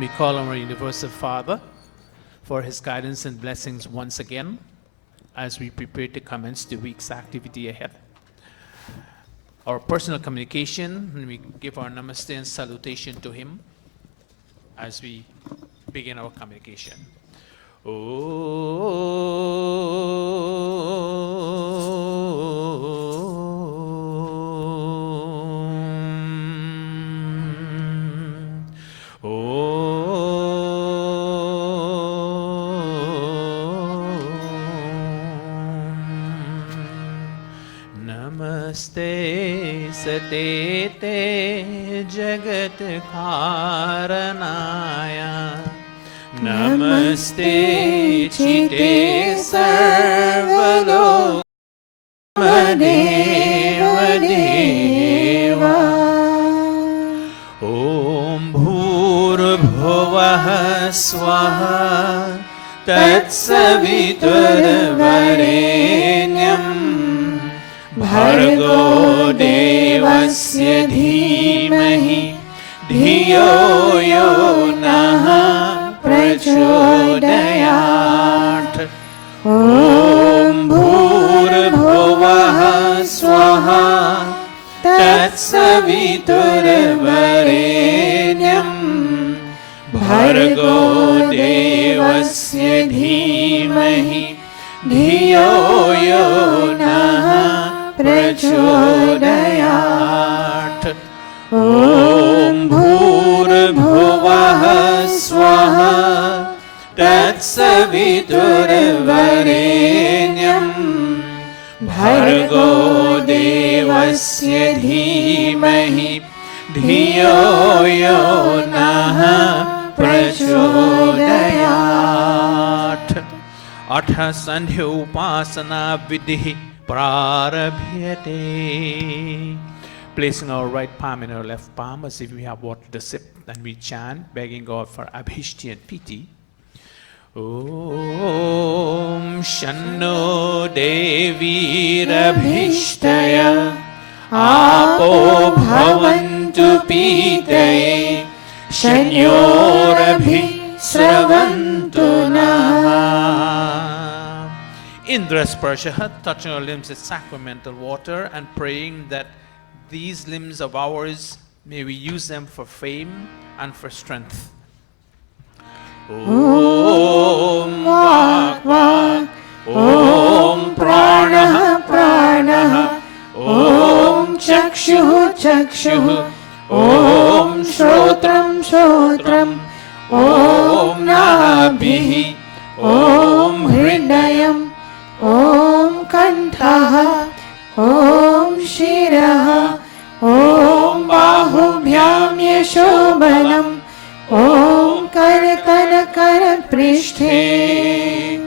we call on our Universal Father for his guidance and blessings once again as we prepare to commence the week's activity ahead. Our personal communication, and we give our namaste and salutation to him as we begin our communication. Namaste Satete Jagat Karanaya Namaste Chite Sarvalo Deva Deva Om Bhurabhuvah Swaha Tatsaviturvarenyam Bhargo Devasya Dhimahi Dhiyo Yo Naha Prachodayat Om Bhurabhuvah Swaha Tatsaviturvarenyam Bhargo Devasya Dhimahi Dhiyo Yo Naha Prachodayat Om Bhurabhuvah Swaha Tatsaviturvarenyam Bhargo Devasya Dhimahi Dhiyo Yo Naha Prachodayat Atha Sandhya Upasana Vidhi Prarabhyate. Placing our right palm in our left palm as if we have water to sip, and we chant, begging God for Abhishti and Piti. Om Shanno Devi Rabhishtaya Apo Bhavantu Pitaye Shanyorabhi Sravantu Naha. Indra Sparshaha, touching our limbs with sacramental water and praying that these limbs of ours, may we use them for fame and for strength. Om Vak Vak, Om Pranaha Pranaha, Om Chakshuh Chakshuh, Om Shrotram Shrotram, Om Nabhihi, Om Hridayam, Om Kantaha, Om Shiraha, Om Bahubhyam Yashobanam, Om Karatana Karaprishthe.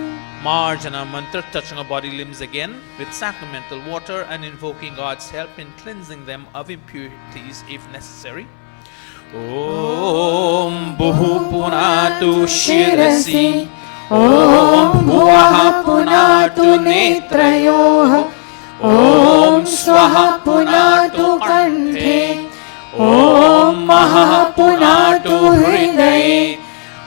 Marjana mantra, touching our body limbs again with sacramental water and invoking God's help in cleansing them of impurities if necessary. Om Bhuhu Punatu Shirasi, Om Bhuvaha Punatu Netrayoha, Om Swaha Punatu Kanthe, Om Maha Punatu Hridaye,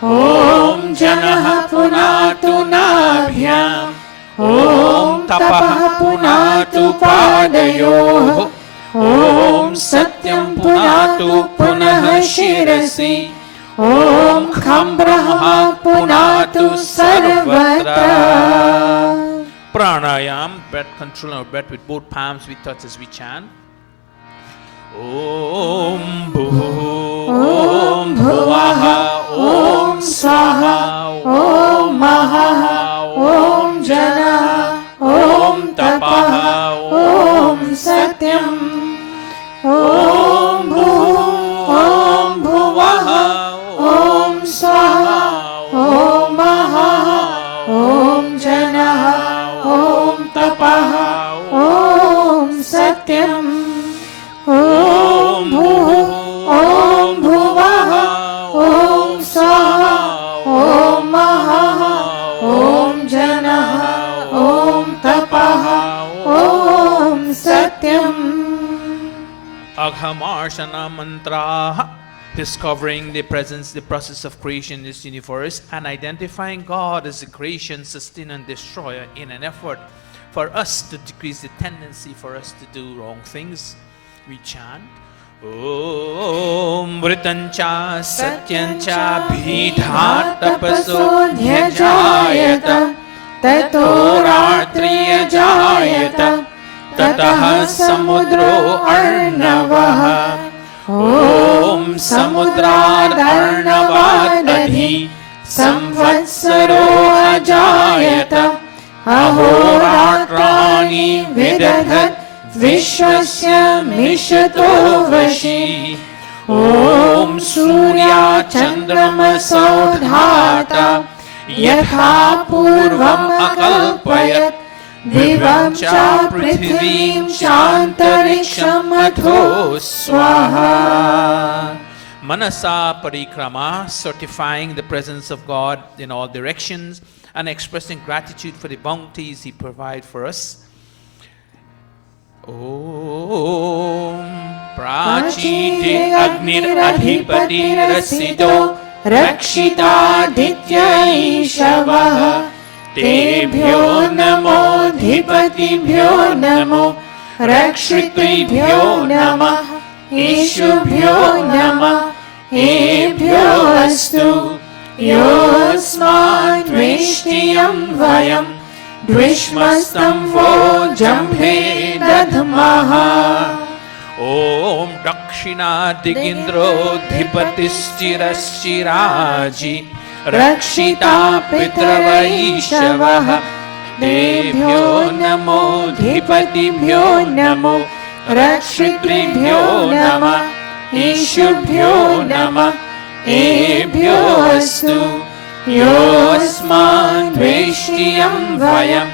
Om Janaha Punatu Nabhyam, Om Tapaha Punatu Padayoh, Om Satyam Punatu Punaha Shirasi, Om Khambraha Punatu Sarvatra. Pranayam, breath control our breath with both palms we touch as we chant. Om Bhuhu, Om Bhuvaha, Om Swaha, Om Maha, Om Jana, Om Tapaha, Om Satyam, Om Bhuhu, Om Bhuvaha, Om Swaha, Om Maha, Om Jana, Om Tapaha, Om Satyam, Om Bhuhu, Om Bhuvaha, Om Swaha, Om Maha, Om Jana, Om Tapaha, Om Satyam. Aghamarshana mantraha, discovering the presence, the process of creation in this universe, and identifying God as the creation, sustainer, and destroyer in an effort for us to decrease the tendency for us to do wrong things, we chant Om Vritancha Satyancha Bhidha Tapaso Dhyajayata Tato Ratriya Jayata Tataha Samudro Arnavaha Om Samudrad Arnavad Adhi Samvatsaro Ajayata Ahoratrani Vidadhat Vishwasya Mishato Vashi Om Surya Chandrama Saudhata Yatha Purvam Akalpayat Divam Cha Prithivim Shantariksham Atho Swaha. Manasa Parikrama, certifying the presence of God in all directions and expressing gratitude for the bounties He provides for us. Om Prachite Agnir Adhipati Rasido Rakshita Ditya Ishavaha Tebhyo Namo Dhipatibhyo Namo Rakshitribhyo Namah Ishubhyo Namah Ebhyo Astu Yosmat Vishtiyam Vayam Dvishmastam vo Jambhe Dadmaha Om Dakshina Digindro Dhipatistirashiraji Rakshita Pitravaishavaha Debhyo Namo Dhipatibhyo Namo Rakshitribhyo Namah Ishubhyo Namah Ebhyo Astu Yosman Dvishtiyam Vayam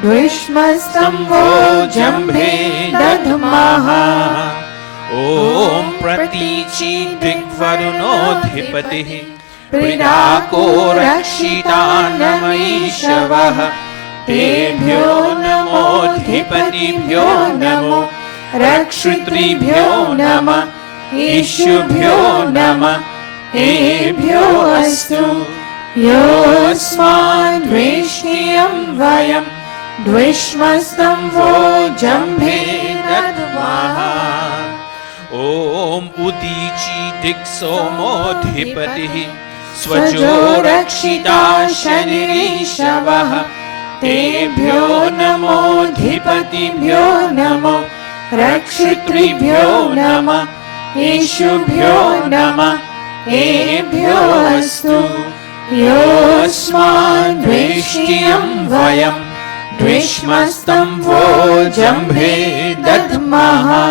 Dvishmastam vo Jambhe Dadmaha Om Pratichi Digvaruno Dhipatihi Pridako Rakshita Namaishavaha Tebhyo Namo Dhipatibhyo Namo Rakshitribhyo Namah Ishubhyo Namah Ebhyo Astu Yosman Dvishtiyam Vayam Dvishmastam vo Jambhe Dadmaha Om Udichi Diksomo Dhipatihi Swajo Rakshita Shanirishavah Tebhyo Namo Dhipatibhyo Namo Rakshitribhyo Namah Ishubhyo Namah Ebhyo Astu Yosman Dvishtiyam Vayam Dvishmastam vo Jambhe Dadmaha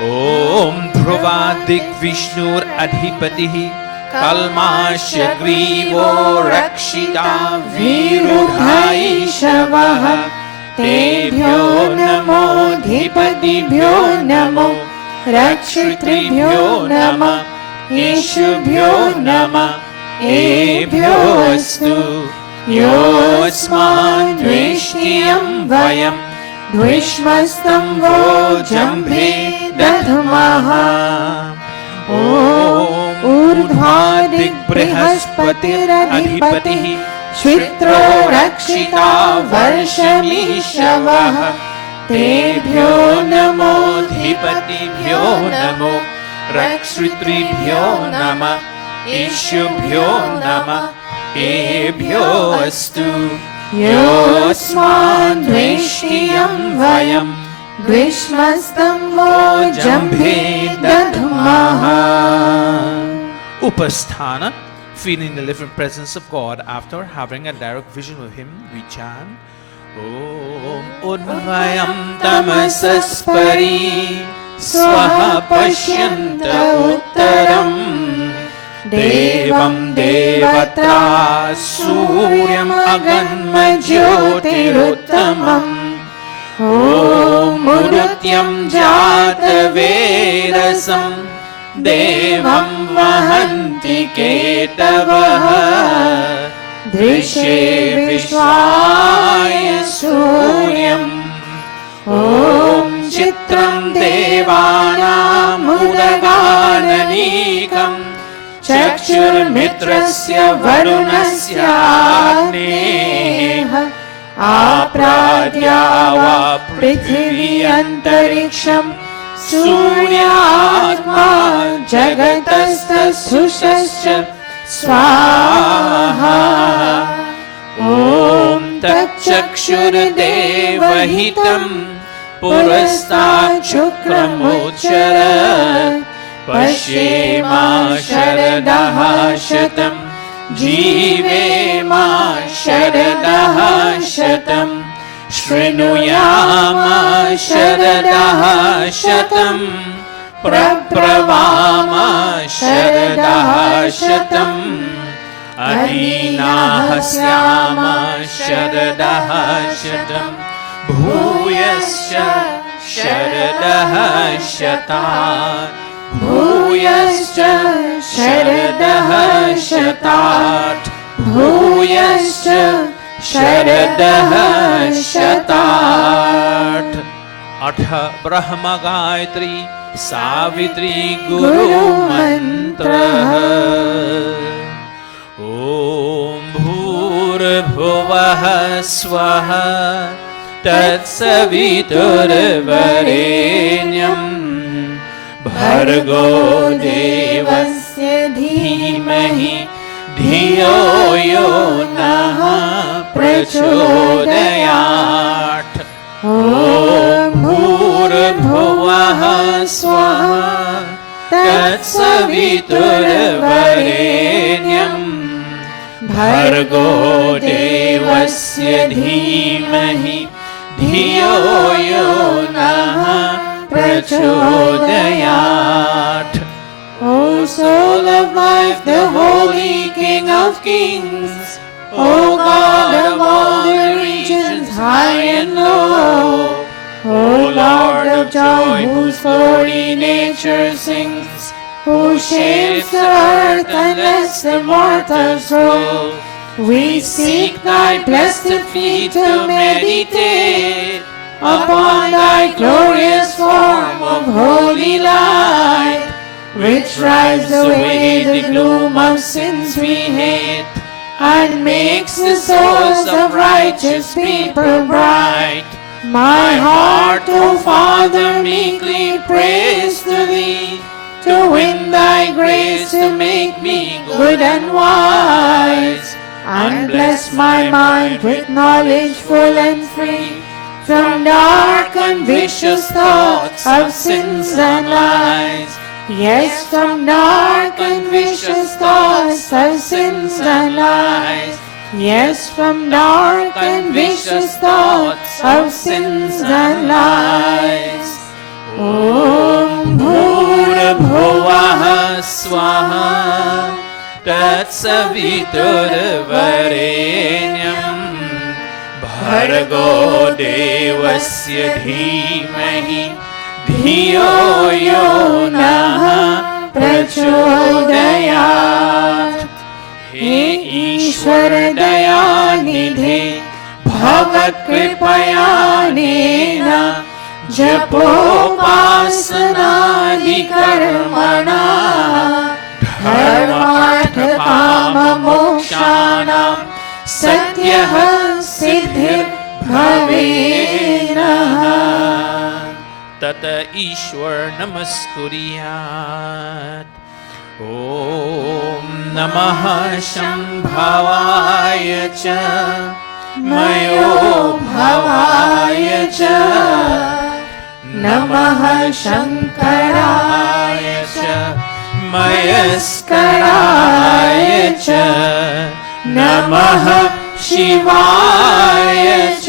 Om Dhruvadik Vishnur Adhipatihi Kalmasya Grivo Rakshita Virudhaishavaha Tebhyo Namo Dhipatibhyo Namo Rakshitribhyo Namah Ishubhyo Namah Ebhyo Astu Yosman Dvishtiyam Vayam Dvishmastam vo Jambhe Dadmaha Om Urdhvadik Brihaspatir Adhipatihi Shvitro Rakshita Varshamishavaha Tebhyo Namo Dhipatibhyo Namo Rakshitribhyo Namah Ishubhyo Namah Ebhyo Astu Yosman Dvishtiyam Vayam Dvishmastam vo Jambhe Dadmaha. Upasthana, feeling the living presence of God after having a direct vision of Him, we chant Om Udvayam Tamasaspari Swaha Pashyanta Uttaram Devam Devatra Suryam Aganma Jyotiruttamam Om Murutyam Jata Vedasam Devam Vahanti Ketavaha Drishe Vishwaya Suryam Om Chitram Devanam Udaganani एकम् चक्षुर्मित्रस्य वरुणस्याग्नेः आप्राद्यावा पृथिवी अन्तरिक्षम् सूर्यात्मा जगतस्तसुषश्च स्वाहा ॐ तच्चक्षुर्देवहितम् पुरस्तात् शुक्रमुच्चरत् पश्येमा शरदः शतम् जीवेमा शरदः शतम् शृणुयाम शरदः शतम् प्रब्रवाम शरदः शतम् अदीनाः स्याम शरदः शतम् भूयश्च शरदः शतात् भूयश्च शरदः शतात् भूयश्च शरदः शतात् अथ ब्रह्म गायत्री सावित्री गुरुमन्त्रः ॐ भूर्भुवः स्वः तत्सवितुर्वरेण्यम् भर्गो देवस्य धीमहि धियो यो नः प्रचोदयात् ॐ भूर्भुवः स्वः तत्सवितुर्वरेण्यम् भर्गो देवस्य धीमहि धियो यो नः प्रचोदयात् O soul of life, the holy King of kings, O God of all the regions high and low, O Lord of joy, whose glory nature sings, who shapes the earth and lets the mortals roll, we seek thy blessed feet to meditate upon thy glorious form of holy light, which drives away the gloom of sins we hate, and makes the souls of righteous people bright. My heart, O Father, meekly prays to thee, to win thy grace to make me good and wise, and bless my mind with knowledge full and free, from dark and vicious thoughts of sins and lies. Yes, from dark and vicious thoughts of sins and lies. Yes, from dark and vicious thoughts of sins and lies. Om Bhurabhuvah Swaha Tatsaviturvarenyam Bhargo Devasya Dhimahi धियो यो नः प्रचोदयात् हे ईश्वर दयानिधे भवत्कृपयानेन जपोपासनादिकर्मणा धर्मार्थकाममोक्षाणां सद्यः सिद्धिर्भवेनः तत ईश्वर नमस्कुर्यात् ॐ नमः शम्भवाय च मयो भवाय च नमः शङ्कराय च मयस्कराय च नमः शिवाय च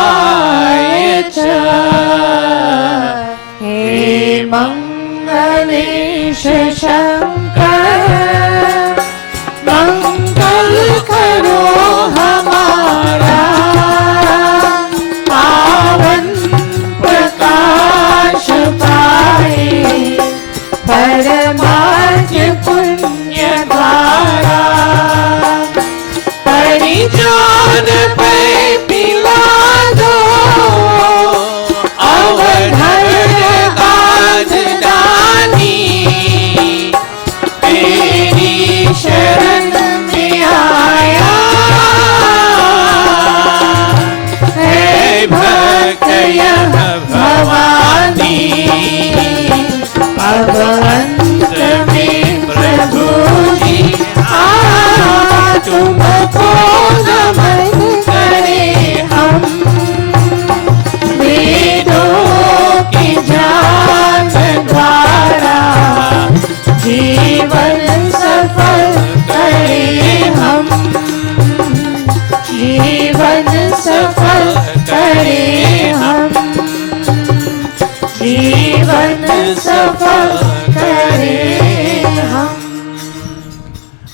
शिवतराय च हे मंगलेश शंकर मंगल करो हमारा पावन प्रकाश पाए परमार्थ पुण्य द्वारा परिजान पे पिला दो अवधर मन सफल करे हम.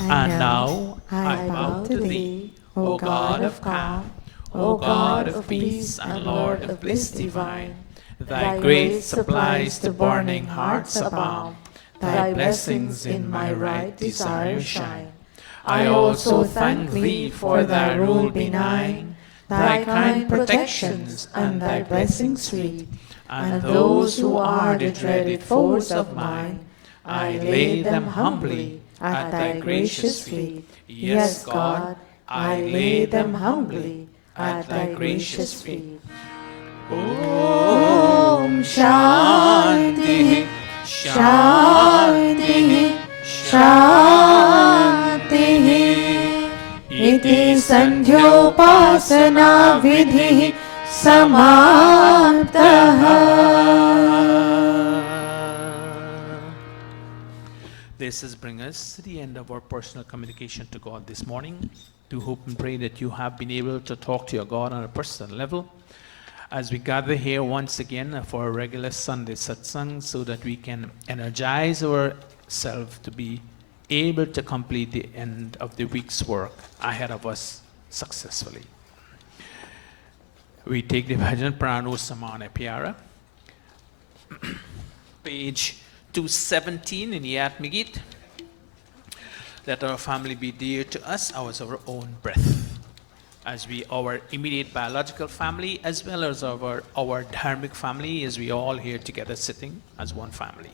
And now I bow to thee, O God of calm, O God of peace and Lord of bliss divine. Thy grace supplies to burning hearts a balm. Thy blessings in my right desire shine. I also thank thee for thy rule benign, thy kind protections and thy blessings sweet. And those who are the dreaded foes of mine, I lay them humbly at thy gracious feet. Yes, God, I lay them humbly at thy gracious feet. Om Shanti, Shanti, Shanti. Iti Sandhyopasana Vidhi Samaptaha. This is bring us to the end of our personal communication to God this morning. Do hope and pray that you have been able to talk to your God on a personal level as we gather here once again for a regular Sunday Satsang, so that we can energize ourselves to be able to complete the end of the week's work ahead of us successfully. We take the bhajan Prano Samana Pyara, page 217 in Yat Migit. Let our family be dear to us as our own breath, as we, our immediate biological family, as well as our dharmic family, as we all here together sitting as one family.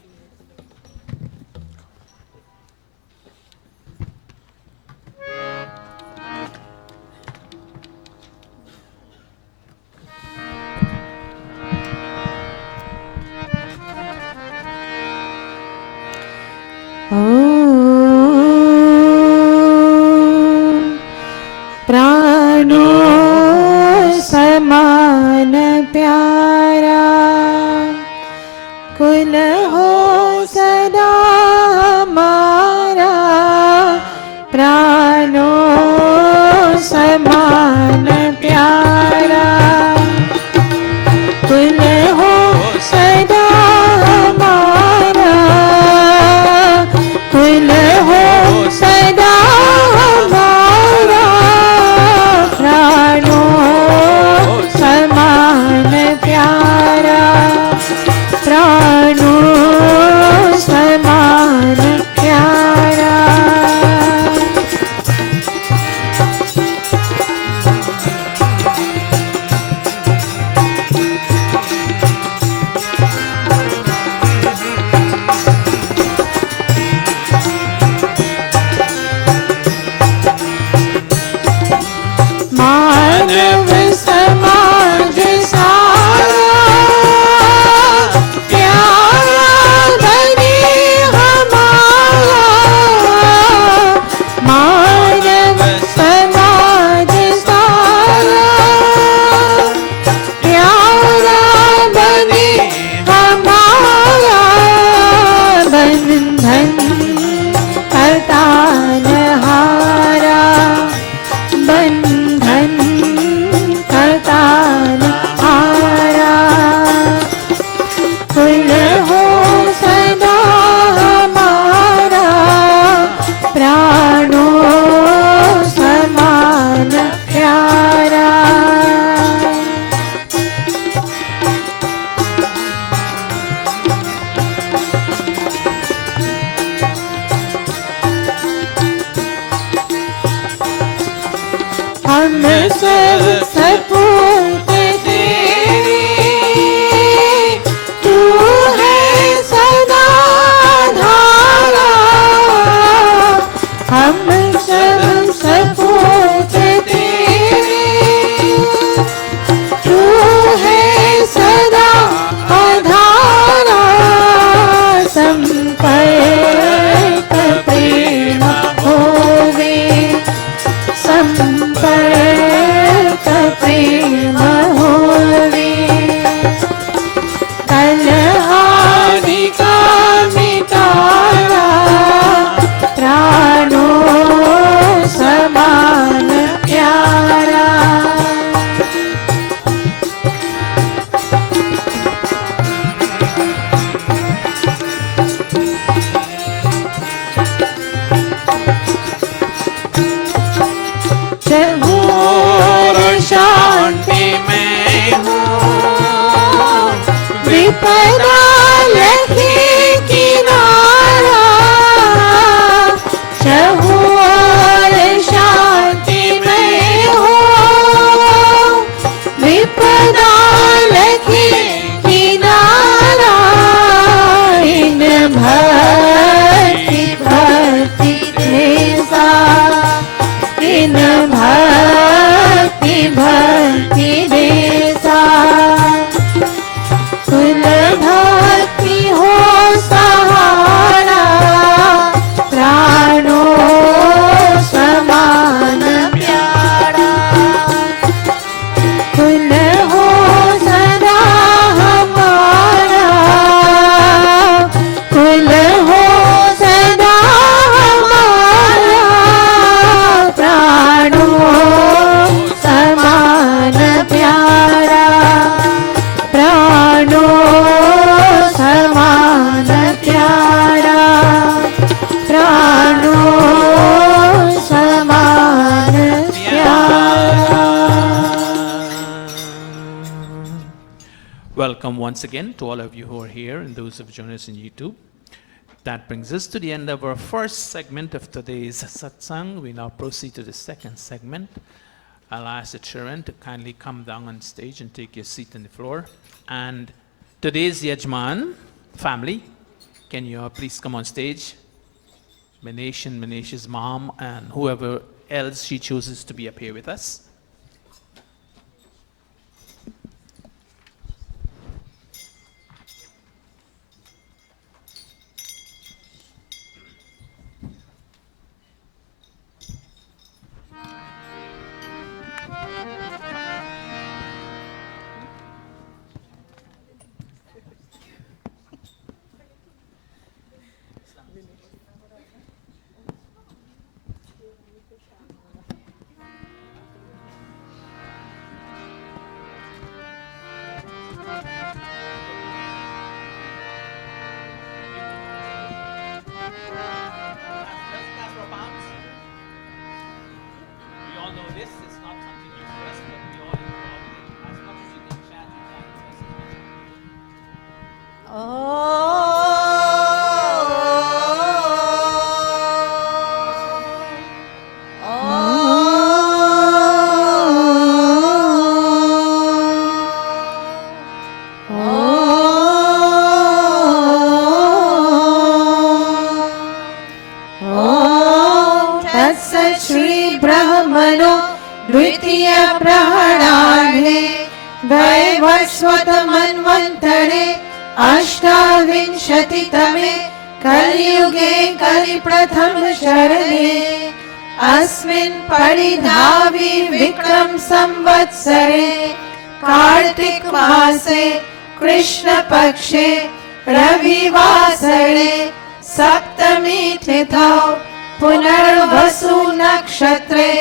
प्राणो समान प्यारा, कुल हो सदा हमारा. प्राणो समान प्यारा, कुल हो सदा हमारा. कुल हो सदा समान welcome once again to all of you who are here and those who have joined us on YouTube. That brings us to the end of our first segment of today's satsang. We now proceed to the second segment. I'll ask the children to kindly come down on stage and take your seat on the floor. And today's Yajman family, can you please come on stage? Manesh and Manesh's mom and whoever else she chooses to be up here with us. स्वतमन्वन्तरे अष्टाविंशतितमे कलियुगे कलिप्रथम शरणे अस्मिन् परिधावी विक्रम संवत्सरे कार्तिक मासे कृष्णपक्षे रविवासरे सप्तमी तिथौ Punarvasu नक्षत्रे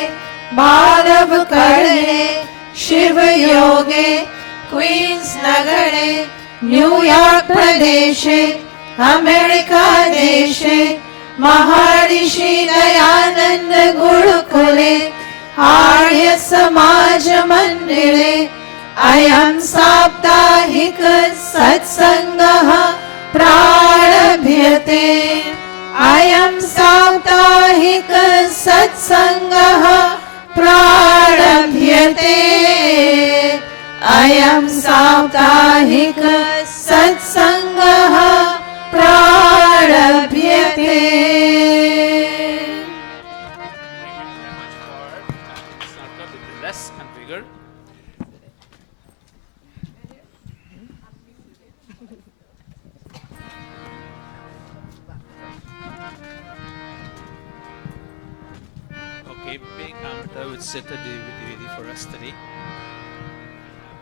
बालवकर्णे शिवयोगे queen's नगरे New York प्रदेशे America देशे महर्षि दयानंद गुरुकुले आर्य समाज मंदिरे अयं साप्ताहिक सत्संगः प्रारभ्यते अयं साप्ताहिक सत्संगः प्रारभ्यते अयं साप्ताहिक सत्संगः प्रारभ्यते. Okay, big Amrita would sit a DVD for us today.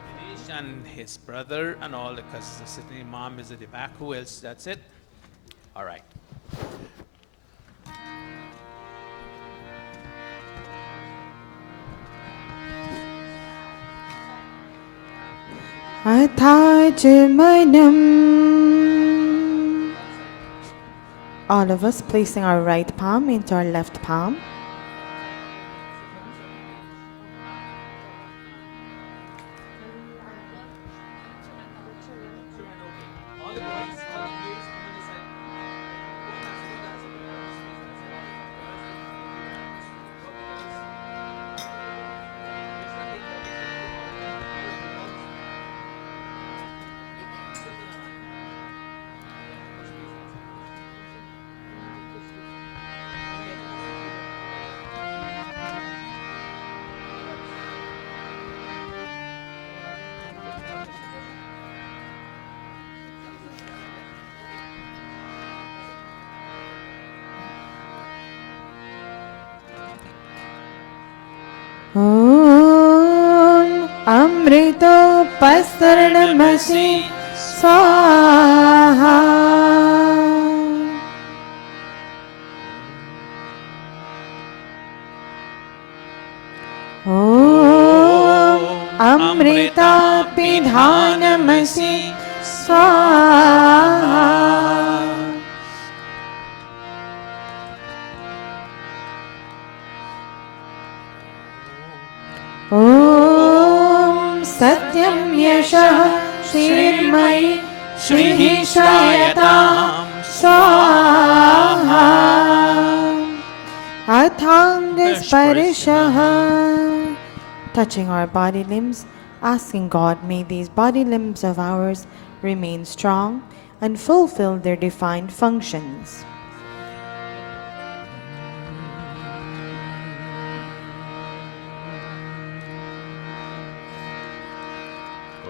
Dinesh and his brother and all the cousins are sitting. Mom is at the back. Who else? That's it? All right. Athajamanam. All of us placing our right palm into our left palm. Om Amritopastharnamasi Swaha. Om Amritapidhanamasi Swaha. Om Satyam Yashah Shirma मिश्रयतां स्वाहा अथाङ्गस्पर्शः touching our body limbs, asking God, may these body limbs of ours remain strong and fulfill their defined functions.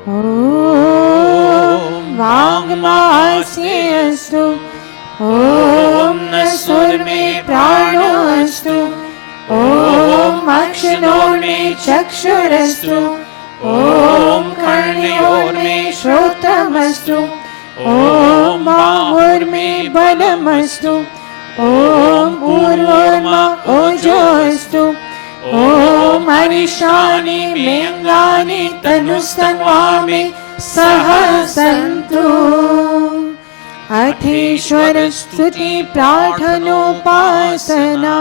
Om Vangmahasyastu Om Nasurme Pranostu Om Akshanorme Chakshurastu Om Karnayorme Shrotamastu Om Bahurme Balamastu Om Urvarma Ojostu Om Arishani Mengani Tanustanvami Sahasantu Atheshwar Stuti Prathanopasana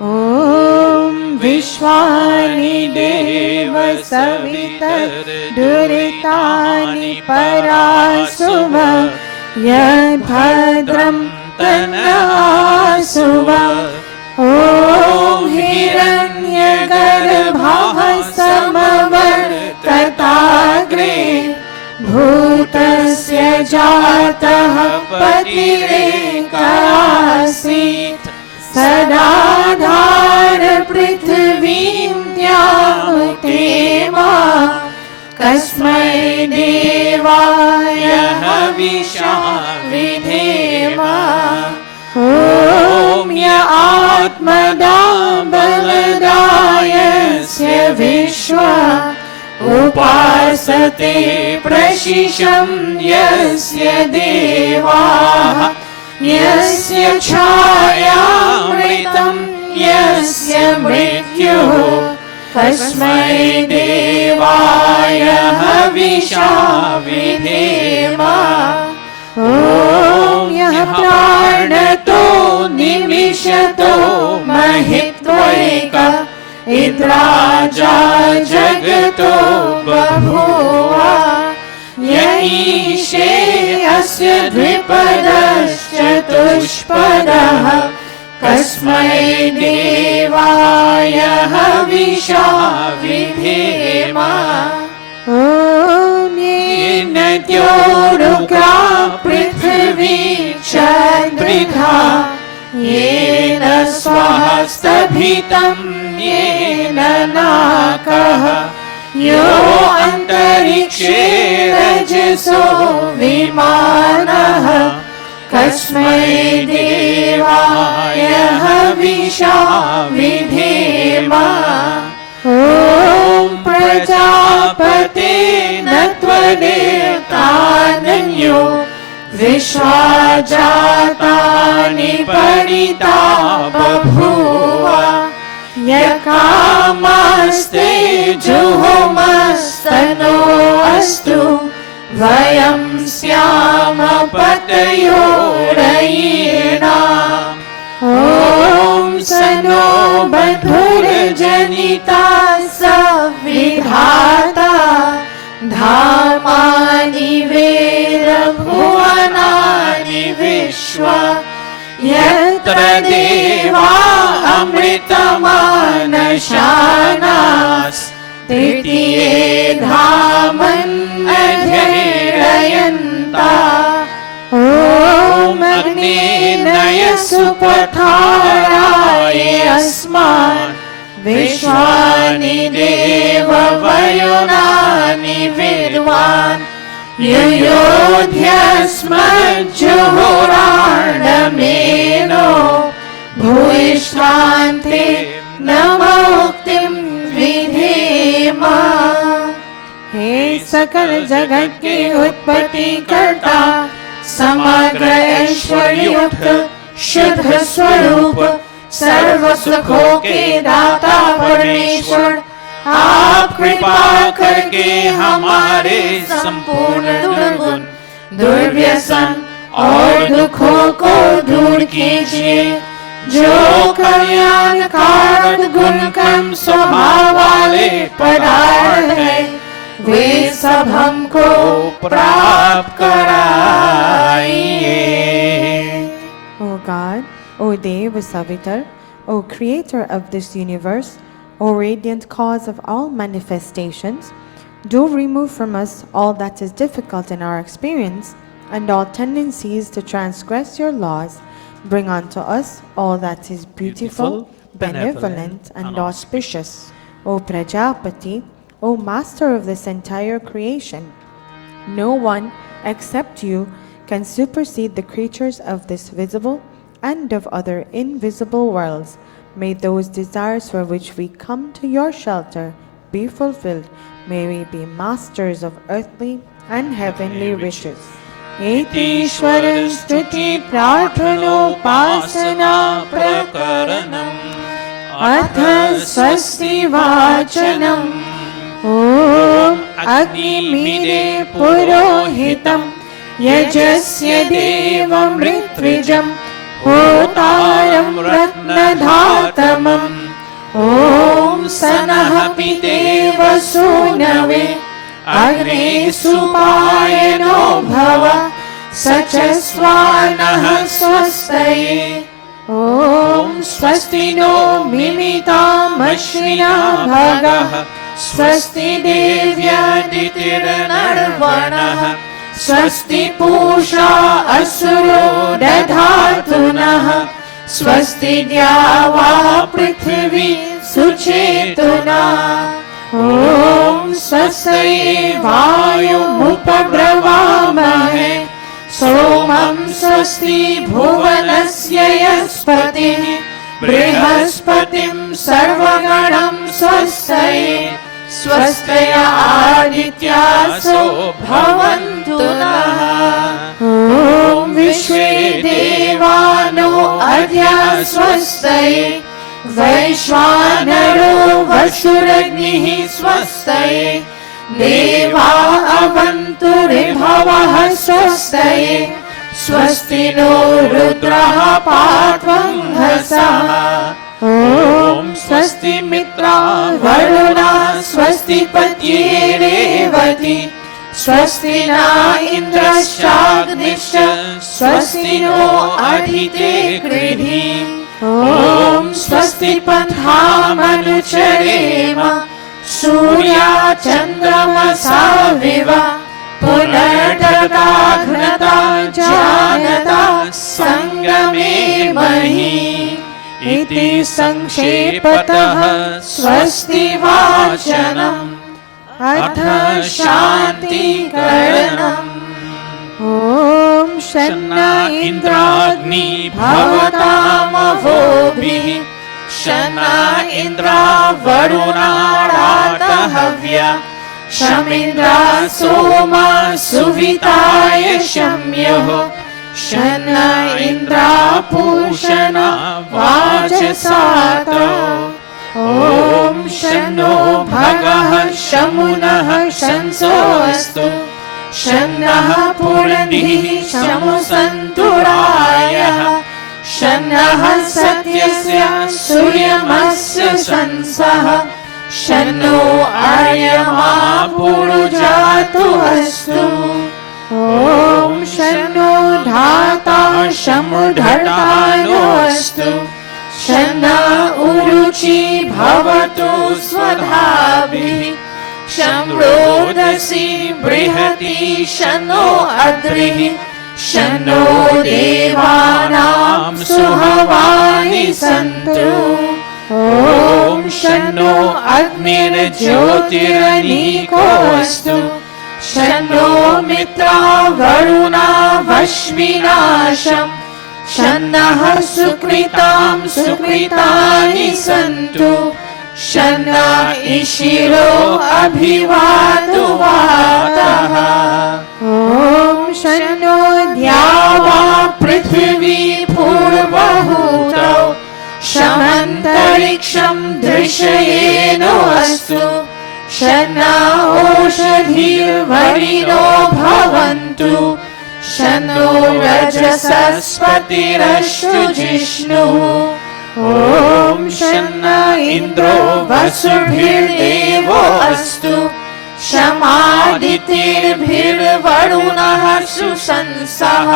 Om Vishwani Deva Savitar Duritani Parasuva Yad Bhadram Tanasuva Om Hiranyagarbhah Samavartatagre Bhutasya Jatah Patirekaasit Sadadhar Prithvim Dhyamutema Kasmai Devaya Havisha Vidhema Om Ya Atmadam Baladayasya Vishwa Upasate Prashisham Yasya Devaha Yasya Chayamritam Yasya Mrityuh Kasmai Devaya Havisha Vidhema Om Yah Pranato Nimishato Mahitvaika Idraja Jagato Babhuva Yaishe Asya Dvipadaschatuspadah Kasmai Devaya Havisha Vidhema Om Yenatyorukra Prithvi Chandridha Yena Swahastabhitam Yena Nakaha Yo Antarikshe Rajaso Vimanaha Kasmai Devaya Havisha Vidhema Om Prajapate Natvadevtananyo Vishwajatani Paritapabhuva Yakamaste Juhomastano Astu Vayam Syama Patayorayena Om Sano Badhurjanita Savidhata Dhamani Veda Bhuvanani Vishwa Yatra Deva Amritamanashanas Tritiye Dhaman Adhairayanta Om Agni Naya Supatharaye Asman Vishwani Deva Vayunani Vidwan Yuyodhyasmajjuhurarnameno Bhuishvante Namoktim Vidhema हे सकल जगत के उत्पत्ति करता समग्र ऐश्वर्युक्त शुद्ध स्वरूप सर्व सुखों के दाता परमेश्वर आप कृपा करके हमारे संपूर्ण दुर्गुण दुर्व्यसन और दुखों को दूर कीजिए जो कल्याणकारक गुण कर्म स्वभाव वाले पदार्थ है वे सब हमको प्राप्त कराइए। O God, O Deva Savitar, O Creator of this universe, O radiant cause of all manifestations, do remove from us all that is difficult in our experience and all tendencies to transgress your laws. Bring unto us all that is beautiful, benevolent, and auspicious. O Prajapati, O Master of this entire creation, no one except you can supersede the creatures of this visible and of other invisible worlds. May those desires for which we come to your shelter be fulfilled. May we be masters of earthly and heavenly riches. Etishwaran stuti prarthanopasana prakaranam atha swasti vachanam Om Agni Mide Purohitam Yajasya Devam Ritrijam Hotaram Ratnadhatamam Om Sanahapiteva Sunave Agni Supayano Bhava Sachasvanaha Swastaye Om Swasti no Mimitam Ashvina Bhagaha Swasti Devya Ditirnarvanaha Swasti Pusha Asuro Dadhatunaha Swasti Dyava Prithvi Suchetuna Om Swasti Vayum Upabravamahe Somam Swasti Bhuvanasya Yaspati Brihaspatim Sarvaganam Swastai Swastaya Adityaso Bhavantu Nः Om Vishwe Devano Adya Swastai Vaishvanaro Vashuragnihi Swastai Deva Avantu Ribhavaha Swastai Swasti no Rudraha Patvam Hasaha Om Swasti Mitra Varuna Swasti Patye Revati Swasti na Indrashagnisha Swasti no Adhite Kridhi Om Swasti Pantha Manucharema Surya Chandrama Saviva Punartata Gnata Janata Sangame Mahi Iti Sankshepatāh Swasti Vācanam Atha Shanti Karanam Om Shanna Indragni Bhavatam Avobhi Shanna Indra Varuna Ratahavya Shamindra Soma Suvitaya Shamyaho Shanna Indra Pushana Vajasato Om Shanno Bhagah Shamunah Shanso Astu Shanna Purandhi Shamusanturaya Shanna Satyasya Suryamasya Sansaha Shanno Aryama Purujatu Astu Om Shanno Dhata Shamudhartano Astu Shanna Uruchi Bhavatu Swadhabhi Shamrodasi Brihati Shanno Adrihi Shanno Devanam Suhavani Santu Om Shanno Agnir Jyotiraniko Astu Shanno Mitra Varuna Vashvinasham Shanna Sukritam Sukritani Santu Shanna Ishiro Abhivadu Vataha Om Shanno Dhyava Prithvi Purvahutau Shamantariksham Drishayeno Astu Shanna Oshadhir Varino Bhavantu Shanno Rajasaspatirashtu Jishnu Om Shanna Indro Vasubhir Devo Astu शमादितिर्भिर्वरुणः सुशंसः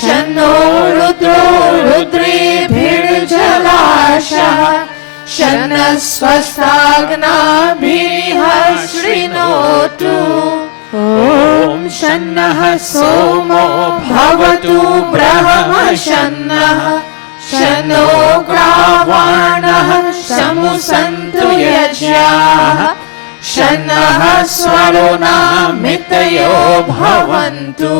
शन्नो रुद्रो रुद्रेभिर्जलाशः शन्नः स्वस्ताग्नाभिः शृणोतु ॐ शन्नः सोमो भवतु ब्रह्मशन्नः शन्नो ग्रावाणः शमुसन्तु यज्ञाः शन्नः स्वरुणामितयो भवन्तु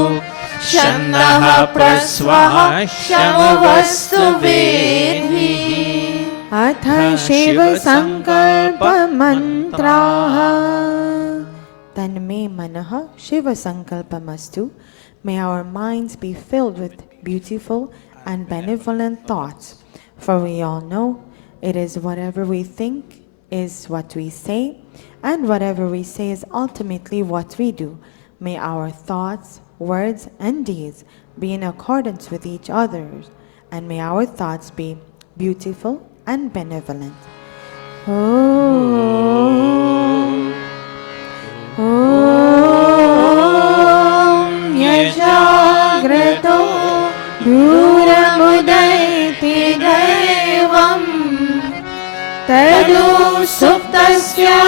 शन्नः प्रस्वः शमवस्तु वेद्भिः अथ शिव संकल्प मंत्राः तन्मे मनः Shiv संकल्पमस्तु. May our minds be filled with beautiful and benevolent thoughts, for we all know it is whatever we think is what we say, and whatever we say is ultimately what we do. May our thoughts, words and deeds be in accordance with each other, and may our thoughts be beautiful and benevolent. Om Yajagrato Duramudayati Devam Tadu Suptasya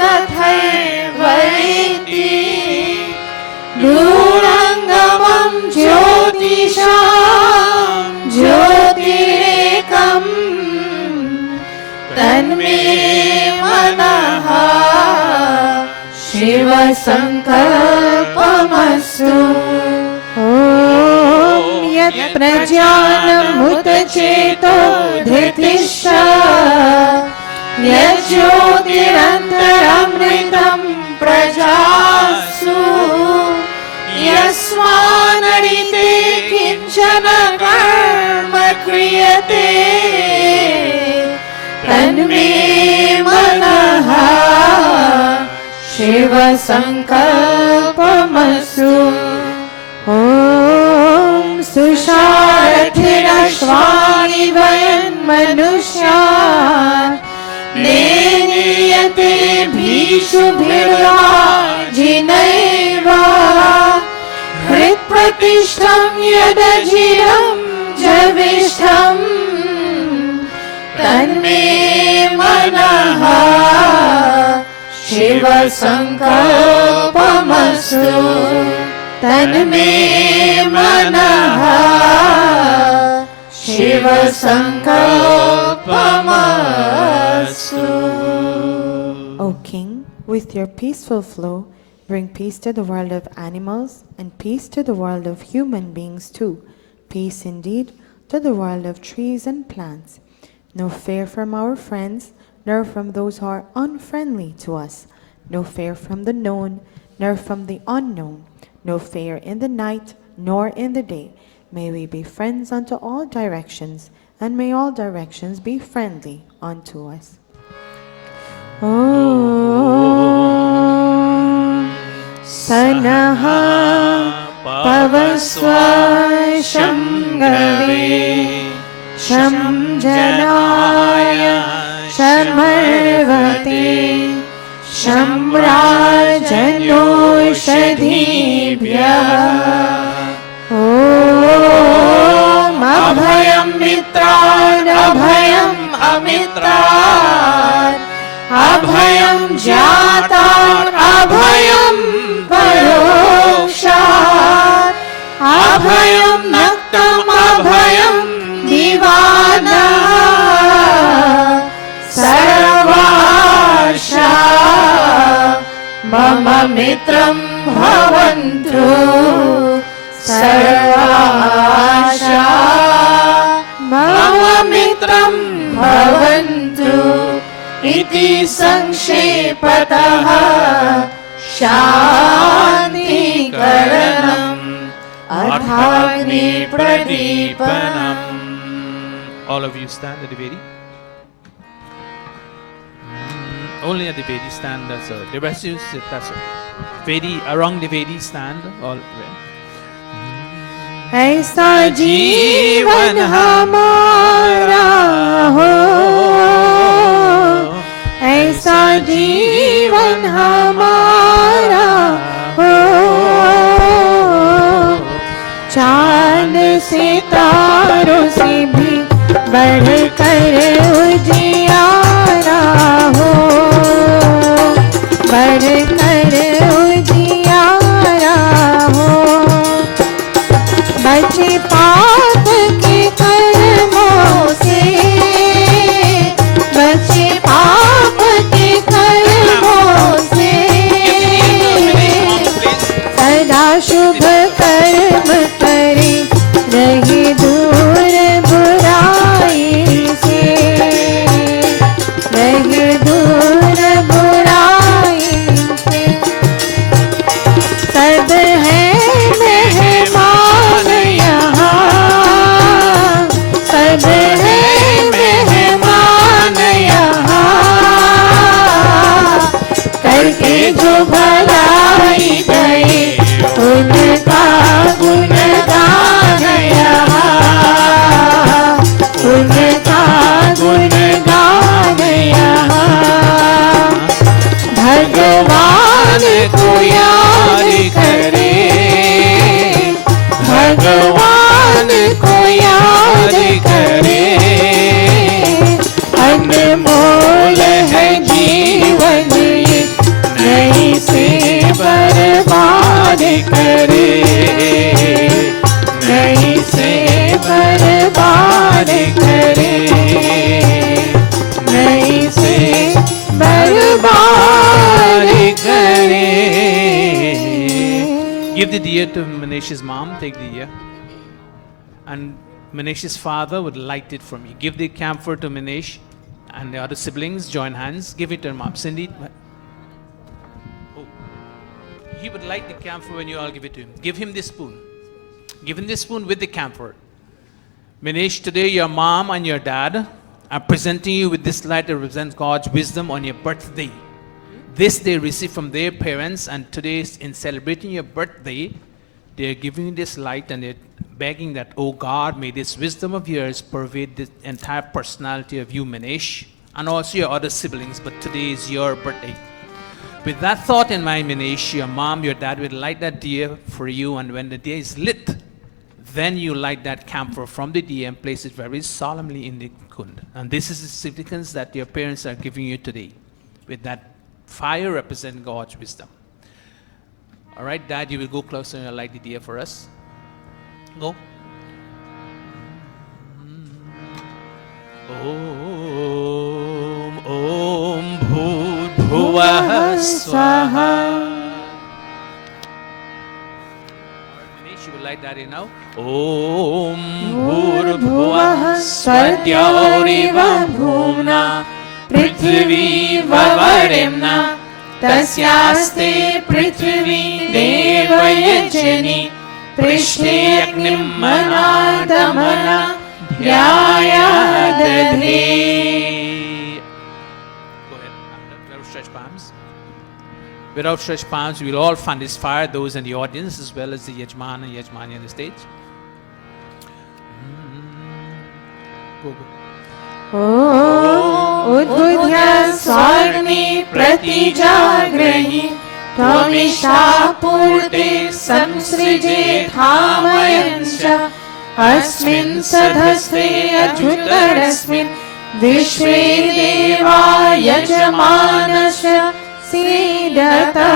Tathaivaiti Durangamam Jyotisham Jyotirekam Tanme Manaha Shiva Sankalpamastu. Om Yat Prajnanam Mutacheto Dhritisha Yat Jyotirantaramritam Prajasu Yasmanarite Kinchana Karma Kriyate Tanme Manaha Shiva Sankalpamastu. Om Susharathinashvani Vayan Manushya Neniyate Bhishubhirajinaiva Hritpratishtam Yadajiram Javishtam Tanme Manaha Shiva Sankalpamastu. Tanme Manaha Shiva Sankalpamastu. O King, with your peaceful flow, bring peace to the world of animals and peace to the world of human beings too. Peace indeed to the world of trees and plants. No fear from our friends, nor from those who are unfriendly to us. No fear from the known, nor from the unknown. No fear in the night, nor in the day. May we be friends unto all directions, and may all directions be friendly unto us. Om Sanaha Pavasva Shamgave Sham Janaya Shamarvate Shamrajanoshadhibhyah. Om Abhayam Mitran Abhayam Amitran Abhayam Jatan Abhayam Parokshat Abhayam Naktam Abhayam Divana Sarvasha Mama Mitram Bhavantu Sarvasha Mama Mitram Bhavantu Iti Sankshephataha Shanti Karanam Adhagni Pradipanam. All of you stand at the Vedi. Only at the Vedi stand, that's all. The rest you sit, that's all. Vedi, around the Vedi stand, all well. ऐसा जीवन हमारा हो, ऐसा जीवन हमारा चांद सितारों से भी बढ़कर उजियारा हो, बढ़कर उजियारा हो। बचे पाप के कर्मों से, बचे पाप के कर्मों से, सदा शुभ कर्म करे रहे दूर बुराई से, रहे दूर बुराई से। सब है मेहमान यहाँ, सब है मेहमान यहाँ, करके जो भलाई गए उनका गुणगान यहाँ, उनका गुणगान यहाँ। भगवान को याद करे, भगवान को याद करे, अनमोल है जीवन ये, नहीं से बर्बाद करे, नहीं से बर्बाद करे, नहीं से बर्बाद करे। Give the diya to Manish's mom. Take the diya. And Manish's father would light it from you. Give the camphor to Manish. And the other siblings join hands. Give it to mom. Cindy. Oh. He would light the camphor when you all give it to him. Give him this spoon. Give him this spoon with the camphor. Manish, today your mom and your dad are presenting you with this light that represents God's wisdom on your birthday. This they received from their parents, and today, in celebrating your birthday, they are giving you this light and they're begging that, oh God, may this wisdom of yours pervade the entire personality of you, Manish, and also your other siblings, but today is your birthday. With that thought in mind, Manish, your mom, your dad will light that diya for you, and when the diya is lit, then you light that camphor from the diya and place it very solemnly in the kund. And this is the significance that your parents are giving you today. With that fire represent God's wisdom. All right, Dad, you will go closer and light the diya for us. Go. Om Om Bhut Bhuvah Swaha. Manish, you will light that in now. Om Bhur Bhuvah Swatyoriva Bhumna Prithvi Vavaremna Tasyaste Prithvi Devayajani Prishne Agnim Manadamana Dhyayadadhe. Go ahead. With outstretched palms. With outstretched palms, we will all fan this fire, those in the audience as well as the Yajman and Yajmani on the stage. Go, go. उद्बुद्ध्य स्वाग्नि प्रतिजाग्रहि त्वमिष्टापूर्ते संसृजेथामयञ्च अस्मिन् सधस्ते अच्युतरस्मिन् विश्वे देवा यजमानस्य सीदता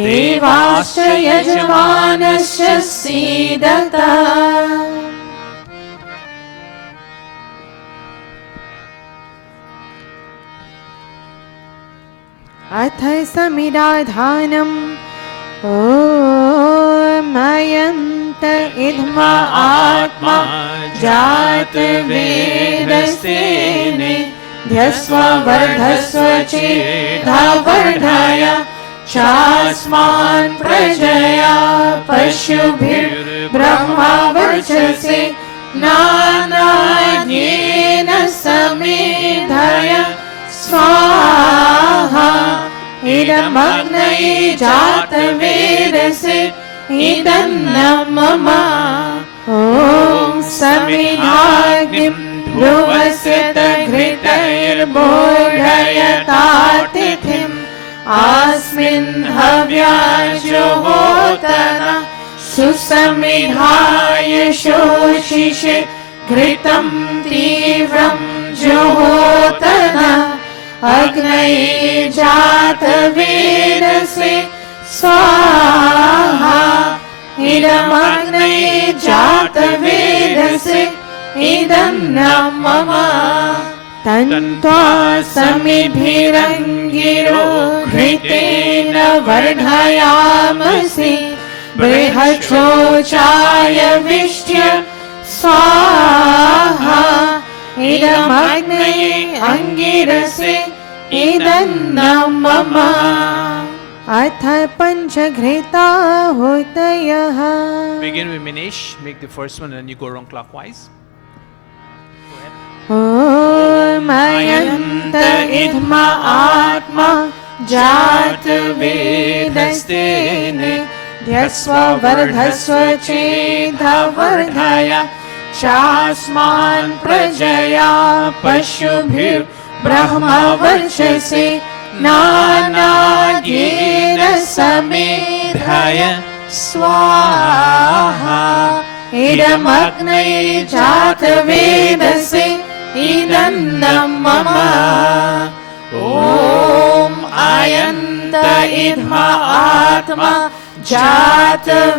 देवाश्च यजमानस्य सीदता. अथ समिदाधानम् ओमयन्त इद्मा आत्मा जात वेदस्तेने ध्यस्व वर्धस्व चेधा वर्धाय चास्मान् प्रजया पशुभिर्ब्रह्मा वर्चसे नानाज्ञेन समेधय स्वाहा इदमग्नये जातवेदसे इदन्न मम. ॐ समिधाग्निं ध्रुवस्य घृतैर्बोधयतातिथिम् अस्मिन् हव्याजोहोतन सुसमिधाय शोषिषे घृतं तीव्रं जुहोतन अग्नये जातवेदसे स्वाहा इदमग्नये जातवेदसे इदं न मम तन्त्वा समिभिरङ्गिरो घृतेन वर्धयामसि बृहच्छोचाय विष्ट्य स्वाहा इदमग्नये अङ्गिरसे इदं न मम अथ पञ्चघृताहुतयः Begin with Minesh. Make the first one and then you go around clockwise. ॐ अयन्त इद्म आत्मा जातवेदस्तेने ध्यस्व वर्धस्व चेदवर्धय चास्मान् प्रजया पशुभिर्ब्रह्मवर्चसे नानाद्येन समेधय स्वाहा इदमग्नये जातवेदसे इदं न मम ॐ अयन्त इद्म आत्मा जातवेदस्तेने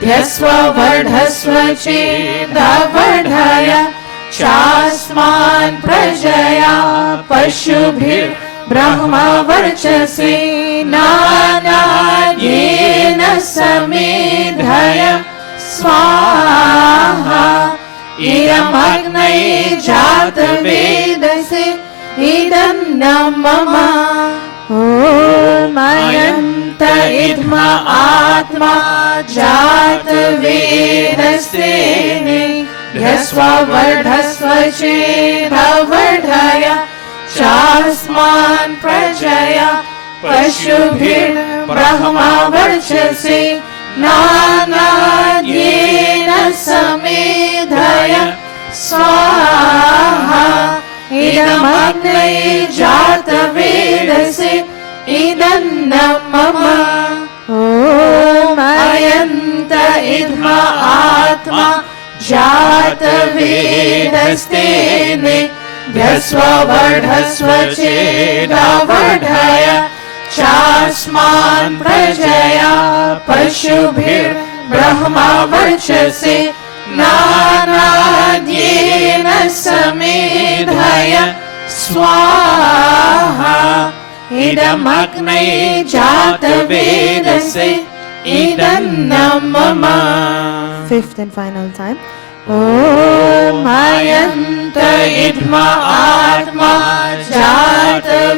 ध्यस्व वर्धस्व चेदवर्धय चास्मान् प्रजया पशुभिर्ब्रह्मवर्चसे नानाद्येन समेधय स्वाहा इदमग्नये जातवेदसे इदं न मम ॐ अयन्त इद्म आत्मा जातवेदस्तेने ध्यस्व वर्धस्व चेदवर्धय चास्मान् प्रजया पशुभिर्ब्रह्मवर्चसे नानाद्येन समेधय स्वाहा इदमग्नये जातवेदसे इदं न मम ॐ अयन्त इद्म आत्मा जातवेदस्तेने ध्यस्व वर्धस्व चेदवर्धय चास्मान् प्रजया पशुभिर्ब्रह्मवर्चसे नानाद्येन समेधय स्वाहा इदमग्नये जातवेदसे इदं न मम Fifth and final time. ॐ अयन्त इद्म आत्मा जातवेदस्तेने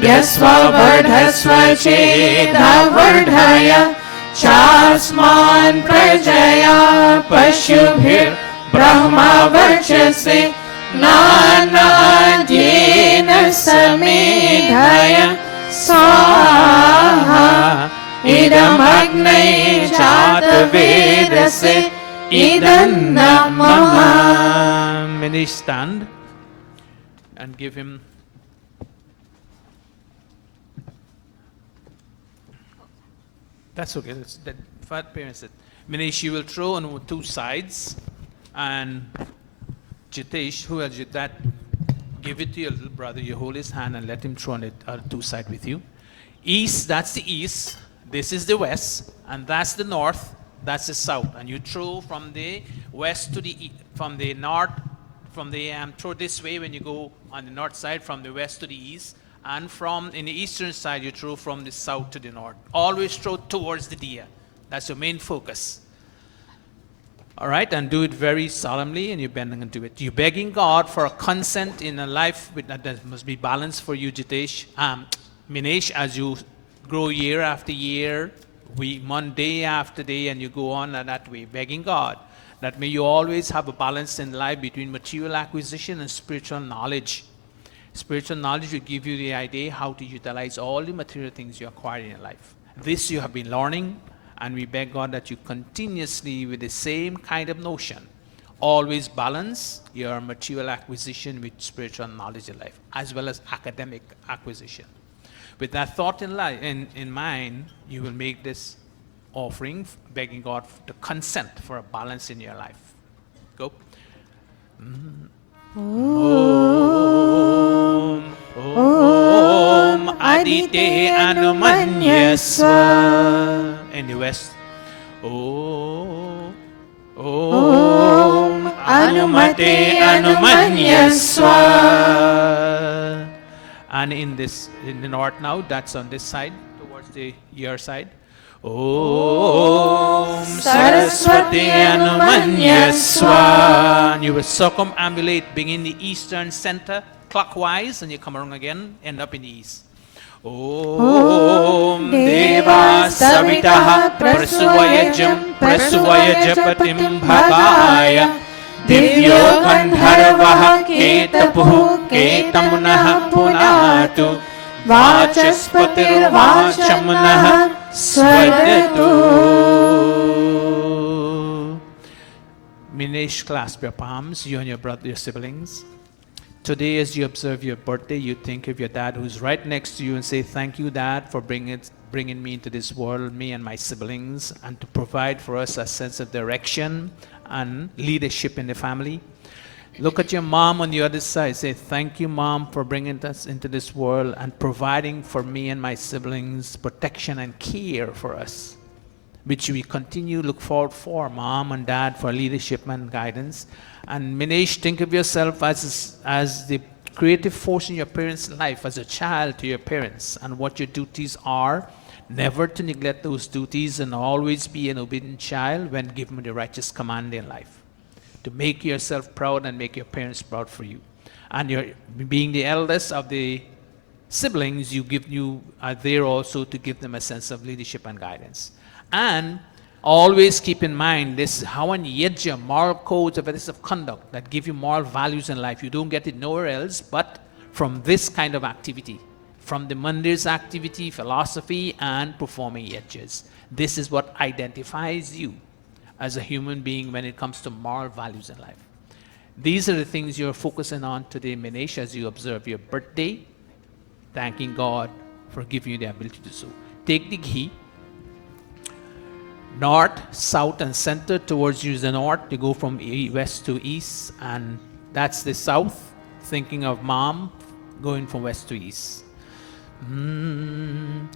ध्यस्व वर्धस्व चेदवर्धय चास्मान् प्रजया पशुभिर्ब्रह्मवर्चसे नानाद्येन समेधय स्वाहा इदमग्नये जातवेदसे इदं न मम Minesh, stand and give him. That's okay. That's that. Fat parents said. Minesh, you will throw on two sides, and Jitesh, who has that, give it to your little brother. You hold his hand and let him throw on it two side with you. East, that's the east. This is the west, and that's the north. That's the south. And you throw from the west to the from the north, from the throw this way when you go on the north side, from the west to the east, and from in the eastern side you throw from the south to the north. Always throw towards the diya. That's your main focus. All right, and do it very solemnly, and you're bending into it. You're begging God for a consent in a life that must be balanced for you, Jitesh. Minesh, as you grow year after year, month, day after day, and you go on that way, begging God that may you always have a balance in life between material acquisition and spiritual knowledge. Spiritual knowledge will give you the idea how to utilize all the material things you acquire in your life. This you have been learning, and we beg God that you continuously, with the same kind of notion, always balance your material acquisition with spiritual knowledge in life, as well as academic acquisition. With that thought in mind, you will make this offering, begging God to consent for a balance in your life. Go. Om Adite Anumanyasva. In the West. Om Anumate Anumanyasva. And in the north now, that's on this side, towards the ear side. Om Saraswati Anumanyaswa. And you will circumambulate, begin the eastern center clockwise, and you come around again, end up in the east. Om Deva Savitaha Prasuvayajam Prasuvayajapatim Bhavaya Divyo Gandharvaha Ketapuhu Ketamunaha Punatu Vachaspatir Vachamunaha Swadatu. Minesh, clasp your palms, you and your brother, your siblings. Today, as you observe your birthday, you think of your dad who's right next to you and say, thank you, Dad, for bringing me into this world, me and my siblings, and to provide for us a sense of direction and leadership in the family. Look at your mom on the other side. Say, thank you, Mom, for bringing us into this world and providing for me and my siblings protection and care for us, which we continue to look forward for, Mom and Dad, for leadership and guidance. And Minesh, think of yourself as the creative force in your parents' life, as a child to your parents, and what your duties are. Never to neglect those duties and always be an obedient child when given the righteous command in life. To make yourself proud and make your parents proud for you. And you're being the eldest of the siblings, you are there also to give them a sense of leadership and guidance. And always keep in mind this Havan Yajya, moral codes of ethics of conduct that give you moral values in life. You don't get it nowhere else but from this kind of activity, from the Mandir's activity, philosophy, and performing yajnas. This is what identifies you as a human being when it comes to moral values in life. These are the things you're focusing on today, Minesh, as you observe your birthday, thanking God for giving you the ability to do so. Take the ghee. North, south, and center. Towards you is the north. You go from west to east, and that's the south. Thinking of Mom, going from west to east. Om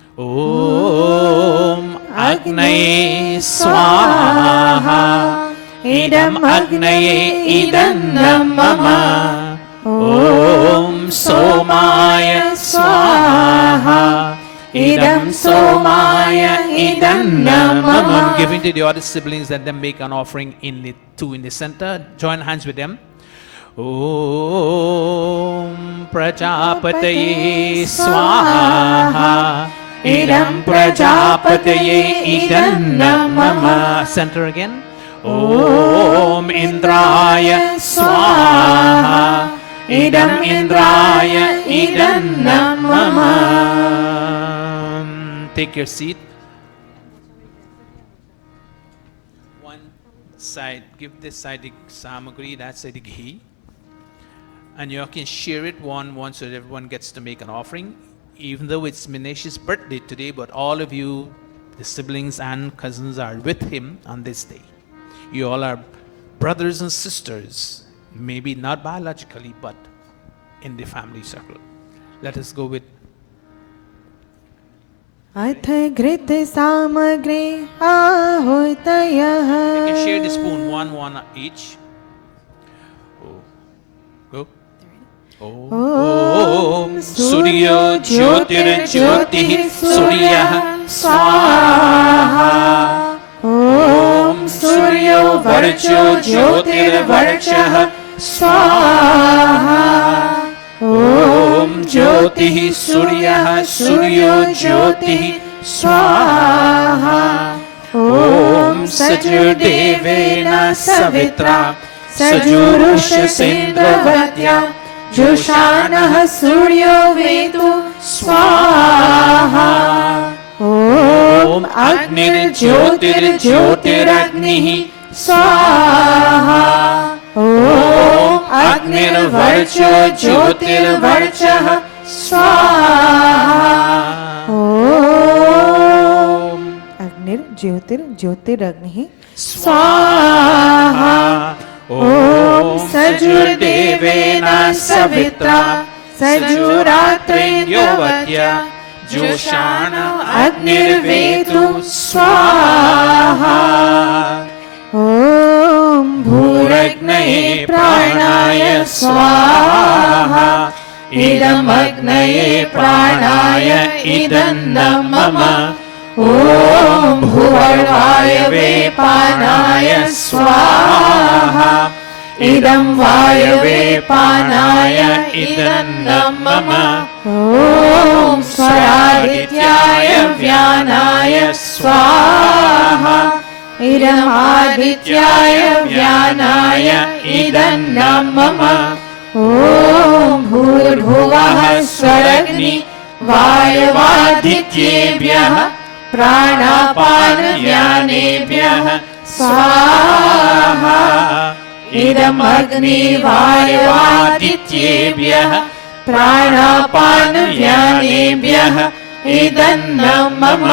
Agnaye Swaha Idam Agnaye Idam Mama Om Somaya Swaha Idam Somaya Idam Mama. Giving to the other siblings, let them make an offering in the center. Join hands with them. Om Prajapataye Swaha Idam Prajapataye Idam Mama. Center again. Om Indraya Swaha Idam Indraya Idam Mama. Take your seat. One side, give this side the samagri, that side the ghee. And you can share it one so that everyone gets to make an offering. Even though it's Minesh's birthday today, but all of you, the siblings and cousins, are with him on this day. You all are brothers and sisters, maybe not biologically, but in the family circle. Let us go with Atha grita samagri ahutayah. You can share the spoon, one each. Go. Om Suryo Jyotir Jyotih Suryah Swaha. Om Suryo Varcho Jyotir Varchah Swaha. Om Jyotih Suryah Suryo Jyotih Swaha. Om Sajurdevena Savitra Sajurusha Sindravadya Joshanah Suryo Vetu Swaha. Om Agnir Jyotir Jyotiragnihi Swaha. Om Agnir Varcho Jyotir Varchah स्वाहा ओम अग्निर ज्योतिर ज्योतिरग्निः स्वाहा ओम सजुर्देवेन सवित्रा सजुरात्रेन्द्रवत्या जुषाण अग्निर्वेतु स्वाहा ओम भूरग्नये प्राणाय स्वाहा इदमग्नये प्राणाय इदन्न मम ओम भुवर्वायवे पानाय स्वाहा इदं वायवे पानाय इदन्न मम ओम स्वरादित्याय व्यानाय स्वाहा इदमादित्याय व्यानाय इदन्न मम ओम भूर्भुवः स्वरग्नि वायवादित्येभ्यः प्राणापानव्यानेभ्यः स्वाहा इदमग्नि वायवादित्येभ्यः प्राणापानव्यानेभ्यः इदन्न मम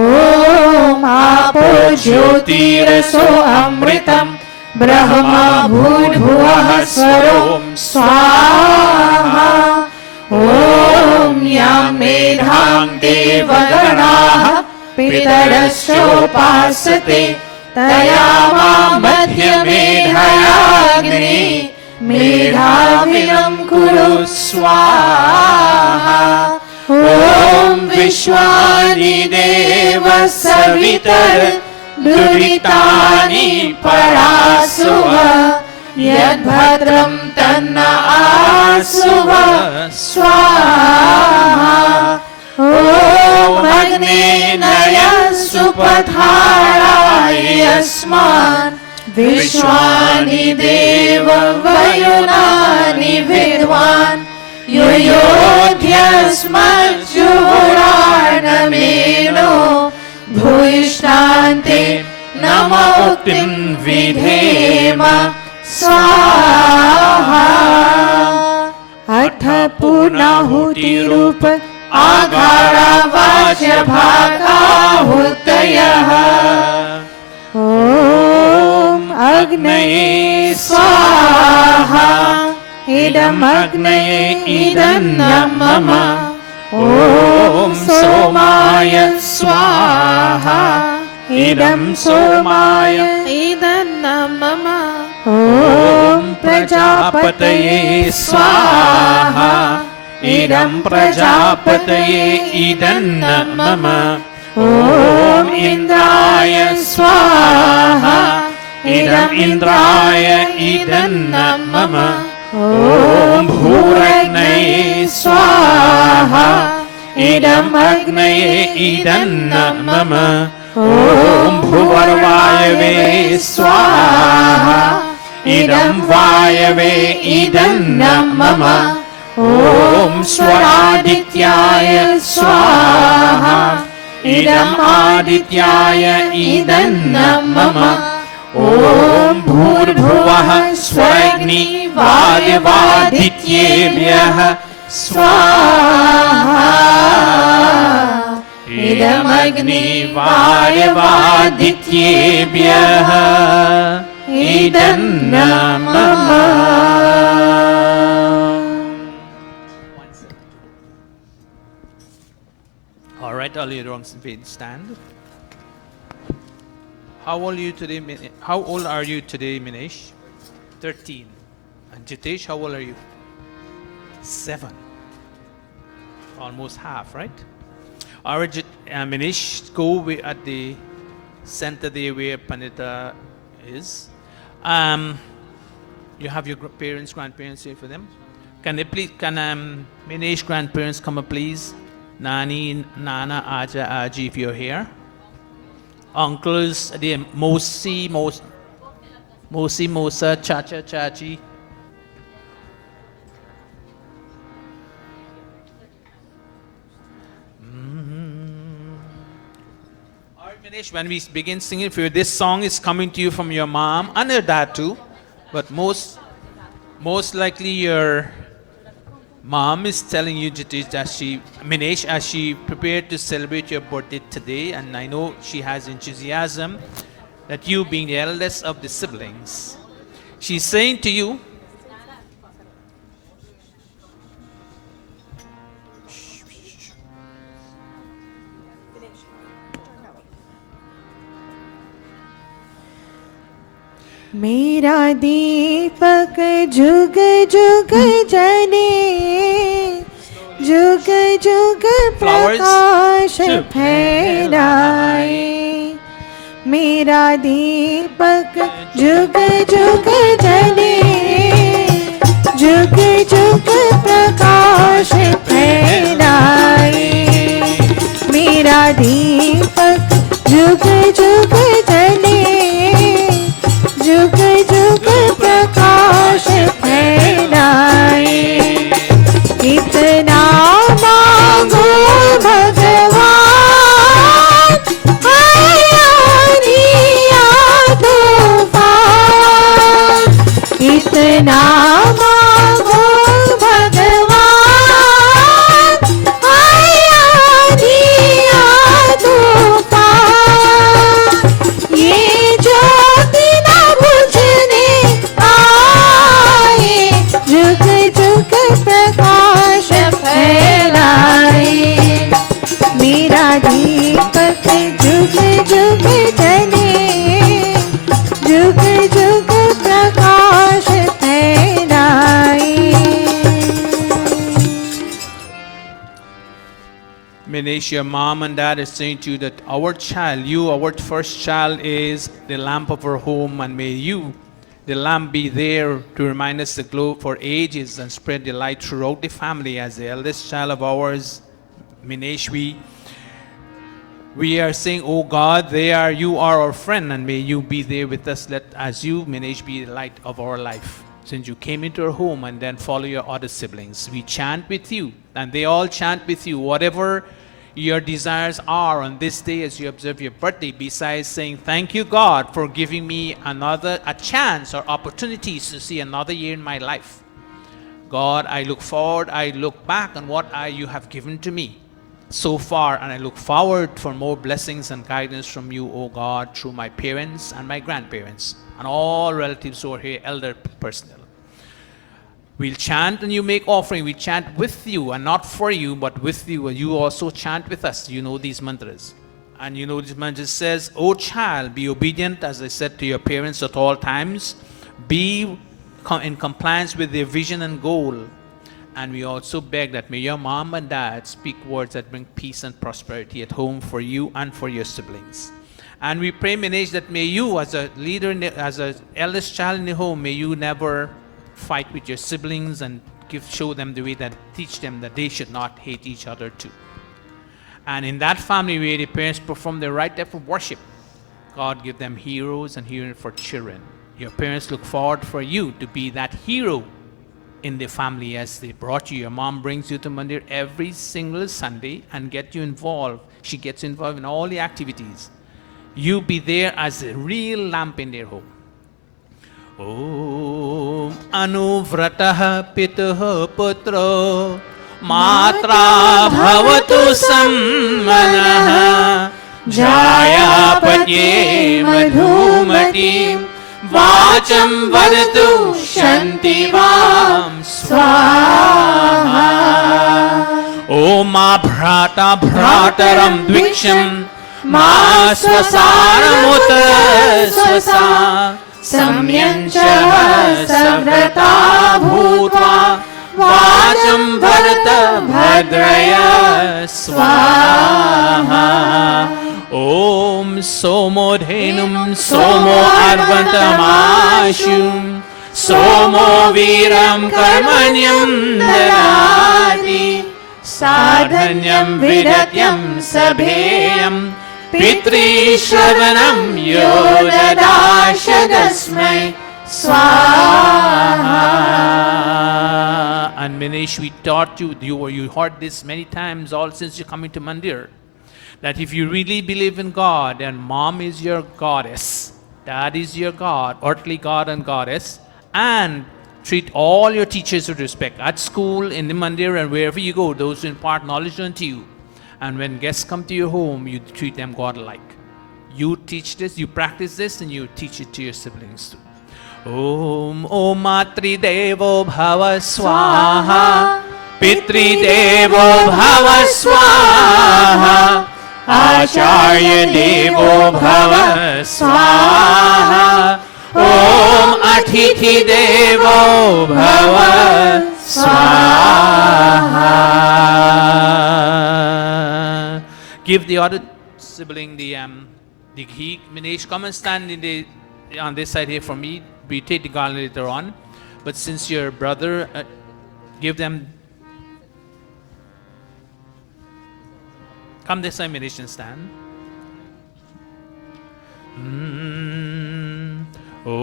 ओम आपो ज्योतिरसो अमृतम् ब्रह्मा भूर्भुवः स्वरो स्वाहा ओम यां मेधां देवगणाः पितरश्चोपासते तया मां मध्यमेधयाग्नि मेधाविनं कुरु स्वाहा ओम विश्वानि देव सवितर दुरितानि परासुव यद्भद्रं तन्न आसुव स्वाहा ओम अग्नेनय सुपथाराय अस्मान् विश्वानि देव वयुनानि विद्वान् युयोध्यस्मज्जुहुरार्णमेनो भूयिष्ठान्ते नम उक्तिं विधेम स्वाहा अथ पूर्णाहुतिरूप आघारावाच्य भागाहुतयः ओम अग्नये स्वाहा इदमग्नये इदन्न मम ओम सोमाय स्वाहा इदं सोमाय इदन्न मम ओम प्रजापतये स्वाहा इदं प्रजापतये इदन्न मम ओम इंद्राय स्वाहा इदं इंद्राय इदन्न मम ओम भूरग्नये स्वाहा इदं अग्नये इदन्न मम ओम भुवर्वायवे स्वाहा इदं वायवे इदन्न मम ओम स्वरादित्याय स्वाहा इदं आदित्याय इदन्न मम ओम भूर्भुवः स्वरग्नि वायवादित्येभ्यः स्वाहा इदमग्नि वायवादित्येभ्यः इदन्न मम All right, all your wrongs stand. How old are you today? How old are you today, Minesh? 13. And Jitesh, how old are you? 7. Almost half, right? All right, Minesh, go at the center there where Pandita is. You have your parents, grandparents here for them. Can they please? Can Minesh grandparents come up, please? Nani, Nana, Aja, Aji, if you're here. Uncles, the Mosi, Mosa, Chacha, Chachi. All right, Minesh, when we begin singing, if this song is coming to you from your mom and your dad too, but most likely your Mom is telling you Jitish, that Minesh, as she prepared to celebrate your birthday today, and I know she has enthusiasm that you being the eldest of the siblings, she's saying to you, मेरा दीपक जुग जुग जले, जुग जुग प्रकाश फैलाए। मेरा दीपक जुग जुग जले, जुग जुग प्रकाश फैलाए। मेरा दीपक जुग जुग जले, जुग जुग प्रकाश फैलाए। इतना मांगो भगवान, आया रिया तूफान। इतना मांगो भगवान, आया रिया तूफान। ये ज्योति जुग जुग प्रकाश फैलाए। मेरा दीपक जुग जुग जले, जुग जुग प्रकाश फैलाए। Minesh, your mom and dad is saying to you that our child, you, our first child, is the lamp of our home, and may you, the lamp, be there to remind us the glow for ages and spread the light throughout the family. As the eldest child of ours, Minesh, we are saying, oh God, you are our friend, and may you be there with us. Let as you, Minesh, be the light of our life. Since you came into our home and then follow your other siblings, we chant with you, and they all chant with you. Whatever your desires are on this day as you observe your birthday, besides saying thank you God for giving me a chance or opportunities to see another year in my life. God, I look forward, I look back on what you have given to me so far, and I look forward for more blessings and guidance from you, O God, through my parents and my grandparents and all relatives who are here, elder personnel. We'll chant and you make offering. We chant with you and not for you, but with you. You also chant with us. You know these mantras. And you know this mantra says, O child, be obedient, as I said, to your parents at all times. Be in compliance with their vision and goal. And we also beg that may your mom and dad speak words that bring peace and prosperity at home for you and for your siblings. And we pray, Minesh, that may you, as a leader, as an eldest child in the home, may you never fight with your siblings and show them the way that teach them that they should not hate each other too. And in that family where the parents perform the right type of worship, God give them heroes and heroes for children. Your parents look forward for you to be that hero in the family as they brought you. Your mom brings you to Mandir every single Sunday and get you involved. She gets involved in all the activities. You be there as a real lamp in their home. Om Anuvratah Pituh Putro Matra Bhavatu Sammanah Jayapatye Madhumati Vacham Vadatu Shantivam Swaha Om Bhrata Bhrataram Dviksham Ma Swasaramutta Swasa Samyancha Savrata Bhutva Vacham Bharata Bhadraya Swaha Om Somodhenum Somo Arvantamashum Somo Viram Karmanyam Darati Sadhanyam Vidatyam Sabheyam Pitri Shravanam Yodadashadasmai Swaha. And Minesh, we taught you, you heard this many times all since you coming to Mandir, that if you really believe in God and mom is your goddess, dad is your God, earthly God and goddess, and Treat all your teachers with respect. At school, in the mandir, and wherever you go, those who impart knowledge unto you. And when guests come to your home, you treat them God-like. You teach this, you practice this, and you teach it to your siblings too. Om Om Matri Devo Bhava Swaha Pitri Devo Bhava Swaha Acharya Devo Bhava Swaha Om Atithi Devo Bhava Swaha. Give the other sibling the ghee. Minesh, come and stand on this side here for me. We take the garland later on. But since your brother, give them. Come this side, Minesh, and stand. Om.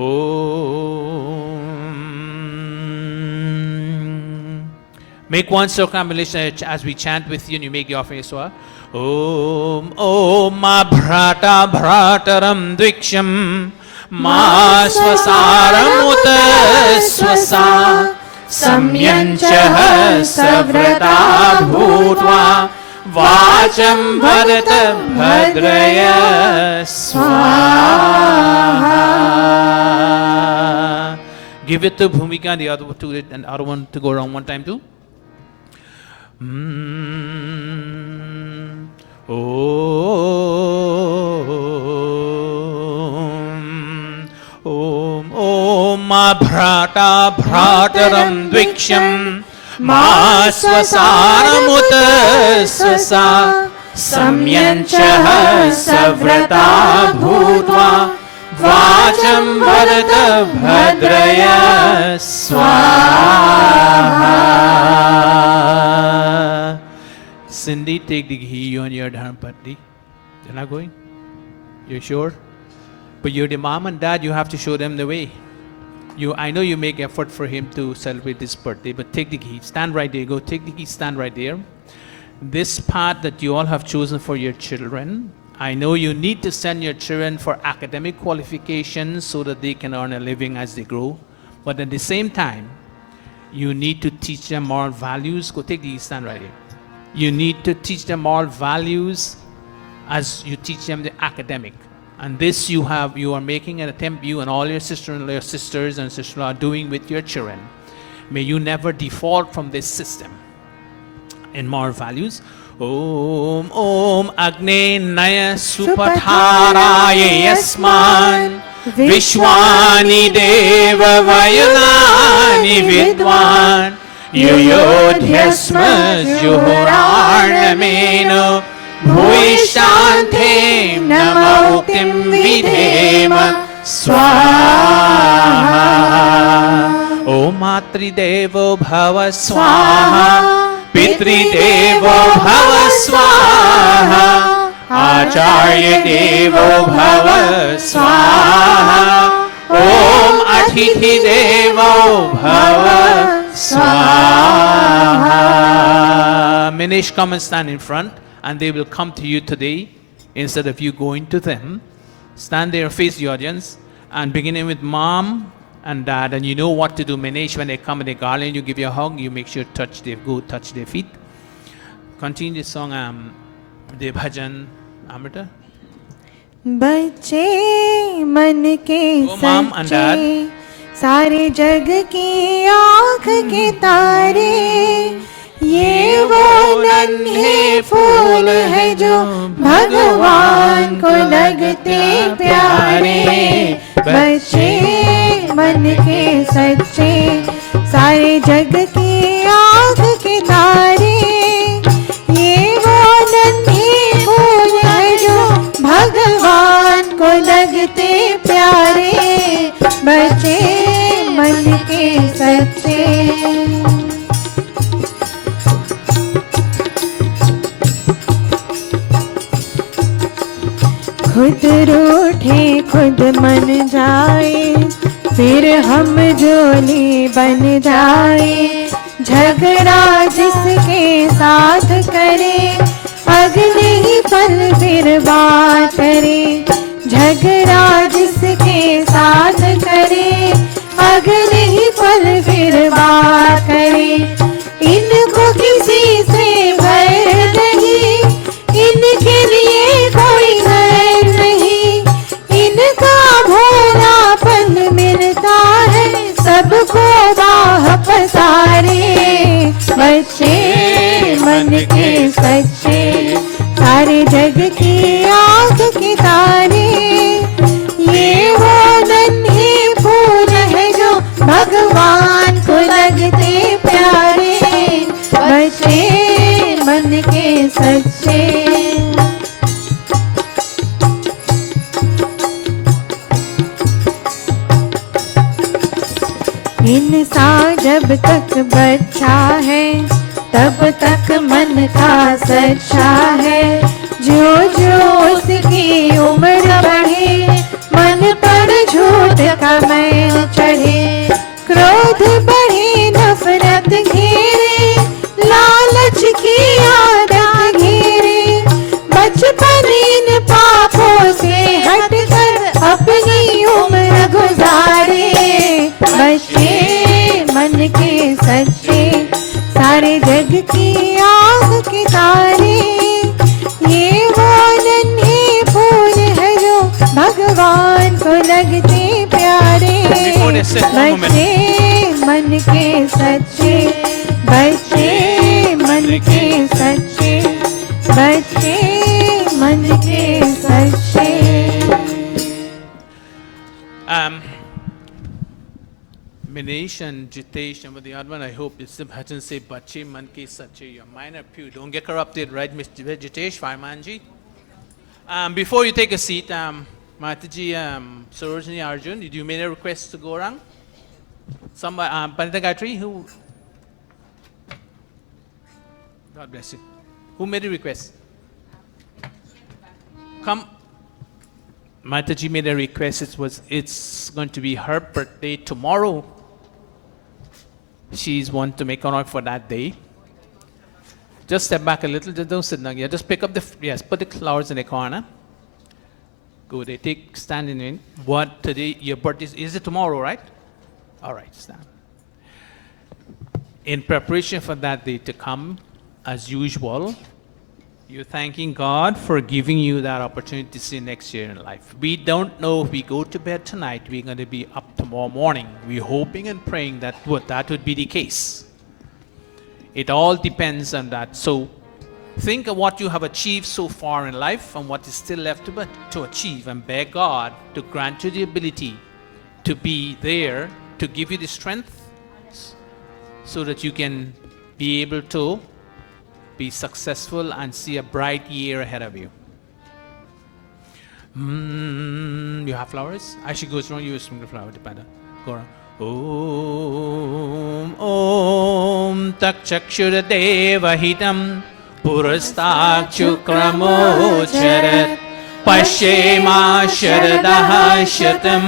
Make one circumambulation as we chant with you and you make the offering as well. Om Om Ma Bhrata Bhrataram Dviksham Ma Swasaram Uta Swasa Samyanchah Savrata Bhutva Vacham Bharata Bhadraya Swaha. Give it to Bhumika and the other to it, and the other one to go around one time too. Om Om Ma Bhrata Bhrataram Dviksham Ma Swasaram Uta Swasa Samyanchah Savrata Bhutva Vacham Bharata Bhadraya Swaha. Cindy, take the ghee, you and your dharmapatni. You're not going? You're sure? But you're the mom and dad, you have to show them the way. I know you make effort for him to celebrate this birthday, but take the ghee. Stand right there. Go take the ghee, stand right there. This path that you all have chosen for your children, I know you need to send your children for academic qualifications so that they can earn a living as they grow. But at the same time, you need to teach them moral values. Go take the ghee, stand right here. You need to teach them moral values as you teach them the academic. And this you are making an attempt, you and all your sisters and sister-in-law are doing with your children. May you never default from this system in moral values. Om Om Agne Naya Supatharaya Yasman Vishwani Deva Vayunani Vidwan Yuyodhyasma Juhurarnameno Bhuishante Namautim Vidhema Swaha. Om Matri Devo Bhava Swaha Pitri Devo Bhava Swaha Acharya Devo Bhava Swaha Om Atithi Devo Bhava Swaha. Minesh, come and stand in front, and they will come to you today instead of you going to them. Stand there, face the audience, and beginning with mom and dad, and you know what to do. Minesh, when they come and they garland, you give you a hug, you make sure touch their feet. Continue the song, the bhajan, Amrita. बच्चे मन के Oh, mom and dad. सच्चे सारे जग की आँख के तारे ये वो नन्हे फूल है जो भगवान को लगते प्यारे बच्चे मन के सच्चे सारे जग की आँख के तारे ये वो नन्हे फूल है जो भगवान को लगते प्यारे बच्चे मन के सच्चे खुद रूठे खुद मन जाए फिर हम जोली बन जाए झगड़ा जिसके साथ करे अगले ही पल फिर बात करे झगड़ा जिसके साथ करे अगले ही पल फिर करे। इनको किसी से भय नहीं, इनके लिए कोई घर नहीं, इनका भोलापन मिलता है सबको बाह पसारे। बच्चे मन के सच्चे, सारे जग की आँख के तारे, ये वो नन्हे फूल है जो भगवान को लगते प्यारे। बच्चे मन के सच्चे। इंसान जब तक बच्चा है तब तक मन का सच्चा है। जो जो उसकी उम्र बढ़े मन पर झूठ का मैल चढ़े। क्रोध बढ़े नफरत घेरे, लालच की आदत घेरे। बचपन इन पापों से हटकर अपनी उम्र गुजारे। बच्चे मन के सच्चे, सारे जग की आँख के तारे, ये वो नन्हे फूल है जो भगवान को लगते प्यारे। बच्चे मन के सच्चे, बच्चे मन के सच्चे, बच्चे मन के सच्चे। Manish and Jitesh and the other one, I hope it's the bhajan say bache man ki sache, your minor pew. Don't get corrupted, right, Mr. Jitesh, Firemanji? Before you take a seat, Mataji, Sarojini Arjun, did you make a request to go around? Somebody, Pandita Gayatri, who? God bless you. Who made a request? Come. Mataji made a request. It's going to be her birthday tomorrow. She's want to make honor for that day. Just step back a little. Just don't sit down here. Just pick up yes. Put the flowers in the corner. Good. They take standing in. What today? Your birthday is it tomorrow, right? All right. Stand. In preparation for that day to come, as usual, you're thanking God for giving you that opportunity to see next year in life. We don't know if we go to bed tonight, we're going to be up tomorrow morning. We're hoping and praying that would be the case. It all depends on that. So think of what you have achieved so far in life and what is still left to achieve, and beg God to grant you the ability to be there, to give you the strength so that you can be able to be successful and see a bright year ahead of you. You have flowers? Actually, goes wrong. You swing the flower. Go around. Om Om Tak Chakshura Deva Hitam Purastak Chukramo Charat Pashyema Sharadaha Shatam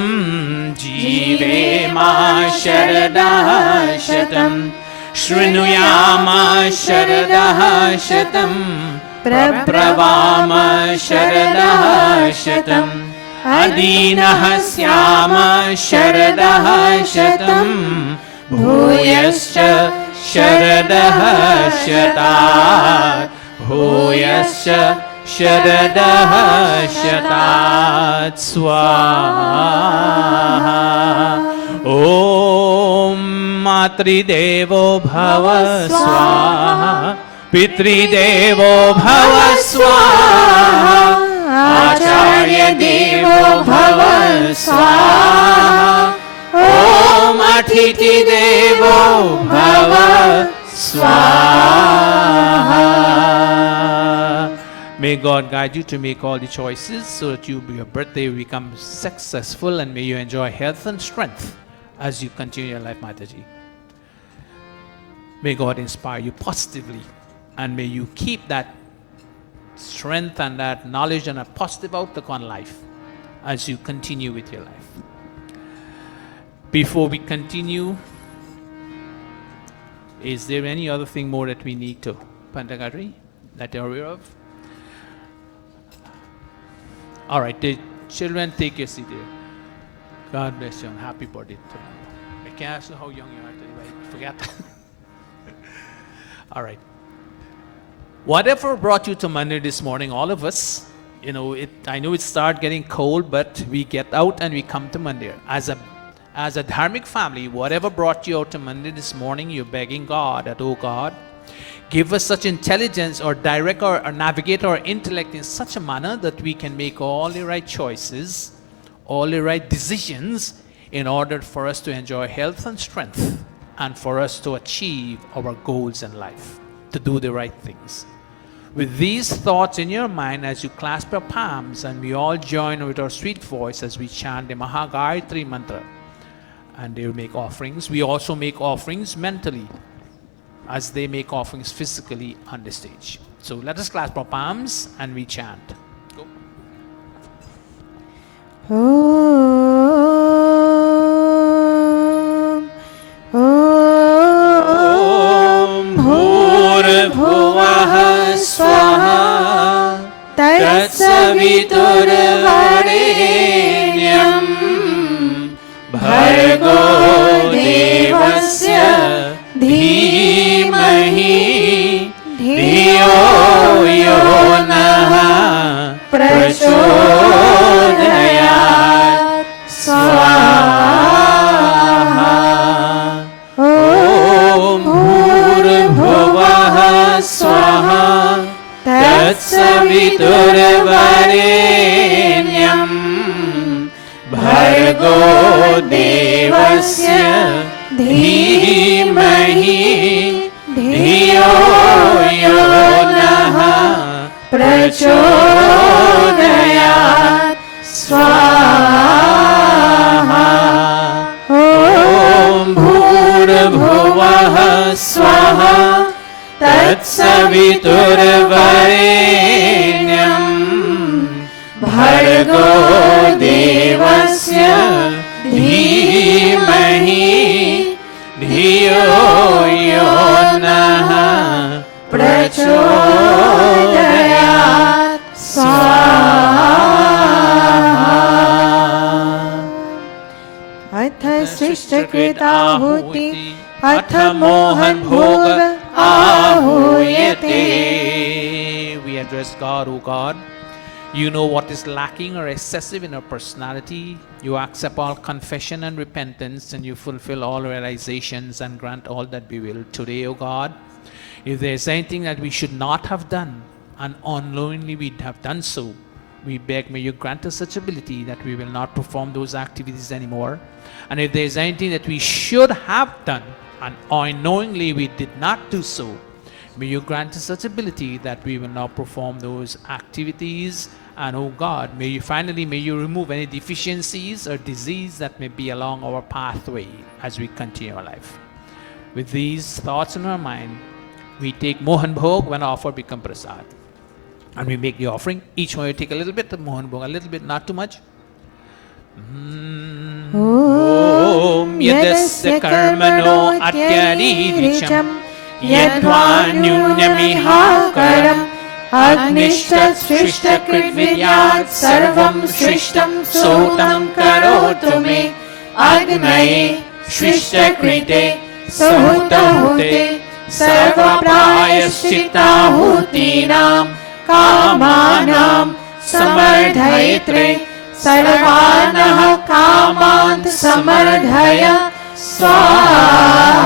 Jivema Sharadaha Shatam Shrinuyama Sharadaha Shatam Prabhavama Sharadaha Shatam Adinaha Syama Sharadaha Shatam Bhuyascha Sharadaha Shatat Bhuyascha Sharadaha Shatat Swaha Om Matridevo Bhava Swaha Pitridevo Bhava Swaha Acharya Devo Bhava Swaha Om Atiti Devo Bhava Swaha. May God guide you to make all the choices so that your birthday will become successful, and may you enjoy health and strength as you continue your life, Mataji. May God inspire you positively, and may you keep that strength and that knowledge and a positive outlook on life as you continue with your life. Before we continue, is there any other thing more that we need to, Pandagadri, that you're aware of? All right, the children, take your seat here. God bless you and happy birthday to you. I can't ask you how young you are today, right? Forget. All right. Whatever brought you to Monday this morning, all of us, I know it started getting cold, but we get out and we come to Monday. As a dharmic family, whatever brought you out to Monday this morning, you're begging God that, oh God, give us such intelligence or direct or navigate our intellect in such a manner that we can make all the right choices, all the right decisions in order for us to enjoy health and strength and for us to achieve our goals in life, to do the right things. With these thoughts in your mind, as you clasp your palms and we all join with our sweet voice as we chant the Mahagayatri mantra, and they will make offerings. We also make offerings mentally as they make offerings physically on the stage. So let us clasp our palms and we chant. Go. Om Bhurabhuvah Swaha Tatsaviturvarenyam Bhargo Devasya Dhimahi Dhiyo Yo Nah Prachodayat Swaha Om Bhurabhuvah Swaha Tatsaviturvarenyam Bhargo Devasya Dhimahi Dhiyo Yo Nah Prachodayat Swaha Om Bhurabhuvah Swaha Tatsaviturvarenyam Bhargo Devasya Dhimahi Dhiyo Yo Nah Prachodayat Swaha Atha Srishtakritahuti Atha Mohan Bhoga Ahuyate. We address God, O God. You know what is lacking or excessive in our personality. You accept all confession and repentance, and you fulfill all realizations and grant all that we will. Today, O God, if there is anything that we should not have done, and unknowingly we have done so, we beg, may you grant us such ability that we will not perform those activities anymore. And if there is anything that we should have done, and unknowingly we did not do so, may you grant us such ability that we will not perform those activities. And oh God, may you remove any deficiencies or disease that may be along our pathway as we continue our life. With these thoughts in our mind, we take Mohan Bhog when offered become prasad. And we make the offering. Each one will take a little bit of Mohan Bhog, a little bit, not too much. Om Yadasya Karmano Atyadiricham Yadvanyunyamihakaram Agnishtat Shrishtakrit Vidyat Sarvam Shrishtam Sotam Karotu Me Agnaye Shrishtakrite Sahutahute Sarva Prayaschittahutinam Kamanam Samardhayitre Sarvanah Kamant Samardhaya Swaha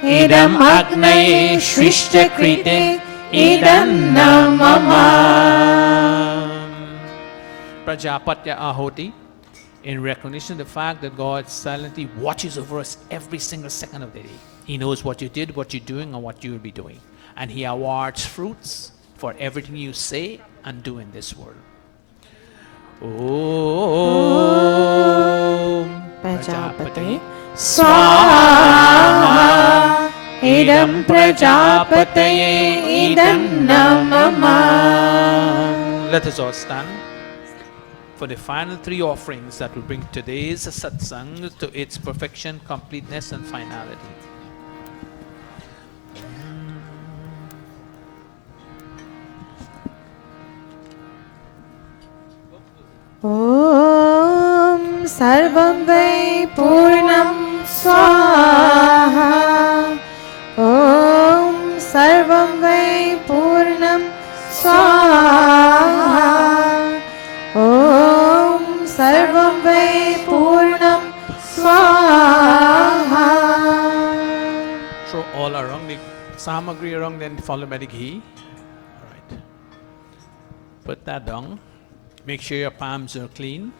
Idam Agnaye Shrishtakrite Idam Namama. Prajapatya Ahoti, in recognition of the fact that God silently watches over us every single second of the day. He knows what you did, what you're doing, and what you will be doing. And He awards fruits for everything you say and do in this world. Om Prajapate Swaha Idam Prajapataye Idam Namama. Let us all stand for the final three offerings that will bring today's satsang to its perfection, completeness, and finality. Om Sarvam Vai Purnam Swaha samagri wrong, then followed by the ghee. All right. Put that down. Make sure your palms are clean.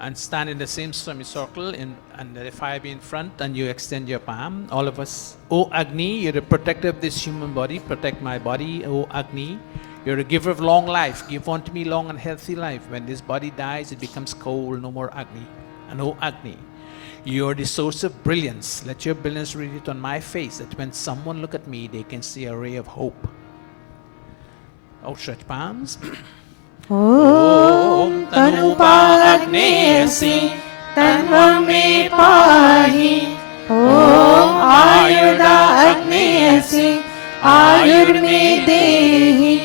And stand in the same semicircle, and the fire be in front, and you extend your palm. All of us. O Agni, you're the protector of this human body. Protect my body, O Agni. You're a giver of long life. Give unto me long and healthy life. When this body dies, it becomes cold. No more Agni. And O Agni, you're the source of brilliance. Let your brilliance radiate on my face, that when someone look at me, they can see a ray of hope. Outstretch palms. Om Tanupa Agnesi Tanvam me pahi. Om Ayurda Agnesi Ayur me dehi.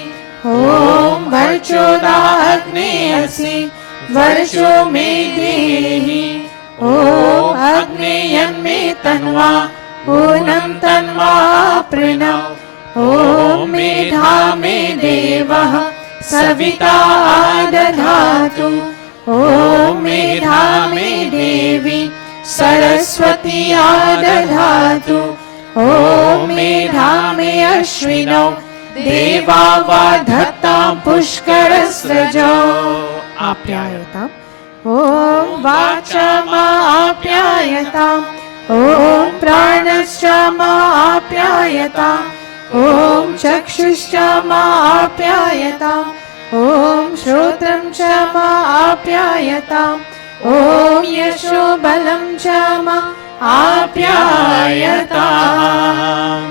Om Varchoda Agnesi Varcho me dehi. Om Agneyan me tanva Unam tanva pranav. Om Medha me devah Savita dadhatu. Om Medha me devi Saraswati dadhatu. Om Medha me ashwino Deva vadhatam pushkarasrajo. Apyayatam. Om Vachama apyayatam. Om Pranashama apyayatam. Om Chakshushtama apyayatam. Om Shrotam Chama apyayatam. Om Yasho Balam Chama apyayatam.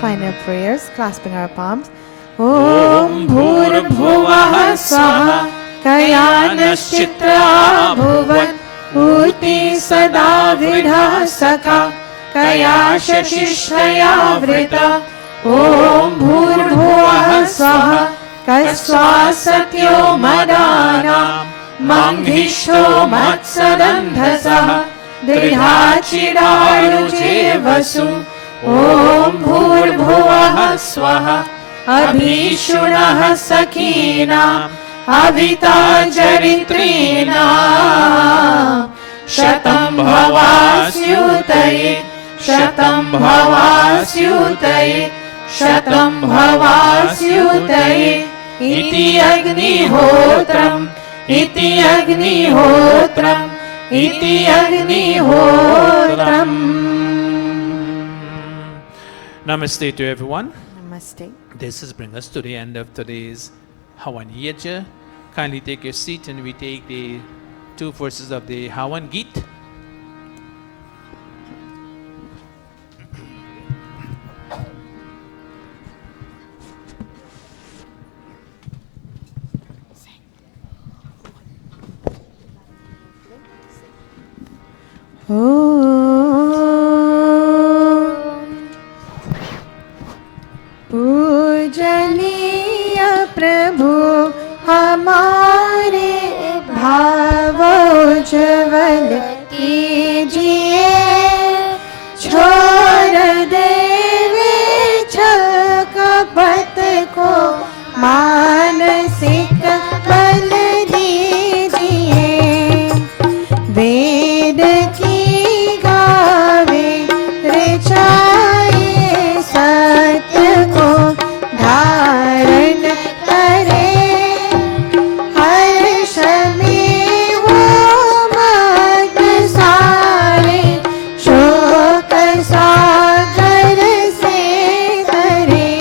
Final prayers, clasping our palms. Om Bhurabhuvah Swaha Kayanaschitra Bhuvan Uti Sada Vidha Sakha Kaya Shashishtaya Vrita. Om Bhurabhuvah Swaha Kasva Satyo Madana Manghishto Matsadandhasaha Dridhachidaruje Vasu. Om Bhurabhuvah Swaha Abhishunah Sakina Avita Jaritrina Shatam Bhavasyutaye Shatam Bhavasyutaye Shatam Bhavasyutaye Iti Agnihotram Iti Agnihotram Iti Agnihotram. Namaste to everyone. Namaste. This has bring us to the end of today's Havan Yajna. Kindly take your seat and we take the 2 verses of the Havan Geet. पूजनीय प्रभु हमारे भावोज्ज्वल कीजिए, छोड़ देवे छल कपट को मानसिक बल दीजिए। वेद की गावे ऋचाए सत्य को धारण करे, हर्ष में वो मग्न सारे शोक सागर से करे।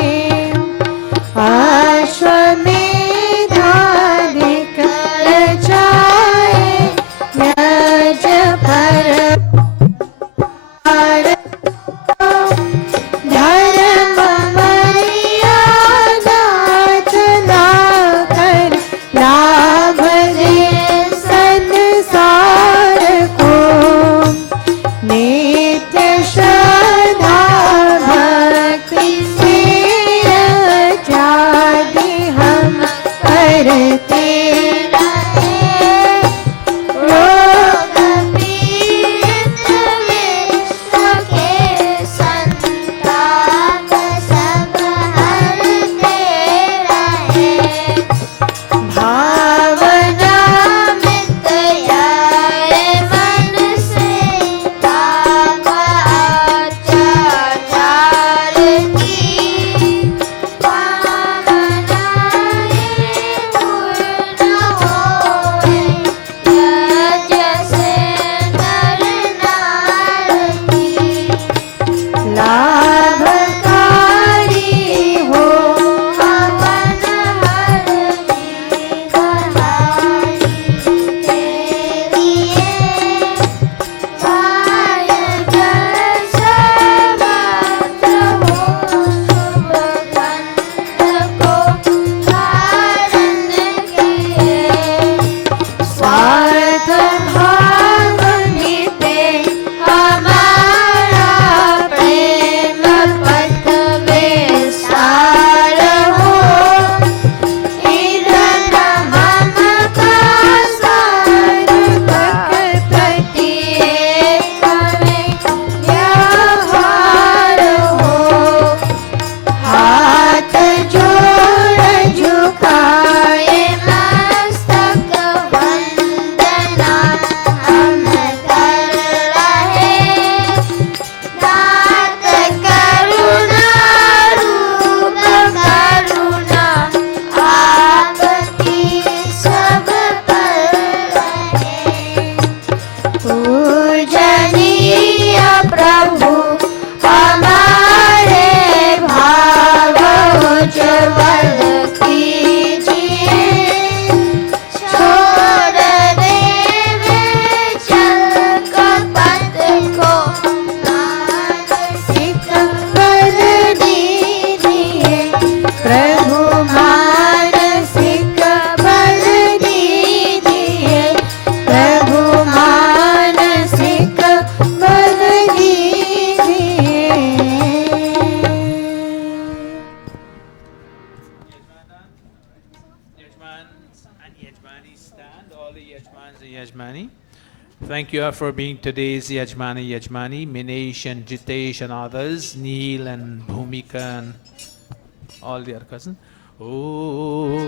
अश्वमेधाधिक रचाए यज्ञ पर धर्म मर्यादा चला कर लाभ दे संसार को। नित्य श्रद्धा भक्ति से रचादि हम करते रहे, रोग पीड़ित विश्व के संताप सब हरते रहे। And Yajmani stand, all the Yajmans and Yajmani. Thank you all for being today's Yajmani, Minesh and Jitesh and others, Neil and Bhumika and all the other cousins. Om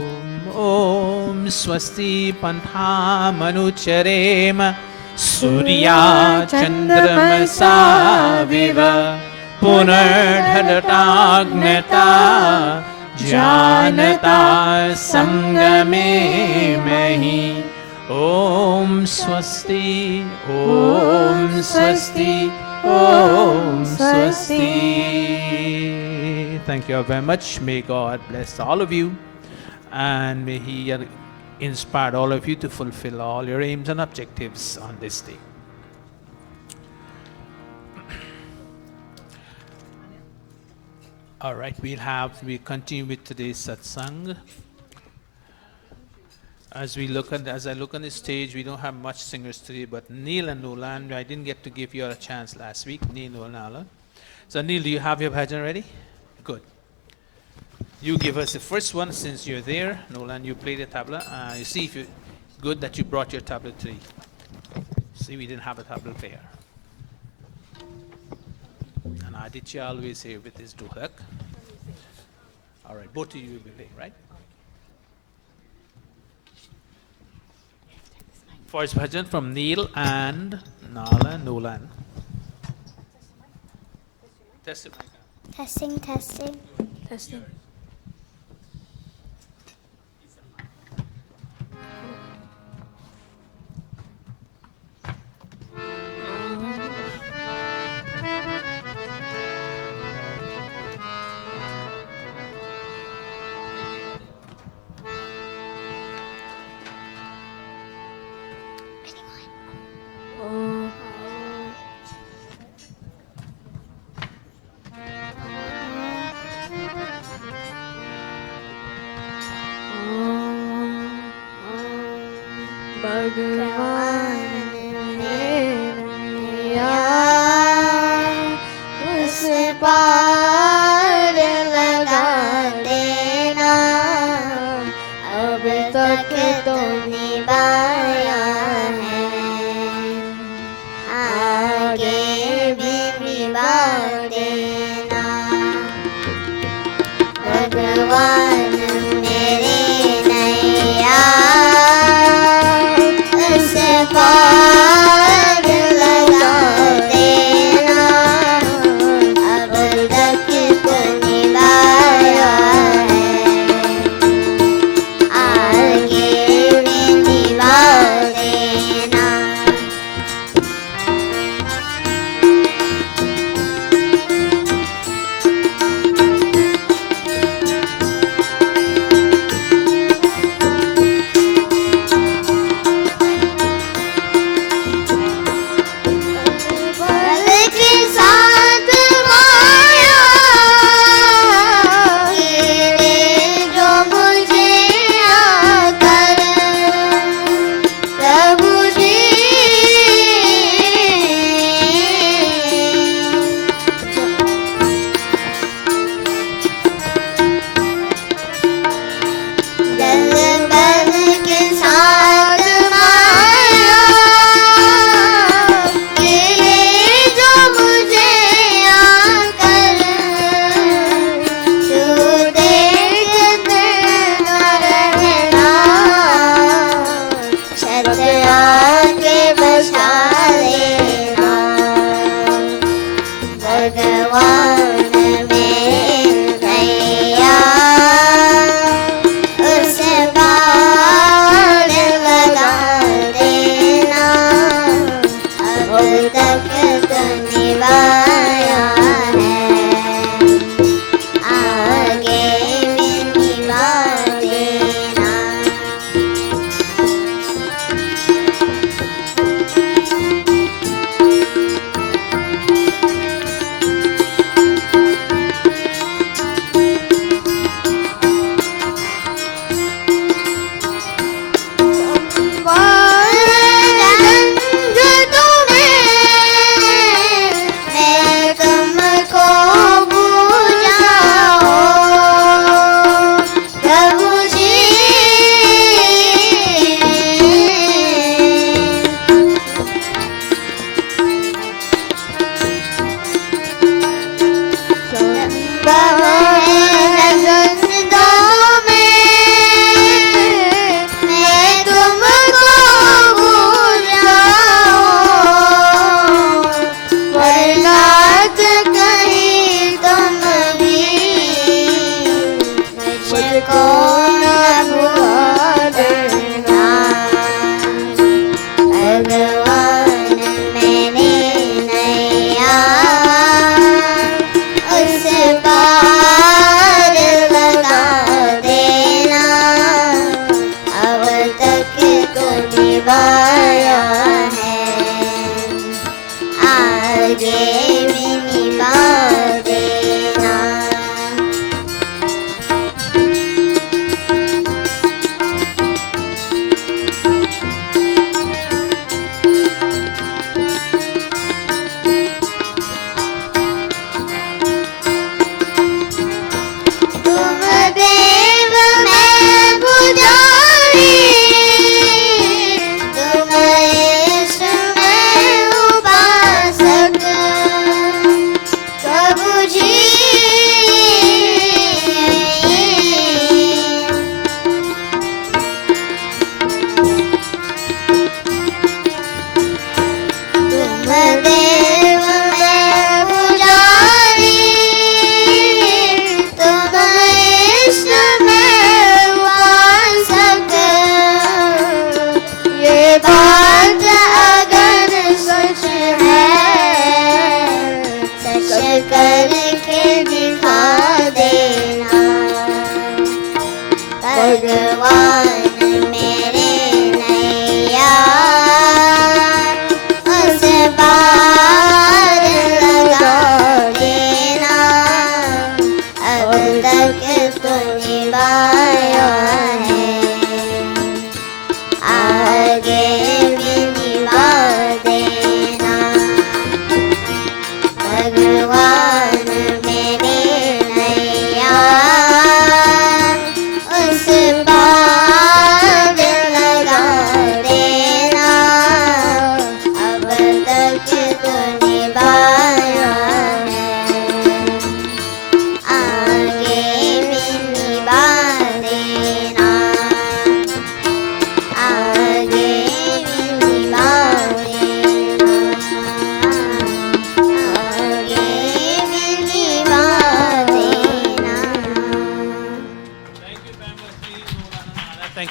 Swasti Pantha Manucharema Surya Chandramasa Viva Punardhatagnata Janata Sangame Mahi. Om Swasti, Om Swasti, Om Swasti. Thank you all very much. May God bless all of you, and may He inspire all of you to fulfill all your aims and objectives on this day. All right, we continue with today's satsang. As I look on the stage, we don't have much singers today, but Neil and Nolan, I didn't get to give you a chance last week, Neil and Nolan. So Neil, do you have your bhajan ready? Good. You give us the first one since you're there. Nolan, you play the tabla. You see if you good that you brought your tabla today. See, we didn't have a tabla player. And Aditya always here with his duhak. All right, both of you will be playing, right? First bhajan from Neil and Nolan. Testing. Testing. आगे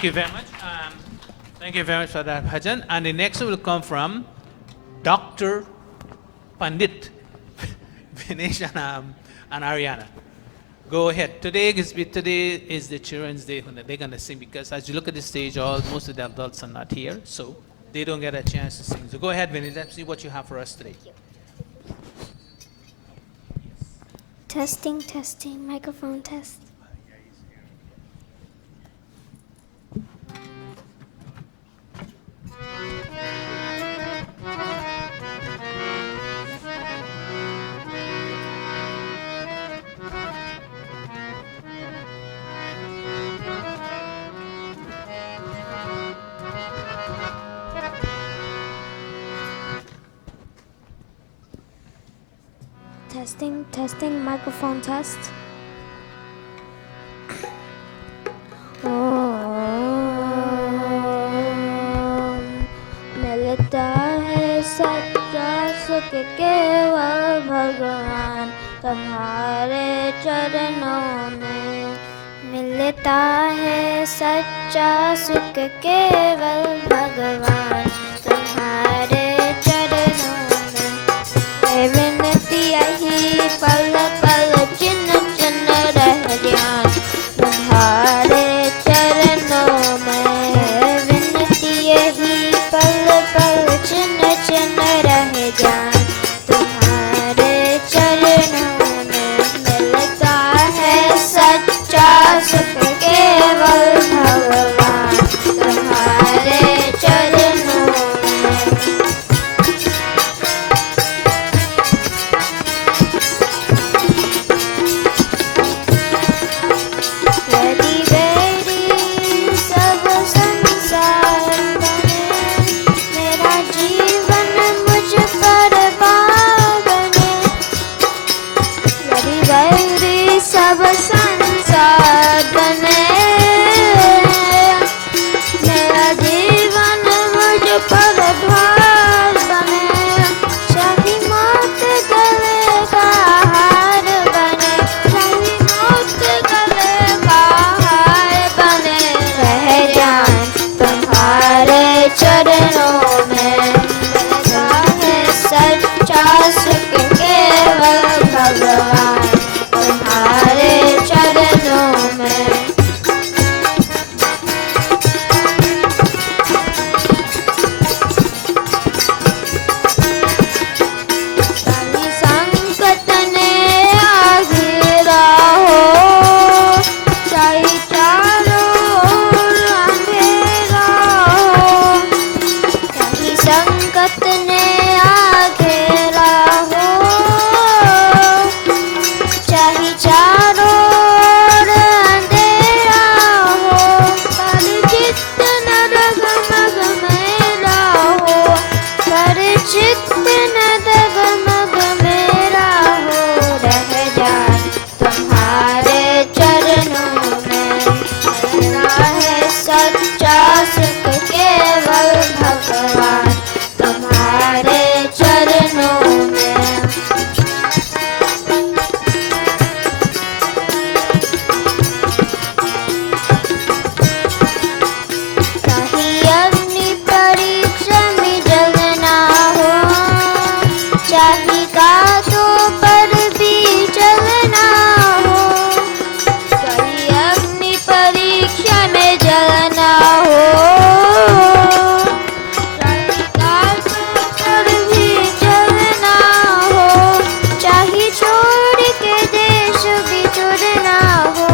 you very much. Thank you very much for that bhajan. And the next will come from Dr. Pandit Vinesh and Ariana. Go ahead. Today is the Children's Day when they're going to sing, because as you look at the stage, most of the adults are not here, so they don't get a chance to sing. So go ahead, Vinesh. Let's see what you have for us today. Testing, testing, microphone test. Testing, testing, microphone test. मिलता है सच्चा सुख केवल भगवान तुम्हारे चरणों में। मिलता है सच्चा सुख केवल भगवान तुम्हारे चरणों में। है विनती यही पल पल चिन्ह चिन्ह रह ध्यान तुम्हारे चरणों में। है विनती यही पल पल चिन्ह चिन्ह रह ध्यान तुम्हारे चरणों में। मिलता है सच्चा सुख केवल भगवान तुम्हारे चरणों में। यदि मेरी सब संसार बने मेरा जीवन मुझ पर बने। यदि मेरी सब संसार बने मेरा जीवन मुझ पर भार बने। चाहे मौत गले का हार बने चाहे मौत गले का हार बने। रह जान तुम्हारे चरणों में। मिलता है सच्चा सुख केवल भगवान तुम्हारे चरणों में। चाहे संकट ने आ घेरा हो चाहे चारों ओर अंधेरा हो। चाहे संकट ने आ घेरा हो चाहे चारों ओर अंधेरा हो। पर जितना डगमग मेरा हो पर जितना डगमग मेरा हो। रह जान तुम्हारे चरणों में। मिलता है सच्चा सुख केवल भगवान तुम्हारे चरणों में। चाहे अग्नि परीक्षा में जलना हो चाहे गातों पर भी चलना हो। चाहे अग्नि परीक्षा में जलना हो चाहे गातों पर भी चलना हो। चाहे छोड़ के देश बिछुड़ना हो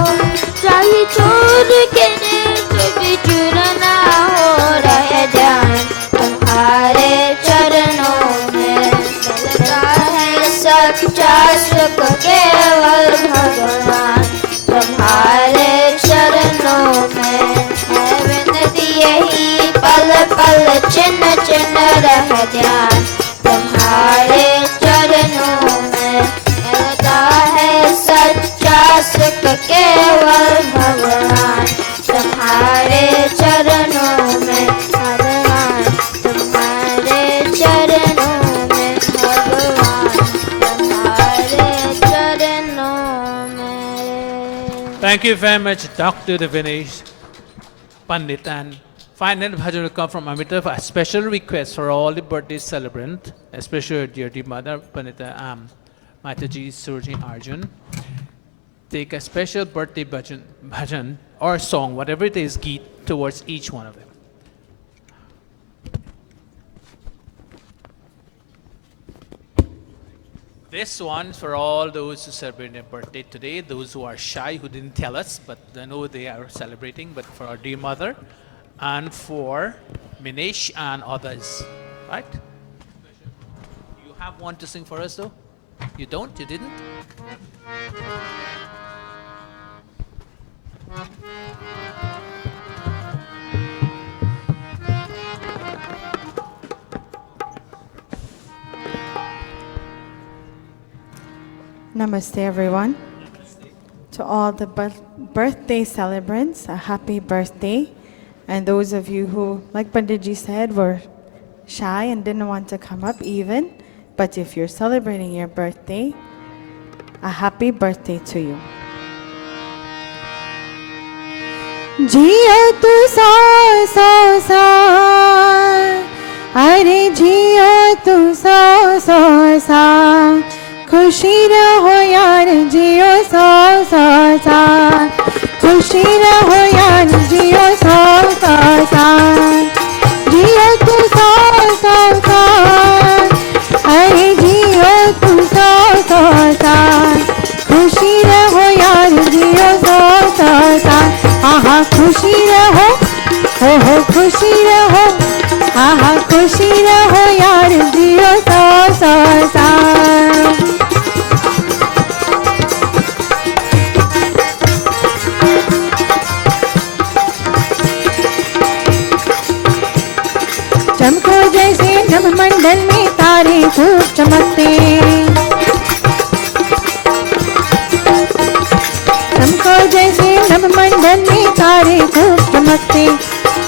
चाहे छोड़ के देश बिछुड़ना हो। रह जान तुम्हारे चरणों में। मिलता है सच्चा सुख केवल भगवान तुम्हारे चरणों में। है विनती यही पल पल चिन्ह चिन्ह रह ध्यान तुम्हारे चरणों में। मिलता है सच्चा सुख केवल भगवान तुम्हारे चरणों में। भगवान तुम्हारे चरणों में। भगवान तुम्हारे चरणों में। Thank you very much, Dr. Vinesh. Pandit, and final bhajan will come from Amitav. A special request for all the birthday celebrant, especially your dear mother, Pandita Mataji Surji Arjun. Take a special birthday bhajan or song, whatever it is, geet towards each one of them. This one's for all those who celebrate their birthday today, those who are shy, who didn't tell us, but they know they are celebrating, but for our dear mother, and for Minesh and others, right? You have one to sing for us though? You don't? You didn't? Namaste, everyone. To all the birthday celebrants, a happy birthday. And those of you who, like Panditji said, were shy and didn't want to come up even, but if you're celebrating your birthday, a happy birthday to you. जियो तू सौ सौ साल, अरे जियो तू सौ सौ साल, खुशी रहो यार जियो सौ सौ साल, खुशी रहो यार जियो सौ सौ साल, जियो तू सौ सौ साल, अरे जियो तू सौ सौ साल, खुशी रहो यार जियो सौ सौ साल, आहा खुशी रहो, हो खुशी रहो, आहा खुशी रहो यार जियो सौ सौ साल. चमको जैसे नभमंडल में तारे खूब चमकते, चमको जैसे नभमंडल में तारे खूब चमकते,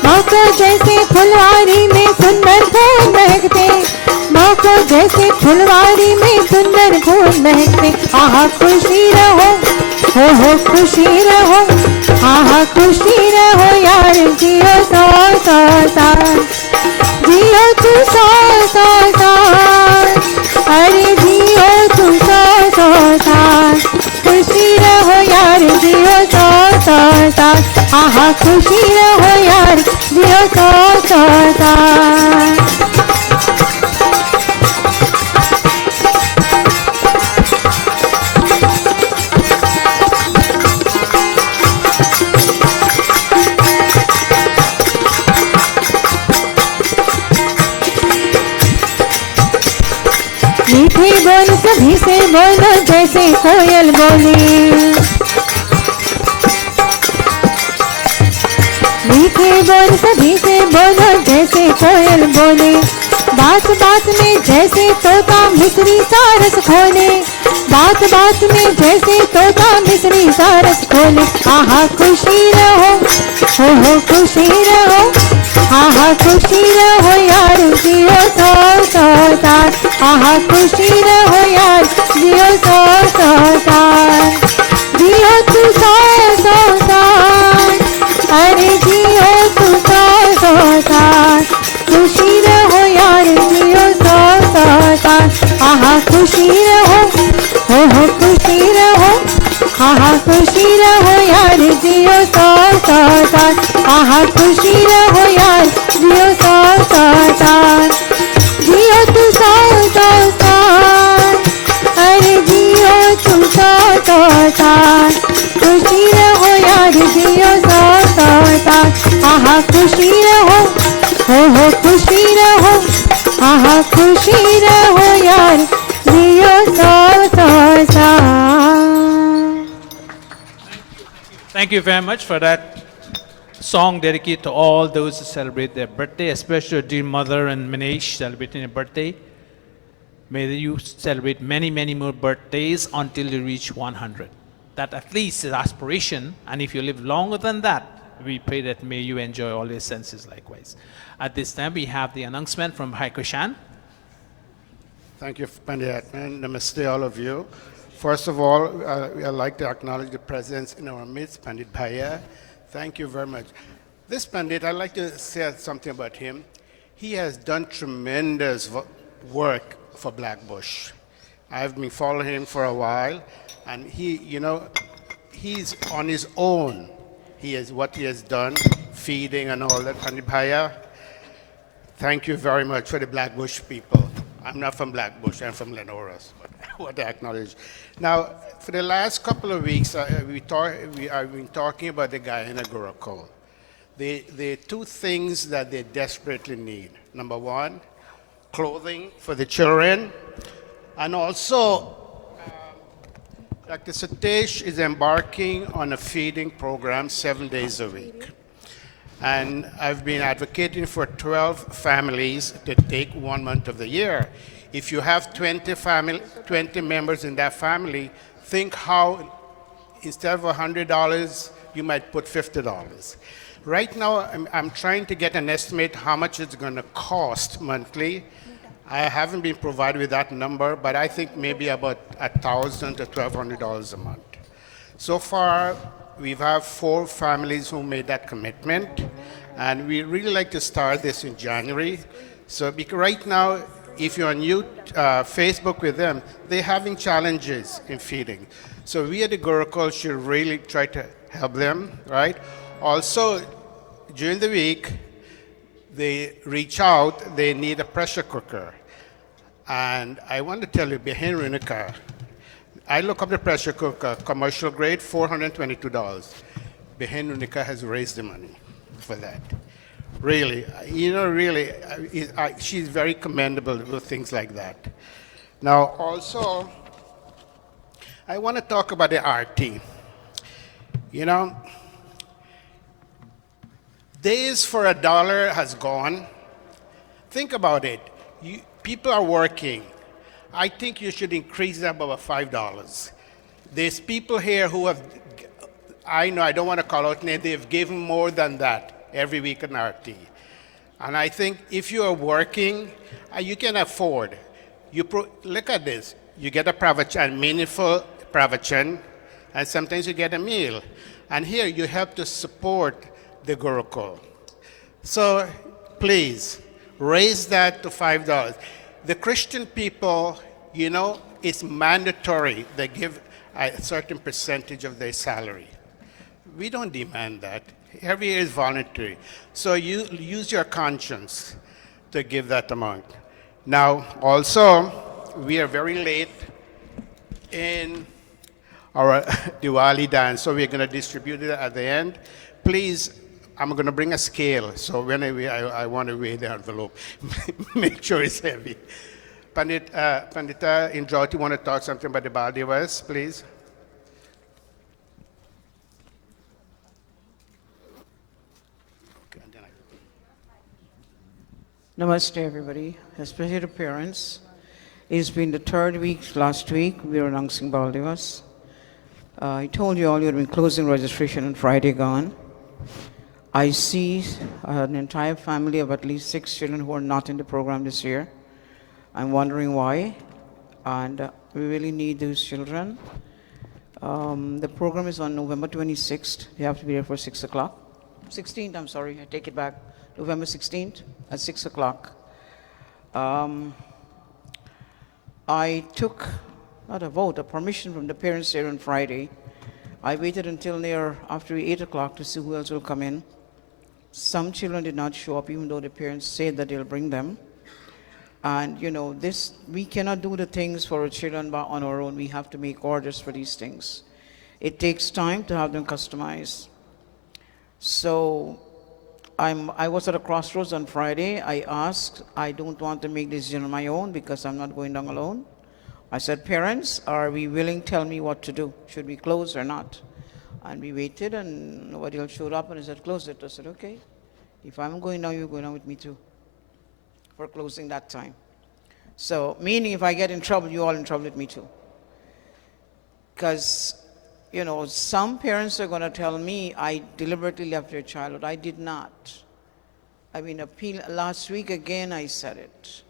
मौको जैसे फुलवारी में सुंदर फूल महकते, मौको जैसे फुलवारी में सुंदर फूल महकते, आहा खुशी रहो, हो खुशी रहो, आहा खुशी रहो यार जियो सौ सौ साल, जियो तू सौ सौ साल, अरे जियो तू सौ सौ साल, खुशी रहो यार जियो सौ सौ साल, आहा खुशी रहो यार जियो सौ सौ साल. मीठे बोल सभी से बोलो जैसे कोयल बोले, मीठे बोल सभी से बोलो जैसे कोयल बोले, बात बात में जैसे तोता मिश्री सारस खोले, बात बात में जैसे तोता मिश्री सारस खोले, आहा खुशी रहो, हो खुशी रहो, आहा खुशी रहो यार जियो सौ सौ साल, आहा खुशी रहो यार जियो सौ सौ साल, जियो तू सौ सौ साल, अरे जियो तू सौ सौ साल, खुशी रहो यार जियो सौ सौ साल, आहा खुशी रहो, हो खुशी रहो, आहा खुशी रहो यार जियो सौ सौ साल, आहा खुशी रहो यार जियो सौ सौ साल, जियो तू सौ सौ साल, अरे जियो तू सौ सौ साल, खुशी रहो यार जियो सौ सौ साल, आहा खुशी रहो, हो खुशी रहो, आहा खुशी रहो यार जियो सौ सौ साल. Thank you very much for that song dedicated to all those who celebrate their birthday, especially your dear mother and Minesh celebrating their birthday. May you celebrate many, many more birthdays until you reach 100. That at least is aspiration, and if you live longer than that, we pray that may you enjoy all your senses likewise. At this time, we have the announcement from Bhai Krishan. Thank you, Pandit Atman. Namaste, all of you. First of all, I'd like to acknowledge the presence in our midst, Pandit Bhaiya. Thank you very much. This Pandit, I'd like to say something about him. He has done tremendous work for Blackbush. I've been following him for a while, and he's on his own. What he has done, feeding and all that. Pandit Bhaiya, thank you very much for the Blackbush people. I'm not from Blackbush, I'm from Lenoras, but I want to acknowledge. Now, for the last couple of weeks, I've been talking about the Guyana Gurukula. The two things that they desperately need. Number one, clothing for the children, and also Dr. Satish is embarking on a feeding program 7 days a week. And I've been advocating for 12 families to take 1 month of the year. If you have 20 members in that family, think how instead of $100, you might put $50. Right now, I'm trying to get an estimate how much it's going to cost monthly. I haven't been provided with that number, but I think maybe about $1,000 to $1,200 a month. So far, we've had 4 families who made that commitment, and we really like to start this in January. So right now, if you're on Facebook with them, they're having challenges in feeding. So we at the Gurukula should really try to help them, right? Also, during the week, they reach out, they need a pressure cooker. And I want to tell you, behind Runica, I look up the pressure cooker, commercial grade, $422. Behind Runica has raised the money for that. Really, she's very commendable with things like that. Now, also, I want to talk about the RT. Days for $1 has gone. Think about it. People are working. I think you should increase that by $5. There's people here who have, I know, I don't want to call out names, they've given more than that every week in RT. And I think if you are working, you can afford. Look at this. You get a pravachan, meaningful pravachan, and sometimes you get a meal. And here you help to support the Gurukula. So please, raise that to $5. The Christian people, it's mandatory. They give a certain percentage of their salary. We don't demand that. Every year is voluntary. So you use your conscience to give that amount. Now, also, we are very late in our Diwali dance, so we're going to distribute it at the end. Please, I'm going to bring a scale, so when I want to weigh the envelope, make sure it's heavy. Pandita Indrati, want to talk something about the Baldivas, please? Namaste, everybody, especially the parents. It's been the 3rd week last week. We were announcing Baldivas. I told you all you had been closing registration on Friday gone. I see an entire family of at least 6 children who are not in the program this year. I'm wondering why, and we really need those children. The program is on November 26th. You have to be there for 6 o'clock. 16th, I'm sorry, I take it back. November 16th at 6 o'clock. I took, not a vote, a permission from the parents here on Friday. I waited until near after 8 o'clock to see who else will come in. Some children did not show up, even though the parents said that they'll bring them. And we cannot do the things for our children on our own. We have to make orders for these things. It takes time to have them customized. So I was at a crossroads on Friday. I asked, I don't want to make this decision on my own because I'm not going down alone. I said, parents, are we willing to tell me what to do? Should we close or not? And we waited, and nobody else showed up, and I said, close it. I said, okay, if I'm going now, you're going down with me too, for closing that time. So, meaning if I get in trouble, you're all in trouble with me too. Because, some parents are going to tell me, I deliberately left your childhood. I did not. Last week again, I said it.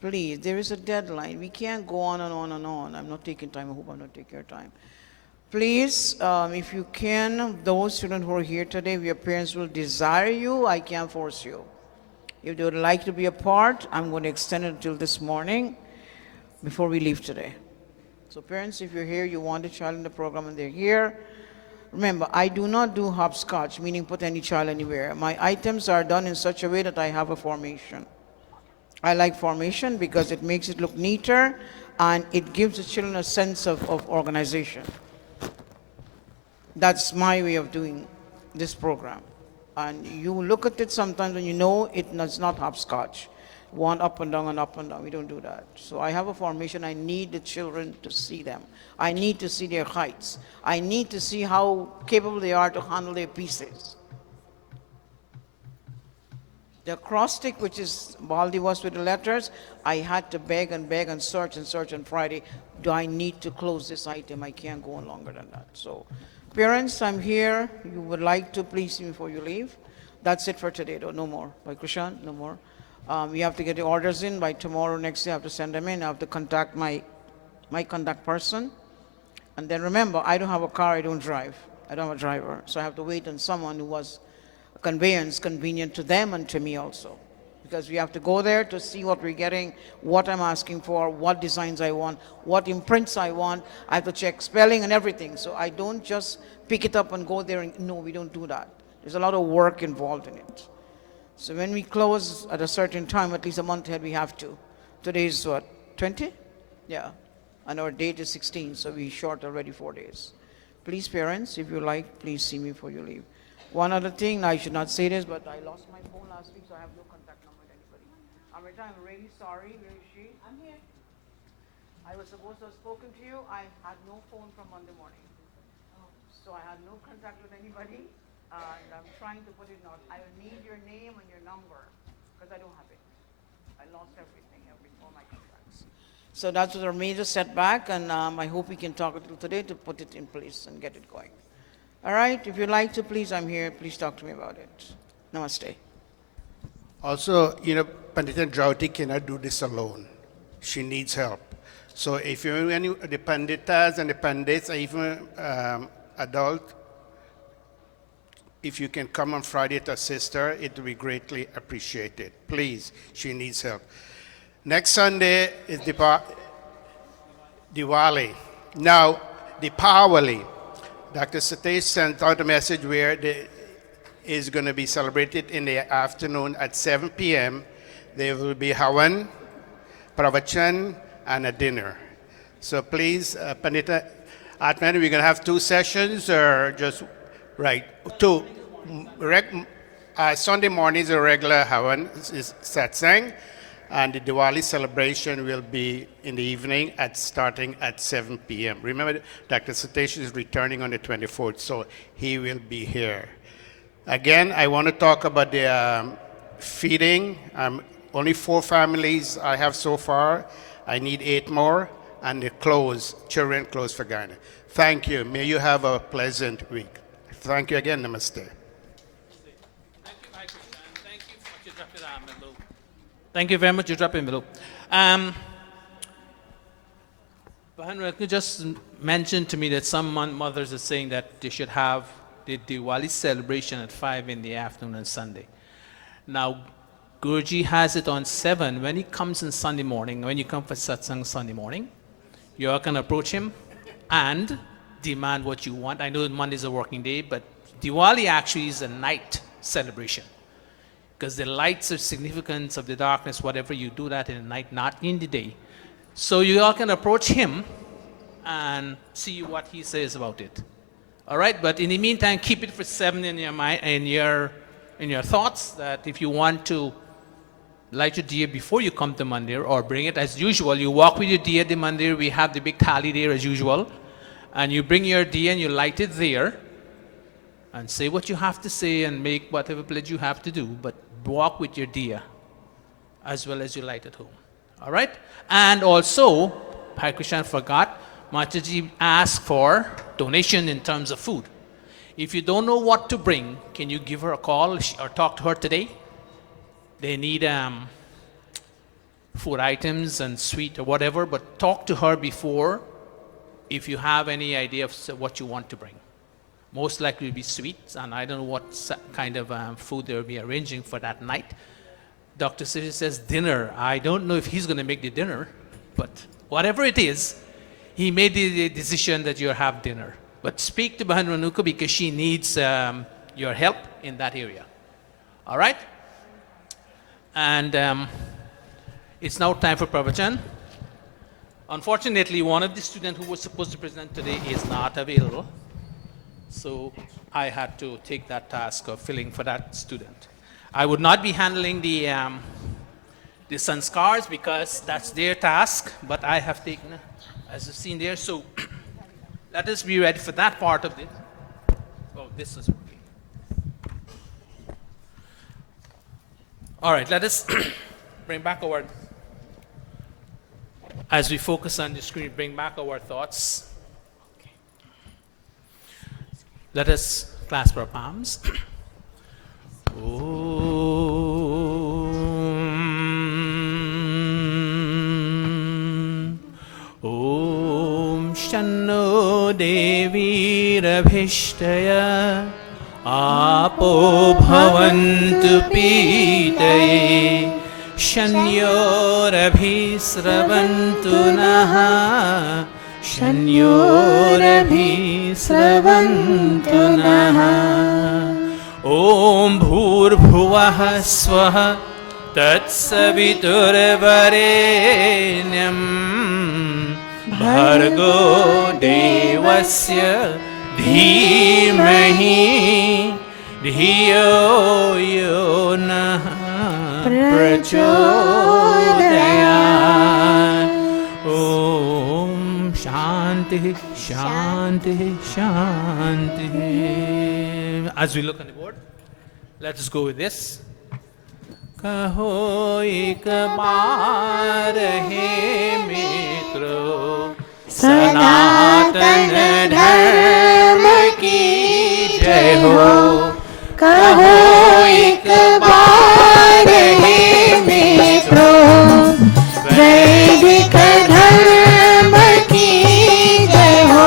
Please, there is a deadline. We can't go on and on and on. I'm not taking time. I hope I'm not taking your time. Please, if you can, those children who are here today, if your parents will desire you, I can't force you. If they would like to be a part, I'm going to extend it until this morning before we leave today. So parents, if you're here, you want a child in the program and they're here, remember, I do not do hopscotch, meaning put any child anywhere. My items are done in such a way that I have a formation. I like formation because it makes it look neater and it gives the children a sense of organization. That's my way of doing this program. And you look at it sometimes and you know it's not hopscotch. One up and down and up and down. We don't do that. So I have a formation. I need the children to see them. I need to see their heights. I need to see how capable they are to handle their pieces. The acrostic, which is Baldi was with the letters, I had to beg and search on Friday. Do I need to close this item? I can't go on longer than that. So parents, I'm here. You would like to please see me before you leave. That's it for today, though. No more. By Krishan, no more. We have to get the orders in by tomorrow. Next day, I have to send them in. I have to contact my contact person. And then remember, I don't have a car. I don't drive. I don't have a driver. So I have to wait on someone who was a conveyance convenient to them and to me also. Because we have to go there to see what we're getting, what I'm asking for, what designs I want, what imprints I want. I have to check spelling and everything. So I don't just pick it up and go there and no, we don't do that. There's a lot of work involved in it. So when we close at a certain time, at least a month ahead, we have to. Today is what, 20? Yeah. And our date is 16, so we're short already 4 days. Please, parents, if you like, please see me before you leave. One other thing, I should not say this, but I lost my phone last week, so I have no contact number with anybody. Amrita, I'm really sorry. Where is she? I'm here. I was supposed to have spoken to you. I had no phone from Monday morning. So I had no contact with anybody. And I'm trying to put it out. I will need your name and your number because I don't have it. I lost everything, all my contacts. So that was our major setback, and I hope we can talk a little today to put it in place and get it going. All right, if you'd like to, please, I'm here. Please talk to me about it. Namaste. Also, Pandita Drauti cannot do this alone. She needs help. So if you any the Panditas and the Pandits, or even adult, if you can come on Friday to assist her, it will be greatly appreciated. Please, she needs help. Next Sunday is Diwali. Now, Deepavali. Dr. Satish sent out a message where is going to be celebrated in the afternoon at 7 p.m. There will be Havan, Pravachan, and a dinner. So please, Pandita Atman, we're going to have 2 sessions or just, right, 2. Sunday morning is a regular Havan, is Satsang, and the Diwali celebration will be in the evening starting at 7 p.m. Remember, Dr. Satish is returning on the 24th, so he will be here. Again, I want to talk about the feeding. Only 4 families I have so far. I need 8 more, and the children clothes for Ghana. Thank you. May you have a pleasant week. Thank you again. Namaste. Thank you very much for dropping below. Bahan just mentioned to me that some mothers are saying that they should have the Diwali celebration at 5 in the afternoon on Sunday. Now, Guruji has it on 7. When he comes on Sunday morning, when you come for Satsang Sunday morning, you all can approach him and demand what you want. I know Monday is a working day, but Diwali actually is a night celebration. Because the lights are significance of the darkness, whatever, you do that in the night, not in the day. So you all can approach him and see what he says about it. All right, but in the meantime, keep it for 7 in your mind, in your thoughts, that if you want to light your diya before you come to Mandir, or bring it as usual, you walk with your diya at the Mandir, we have the big thali there as usual, and you bring your diya and you light it there, and say what you have to say and make whatever pledge you have to do, but walk with your diya as well as you light at home. All right? And also, Hare Krishna forgot, Mataji asked for donation in terms of food. If you don't know what to bring, can you give her a call or talk to her today? They need food items and sweet or whatever, but talk to her before if you have any idea of what you want to bring. Most likely will be sweets, and I don't know what kind of food they'll be arranging for that night. Dr. Siri says dinner. I don't know if he's going to make the dinner, but whatever it is, he made the decision that you'll have dinner. But speak to Bahan Ranuka because she needs your help in that area. All right? And it's now time for Pravachan. Unfortunately, one of the students who was supposed to present today is not available. So I had to take that task of filling for that student. I would not be handling the sanskars because that's their task, but I have taken, as you've seen there. So let us be ready for that part of it. Oh, this is okay. All right, let us bring back our, as we focus on the screen, bring back our thoughts. Let us clasp our palms. Om Shanno Devi Rabhishtaya Apo Bhavantu Pitaye Shanyo Rabhisravantu Naha Shanyo Rabhisravantu Naha Om Bhurbhuvah Swaha Tatsaviturvarenyam Bhargo Devasya Dhimahi Dhiyo Yo Nah Prachodayat Om Shanti Shanti Shanti. As we look on the board, let us go with this. Kaho ek baar hai mitro Sanatan dharma ki jai ho. Kaho ek baar hai mitro Vedic dharma ki jai ho.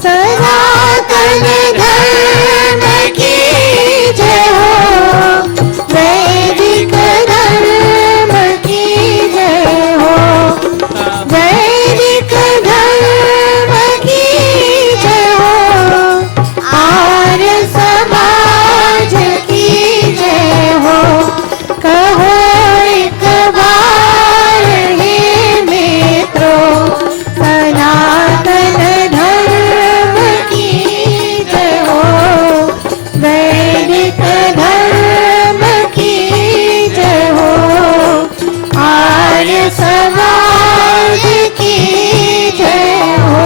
Sanatan dharma ki jai ho. Vedic dharma ki jai ho. Vedic dharma ki jai ho. Arya Samaj ki jai ho. Kaho ek baar hai mitro Sanatan dharma ki jai ho. Vedic dharma ki jai ho. Arya Samaj ki jai ho.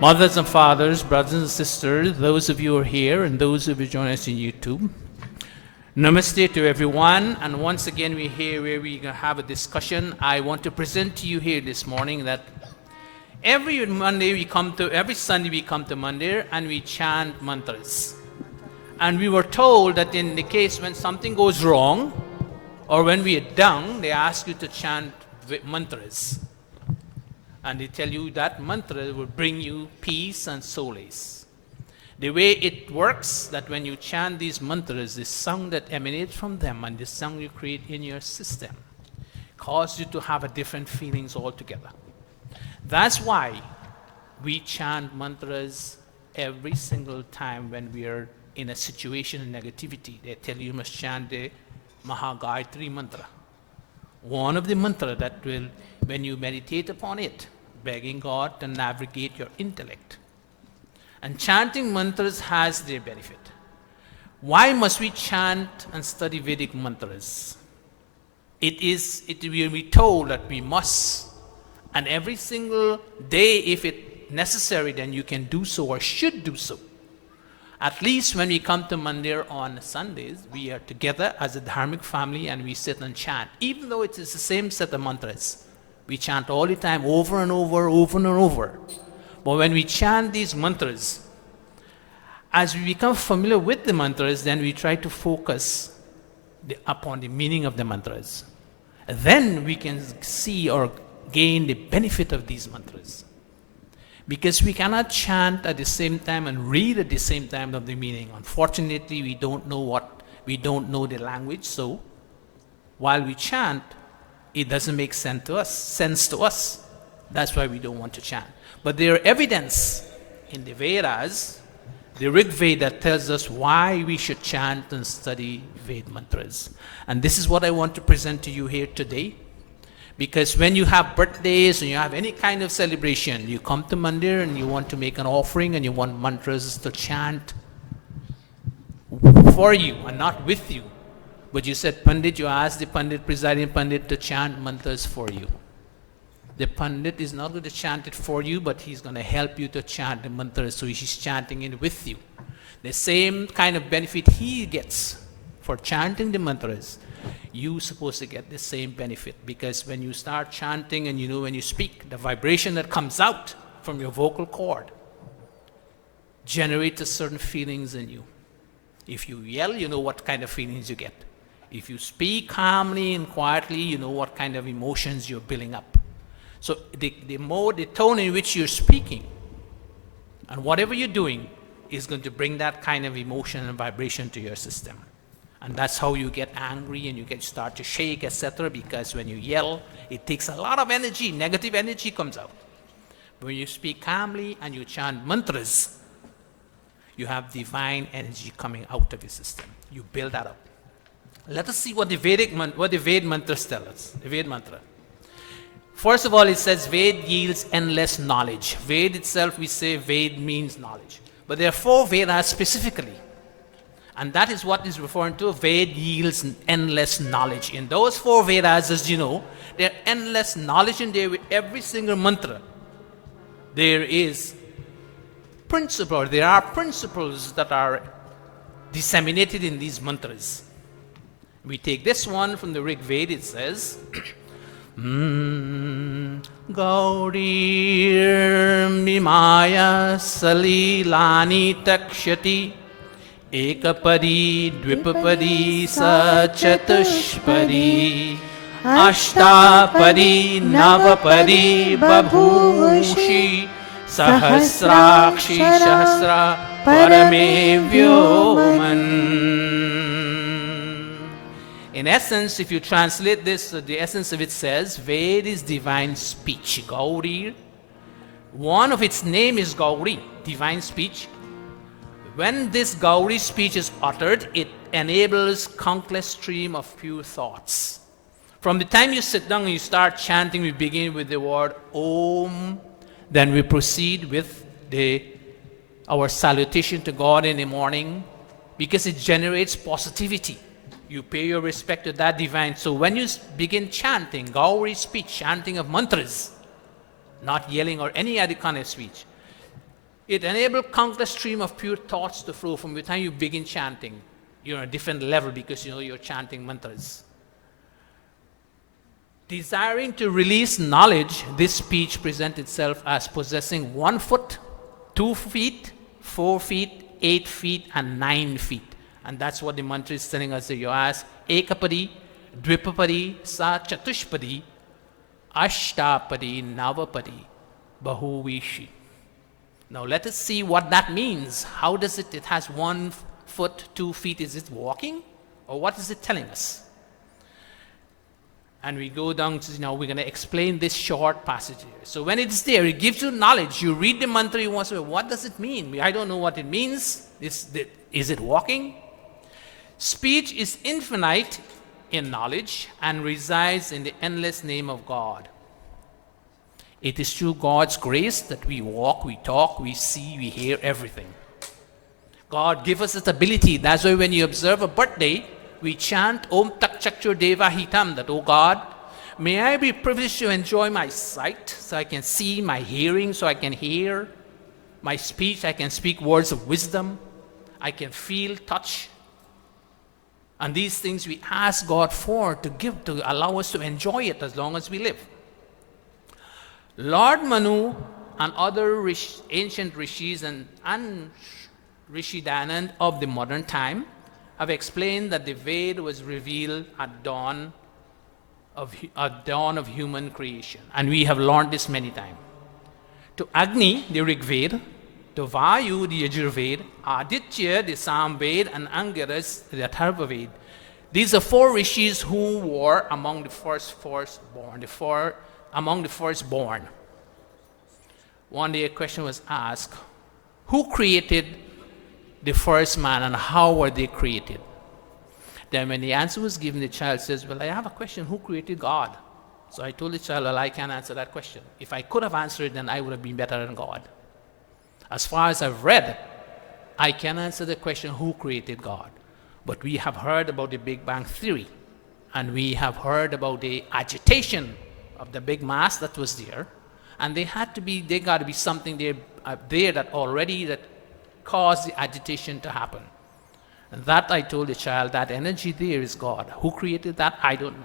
Mothers and fathers, brothers and sisters, those of you who are here and those of you who join us on YouTube, namaste to everyone. And once again, we're here where we're going to have a discussion. I want to present to you here this morning that every Sunday we come to Mandir and we chant mantras. And we were told that in the case when something goes wrong or when we are down, they ask you to chant mantras. And they tell you that mantra will bring you peace and solace. The way it works, that when you chant these mantras, the sound that emanates from them and the sound you create in your system cause you to have a different feelings altogether. That's why we chant mantras every single time when we are in a situation of negativity. They tell you must chant the Mahagayatri mantra. One of the mantra that will, when you meditate upon it, begging God to navigate your intellect. And chanting mantras has their benefit. Why must we chant and study Vedic mantras? It will be told that we must. And every single day, if it necessary, then you can do so or should do so. At least when we come to Mandir on Sundays, we are together as a dharmic family and we sit and chant. Even though it is the same set of mantras, we chant all the time, over and over, over and over. But when we chant these mantras, as we become familiar with the mantras, then we try to focus upon the meaning of the mantras. Then we can see or gain the benefit of these mantras. Because we cannot chant at the same time and read at the same time of the meaning. Unfortunately, we don't know the language, so while we chant, it doesn't make sense to us. That's why we don't want to chant. But there are evidence in the Vedas, the Rig Veda tells us why we should chant and study Ved mantras. And this is what I want to present to you here today. Because when you have birthdays and you have any kind of celebration, you come to Mandir and you want to make an offering and you want mantras to chant for you and not with you. But you said, Pandit, you asked the Pandit, presiding Pandit, to chant mantras for you. The Pandit is not going to chant it for you, but he's going to help you to chant the mantras, so he's chanting it with you. The same kind of benefit he gets for chanting the mantras, you're supposed to get the same benefit. Because when you start chanting and when you speak, the vibration that comes out from your vocal cord generates certain feelings in you. If you yell, you know what kind of feelings you get. If you speak calmly and quietly, you know what kind of emotions you're building up. So the tone in which you're speaking and whatever you're doing is going to bring that kind of emotion and vibration to your system. And that's how you get angry and you start to shake, etc. Because when you yell, it takes a lot of energy. Negative energy comes out. But when you speak calmly and you chant mantras, you have divine energy coming out of your system. You build that up. Let us see what the Ved mantras tell us. The Ved mantra. First of all, it says Ved yields endless knowledge. Ved itself, we say Ved means knowledge. But there are 4 Vedas specifically. And that is what is referring to. Ved yields endless knowledge. In those 4 Vedas, as you know, there are endless knowledge in there with every single mantra. There are principles that are disseminated in these mantras. We take this one from the Rig Veda. It says, Gaurir Mimaya Salilani Takshati Ekapadi Dvipapadi Sachatushpadi Ashtapadi Navapadi Babhushi Sahasrakshi Sahasra Parame Vyoman. In essence, if you translate this, the essence of it says, Ved is divine speech. Gauri. One of its name is Gauri, divine speech. When this Gauri speech is uttered, it enables countless stream of pure thoughts. From the time you sit down and you start chanting, we begin with the word Om. Then we proceed with our salutation to God in the morning, because it generates positivity. You pay your respect to that divine. So when you begin chanting, Gauri speech, chanting of mantras, not yelling or any other kind of speech, it enables countless stream of pure thoughts to flow. From the time you begin chanting, you're on a different level because you're chanting mantras. Desiring to release knowledge, this speech presents itself as possessing 1 foot, 2 feet, 4 feet, 8 feet, and 9 feet. And that's what the mantra is telling us. You ask, Ekapadi, Dvipapadi, Sa Chatushpadi, Ashtapadi, Navapadi, Bahuvishi. Now let us see what that means. How does it has 1 foot, 2 feet. Is it walking? Or what is it telling us? And we go down to, we're going to explain this short passage here. So when it's there, it gives you knowledge. You read the mantra, you want to say, what does it mean? I don't know what it means. Is it walking? Speech is infinite in knowledge and resides in the endless name of God. It is through God's grace that we walk, we talk, we see, we hear everything. God gives us that ability. That's why when you observe a birthday, we chant Om Tak Chakchur Deva Hitam, that, oh God, may I be privileged to enjoy my sight, so I can see, my hearing, so I can hear, my speech, I can speak words of wisdom, I can feel, touch. And these things we ask God for, to give, to allow us to enjoy it as long as we live. Lord Manu and other ancient rishis and Rishi Dayananda of the modern time have explained that the Ved was revealed at dawn a dawn of human creation. And we have learned this many times. To Agni, the Rig Veda, to Vayu, the Yajurveda, Aditya, the Samveda, and Angiras, the Atharva Veda. These are four rishis who were among the firstborn. One day a question was asked, who created the first man and how were they created? Then when the answer was given, the child says, well, I have a question, who created God? So I told the child, well, I can't answer that question. If I could have answered it, then I would have been better than God. As far as I've read, I can answer the question, who created God? But we have heard about the Big Bang Theory, and we have heard about the agitation of the big mass that was there, and there got to be something there that caused the agitation to happen. And that I told the child, that energy there is God. Who created that? I don't know.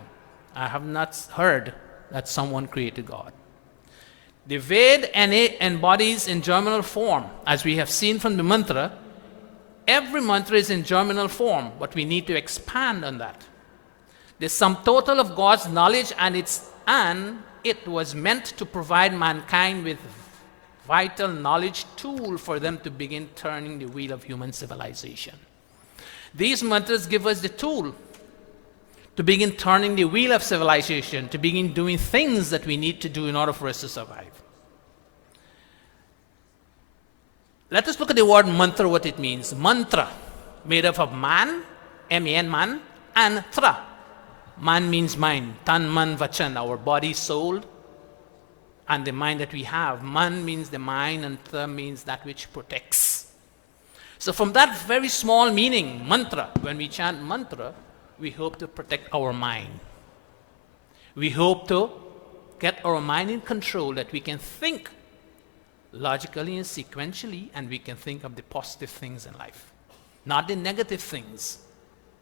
I have not heard that someone created God. The Ved embodies in germinal form, as we have seen from the mantra. Every mantra is in germinal form, but we need to expand on that. The sum total of God's knowledge and it was meant to provide mankind with vital knowledge tool for them to begin turning the wheel of human civilization. These mantras give us the tool to begin turning the wheel of civilization, to begin doing things that we need to do in order for us to survive. Let us look at the word mantra, what it means. Mantra, made up of man, M-A-N, man, and tra. Man means mind, tan, man, vachan, our body, soul, and the mind that we have. Man means the mind, and tra means that which protects. So from that very small meaning, mantra, when we chant mantra, we hope to protect our mind. We hope to get our mind in control, that we can think logically and sequentially, and we can think of the positive things in life, not the negative things.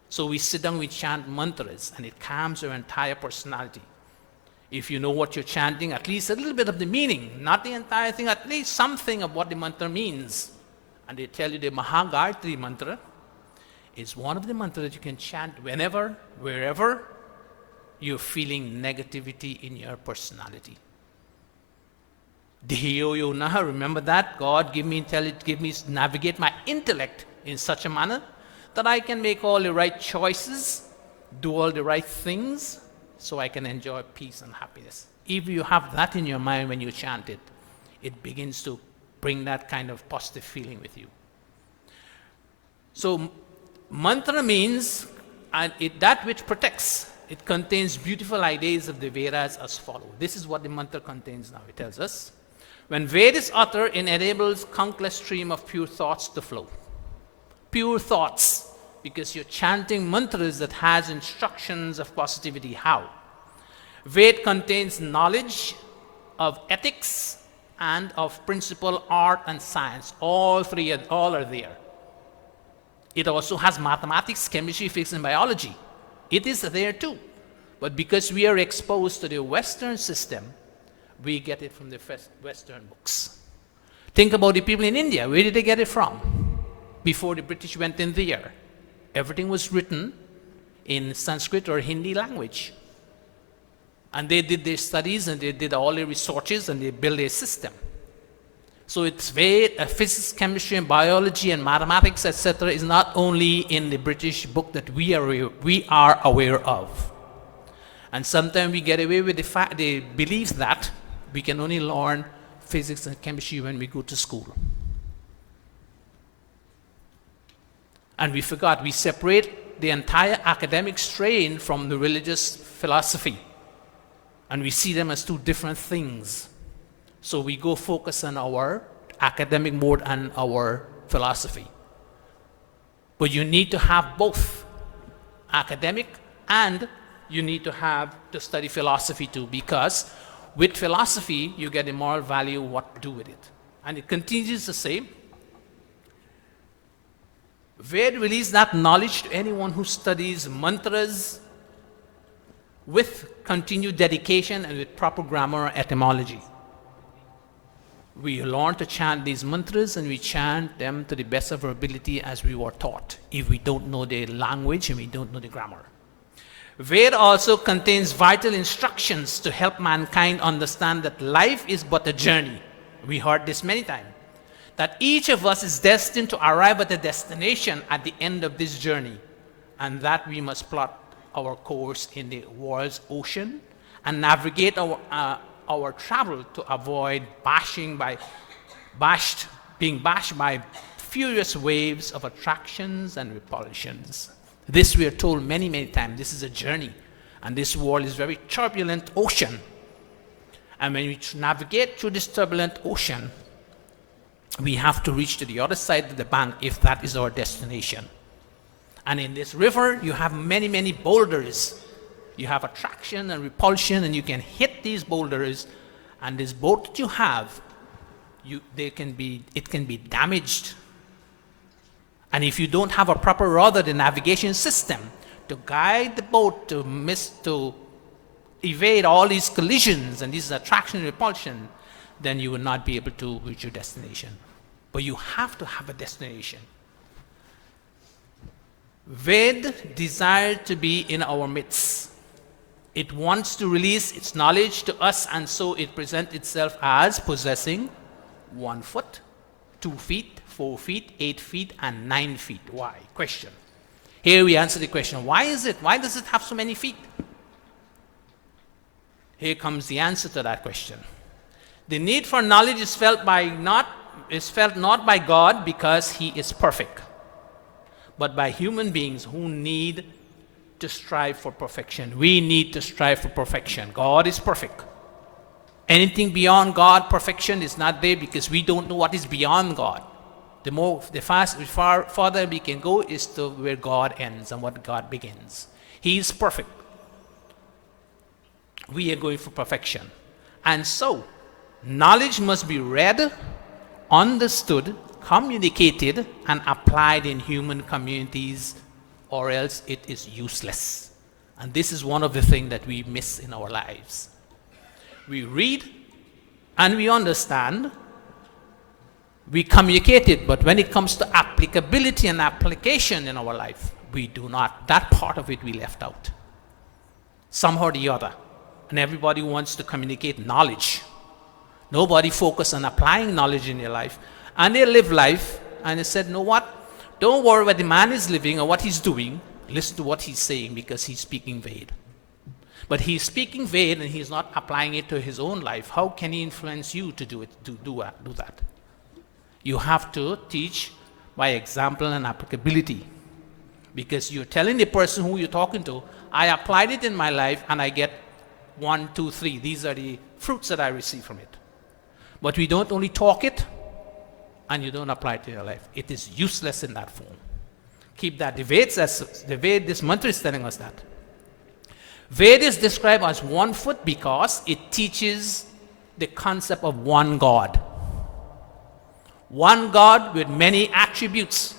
So we sit down, we chant mantras, and it calms our entire personality. If you know what you're chanting, at least a little bit of the meaning, not the entire thing, at least something of what the mantra means. And they tell you the Mahagayatri mantra is one of the mantras that you can chant whenever, wherever you're feeling negativity in your personality. Dhiyo naha, remember that? God, give me intelligence, navigate my intellect in such a manner that I can make all the right choices, do all the right things, so I can enjoy peace and happiness. If you have that in your mind when you chant it, it begins to bring that kind of positive feeling with you. So mantra means that which protects. It contains beautiful ideas of the Vedas as follows. This is what the mantra contains now. It tells us, when Ved is uttered, it enables countless stream of pure thoughts to flow. Pure thoughts, because you're chanting mantras that has instructions of positivity. How? Ved contains knowledge of ethics and of principle, art, and science. All are there. It also has mathematics, chemistry, physics, and biology. It is there too. But because we are exposed to the Western system, we get it from the Western books. Think about the people in India. Where did they get it from? Before the British went in there, everything was written in Sanskrit or Hindi language. And they did their studies, and they did all their researches, and they built a system. So it's physics, chemistry, and biology, and mathematics, etc., is not only in the British book that we are aware of. And sometimes we get away with the belief that we can only learn physics and chemistry when we go to school. And we forgot, we separate the entire academic strain from the religious philosophy. And we see them as two different things. So we go focus on our academic mode and our philosophy. But you need to have both academic, and you need to study philosophy too, because with philosophy you get a moral value, what to do with it. And it continues to say, Ved release that knowledge to anyone who studies mantras with continued dedication and with proper grammar or etymology. We learn to chant these mantras, and we chant them to the best of our ability as we were taught, if we don't know the language and we don't know the grammar. Veda also contains vital instructions to help mankind understand that life is but a journey. We heard this many times. That each of us is destined to arrive at a destination at the end of this journey, and that we must plot our course in the world's ocean and navigate our travel to avoid being bashed by furious waves of attractions and repulsions. This we are told many, many times. This is a journey, and this world is a very turbulent ocean. And when we navigate through this turbulent ocean, we have to reach to the other side of the bank if that is our destination. And in this river, you have many, many boulders. You have attraction and repulsion, and you can hit these boulders, and this boat that you have, it can be damaged. And if you don't have a proper rudder, the navigation system to guide the boat to evade all these collisions and these attraction and repulsion, then you will not be able to reach your destination. But you have to have a destination. Ved desired to be in our midst. It wants to release its knowledge to us, and so it presents itself as possessing 1 foot, 2 feet, 4 feet, 8 feet, and 9 feet. Why? Question. Here we answer the question, why is it? Why does it have so many feet? Here comes the answer to that question. The need for knowledge is felt not by God because he is perfect, but by human beings who need to strive for perfection. We need to strive for perfection. God is perfect. Anything beyond God, perfection is not there because we don't know what is beyond God. The farther we can go is to where God ends and what God begins. He is perfect. We are going for perfection. And so, knowledge must be read, understood, communicated, and applied in human communities, or else it is useless. And this is one of the things that we miss in our lives. We read and we understand, we communicate it, but when it comes to applicability and application in our life, we do not. That part of it we left out. Somehow or the other. And everybody wants to communicate knowledge. Nobody focus on applying knowledge in their life. And they live life, and they said, know what? Don't worry what the man is living or what he's doing. Listen to what he's saying because he's speaking Ved. But he's speaking Ved and he's not applying it to his own life. How can he influence you to do that? You have to teach by example and applicability. Because you're telling the person who you're talking to, I applied it in my life and I get 1, 2, 3. These are the fruits that I receive from it. But we don't only talk it and you don't apply it to your life. It is useless in that form. Keep that. The Ved, this mantra is telling us that. Ved is described as 1 foot because it teaches the concept of one God. One God with many attributes.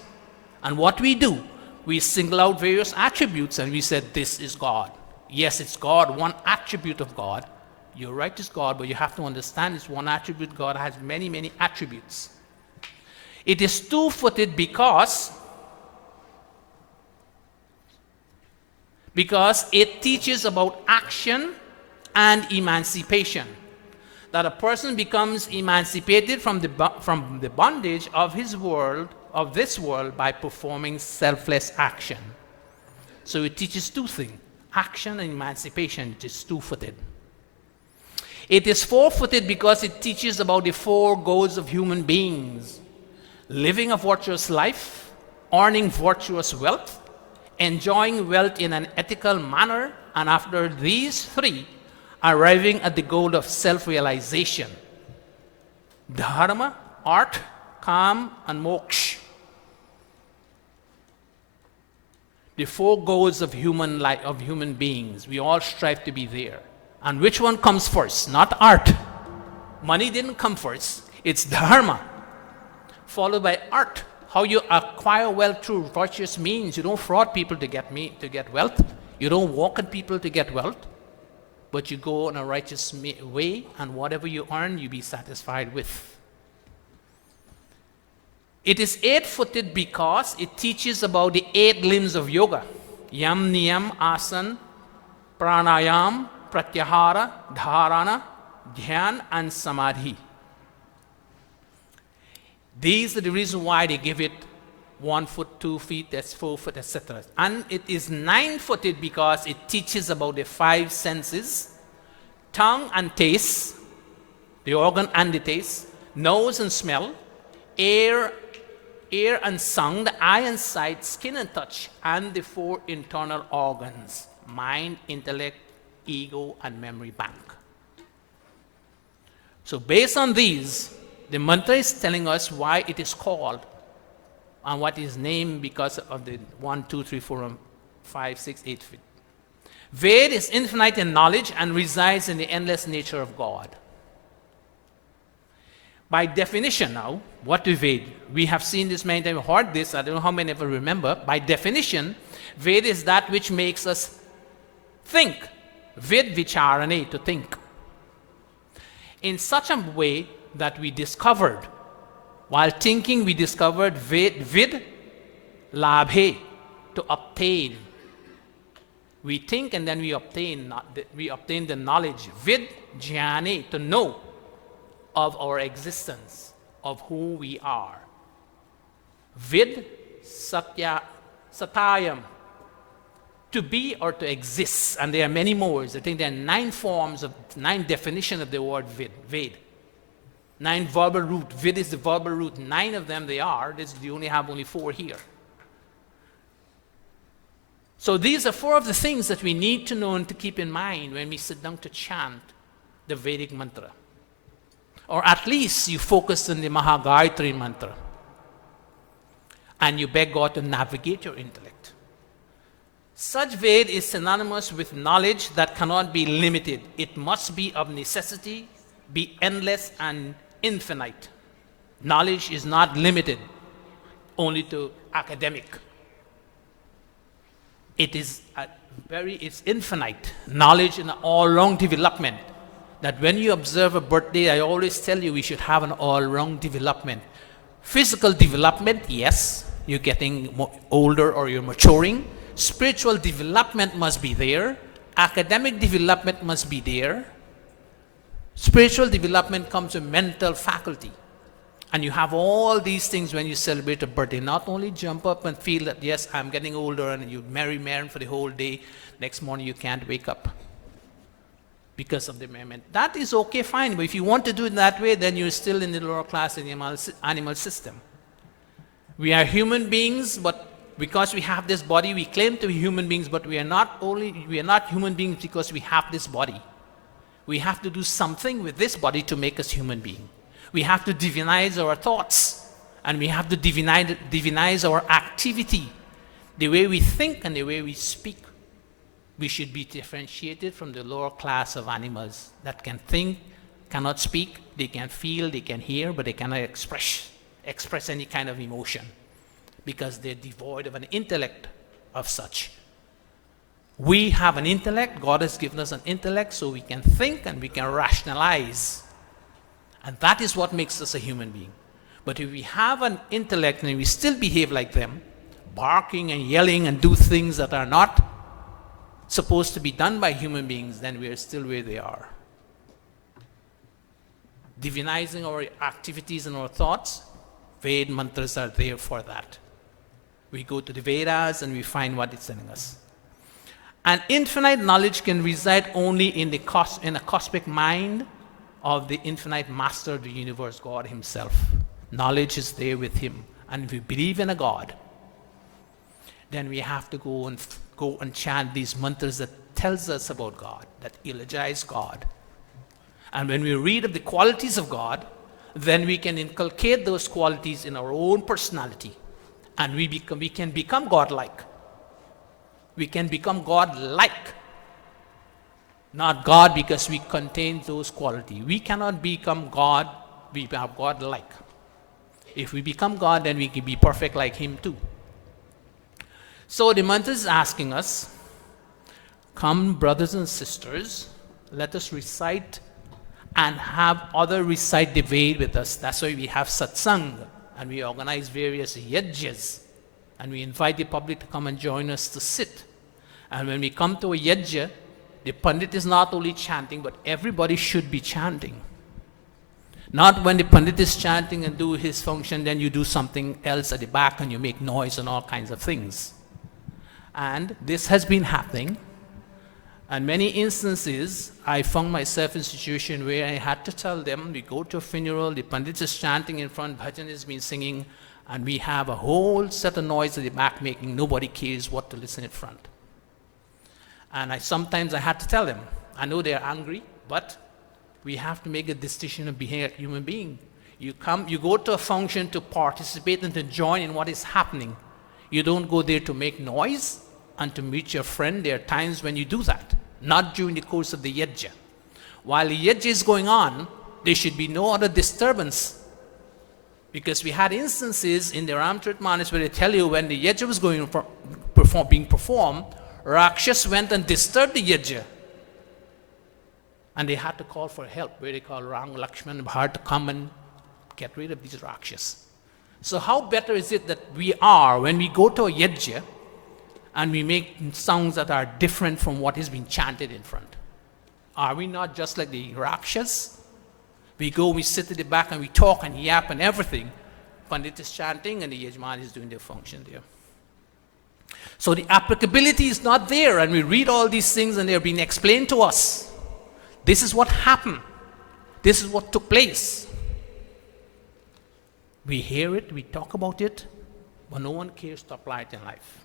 And what we do, we single out various attributes and we said, this is God. Yes, it's God, one attribute of God. You're right, it's God, but you have to understand it's one attribute. God has many, many attributes. It is 2-footed because it teaches about action and emancipation. That a person becomes emancipated from the bondage of this world by performing selfless action. So it teaches 2 things, action and emancipation. It is 2-footed. It is 4-footed because it teaches about the 4 goals of human beings: living a virtuous life, earning virtuous wealth, enjoying wealth in an ethical manner, and after these 3, arriving at the goal of self-realization. Dharma, art, kam, and moksha. The 4 goals of human life, of human beings. We all strive to be there. And which one comes first? Not art. Money didn't come first. It's dharma. Followed by art. How you acquire wealth through virtuous means. You don't fraud people to get wealth. You don't walk on people to get wealth. But you go in a righteous way, and whatever you earn, you be satisfied with. It is 8-footed because it teaches about the 8 limbs of yoga. Yam, niyam, asana, pranayam, pratyahara, dharana, dhyan, and samadhi. These are the reason why they give it 1 foot, 2 feet, that's 4 foot, etc. And it is 9-footed because it teaches about the 5 senses: tongue and taste, the organ and the taste, nose and smell, ear and sound, eye and sight, skin and touch, and the 4 internal organs: mind, intellect, ego, and memory bank. So based on these, the mantra is telling us why it is called and what is named because of the 1, 2, 3, 4, 5, 6, 8 feet. Ved is infinite in knowledge and resides in the endless nature of God. By definition now, what is Ved? We have seen this many times, heard this, I don't know how many ever remember. By definition, Ved is that which makes us think. Ved vicharane, to think. In such a way that we discovered, while thinking, we discovered vid labhe, to obtain. We think and then we obtain the knowledge. Vid jnane, to know of our existence, of who we are. Vid satayam, to be or to exist. And there are many more. I think there are 9 definitions of the word Ved. 9 verbal root. Vid is the verbal root. 9 of them they are. You only have 4 here. So these are 4 of the things that we need to know and to keep in mind when we sit down to chant the Vedic mantra. Or at least you focus on the Mahagayatri mantra. And you beg God to navigate your intellect. Such Ved is synonymous with knowledge that cannot be limited. It must be of necessity, be endless and infinite. Knowledge is not limited only to academic. It's infinite. Knowledge in all-round development. That when you observe a birthday, I always tell you we should have an all-round development. Physical development, yes, you're getting older or you're maturing. Spiritual development must be there. Academic development must be there. Spiritual development comes with mental faculty. And you have all these things when you celebrate a birthday. Not only jump up and feel that, yes, I'm getting older, and you merry for the whole day. Next morning you can't wake up because of the merriment. That is okay, fine. But if you want to do it that way, then you're still in the lower class in the animal system. We are human beings, but because we have this body, we claim to be human beings, but we are not human beings because we have this body. We have to do something with this body to make us human beings. We have to divinize our thoughts, and we have to divinize our activity, the way we think and the way we speak. We should be differentiated from the lower class of animals that can think, cannot speak, they can feel, they can hear, but they cannot express any kind of emotion because they're devoid of an intellect of such. We have an intellect. God has given us an intellect so we can think and we can rationalize. And that is what makes us a human being. But if we have an intellect and we still behave like them, barking and yelling and do things that are not supposed to be done by human beings, then we are still where they are. Divinizing our activities and our thoughts, Ved mantras are there for that. We go to the Vedas and we find what it's telling us. And infinite knowledge can reside only in a cosmic mind of the infinite master of the universe, God himself. Knowledge is there with him. And if we believe in a God, then we have to go and chant these mantras that tells us about God, that eulogize God. And when we read of the qualities of God, then we can inculcate those qualities in our own personality. And we can become God-like. We can become God-like. Not God because we contain those qualities. We cannot become God, we are God-like. If we become God, then we can be perfect like him too. So the mantra is asking us, come brothers and sisters, let us recite and have others recite the Ved with us. That's why we have Satsang, and we organize various yajnas, and we invite the public to come and join us to sit. And when we come to a yajna, the Pandit is not only chanting, but everybody should be chanting. Not when the Pandit is chanting and do his function, then you do something else at the back and you make noise and all kinds of things. And this has been happening. And many instances, I found myself in a situation where I had to tell them, we go to a funeral, the Pandit is chanting in front, bhajan has been singing, and we have a whole set of noise at the back making, nobody cares what to listen in front. And sometimes I had to tell them, I know they're angry, but we have to make a decision of being a human being. You go to a function to participate and to join in what is happening. You don't go there to make noise and to meet your friend. There are times when you do that, not during the course of the yajna. While the yajna is going on, there should be no other disturbance. Because we had instances in the Ramcharitmanas where they tell you when the yajna was being performed, Rakshas went and disturbed the yajna. And they had to call for help, where they call Ram, Lakshman, and Bharat to come and get rid of these Rakshas. So how better is it that we are when we go to a yajna and we make sounds that are different from what is being chanted in front? Are we not just like the Rakshas? We go, we sit at the back and we talk and yap and everything. Pandit is chanting and the Yajman is doing their function there. So the applicability is not there, and we read all these things and they're being explained to us. This is what happened. This is what took place. We hear it, we talk about it, but no one cares to apply it in life.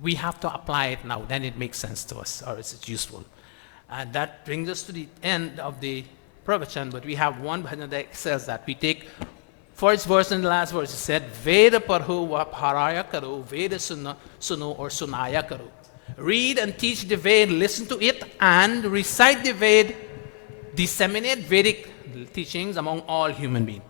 We have to apply it now, then it makes sense to us, or it's useful. And that brings us to the end of the pravachan, but we have one bhajan that says that. We take first verse and the last verse. It said, Veda parho va bharaya karo, Veda suno or sunaya karo. Read and teach the Ved, listen to it, and recite the Ved, disseminate Vedic teachings among all human beings.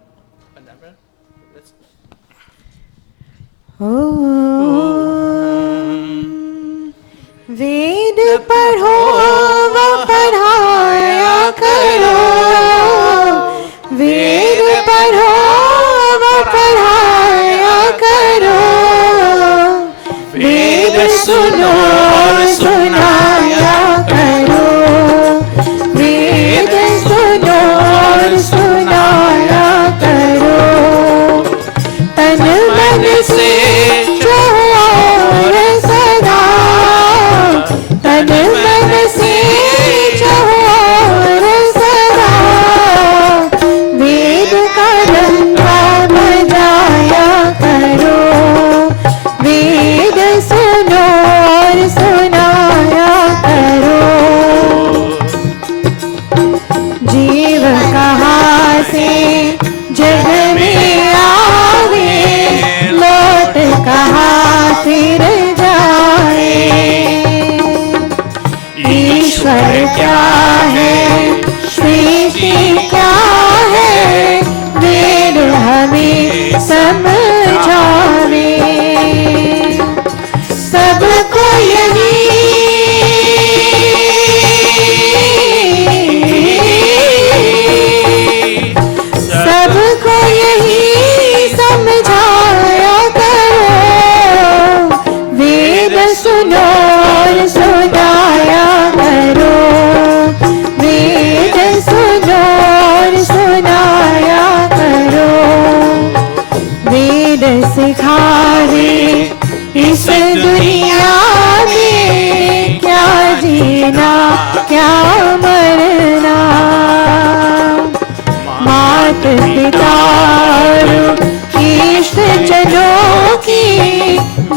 वेद पढ़ो व पढ़ाया करो, वेद पढ़ो व पढ़ाया करो, वेद सुनो और सुनाया करो, वेद सुनो और सुनाया करो, तन मन से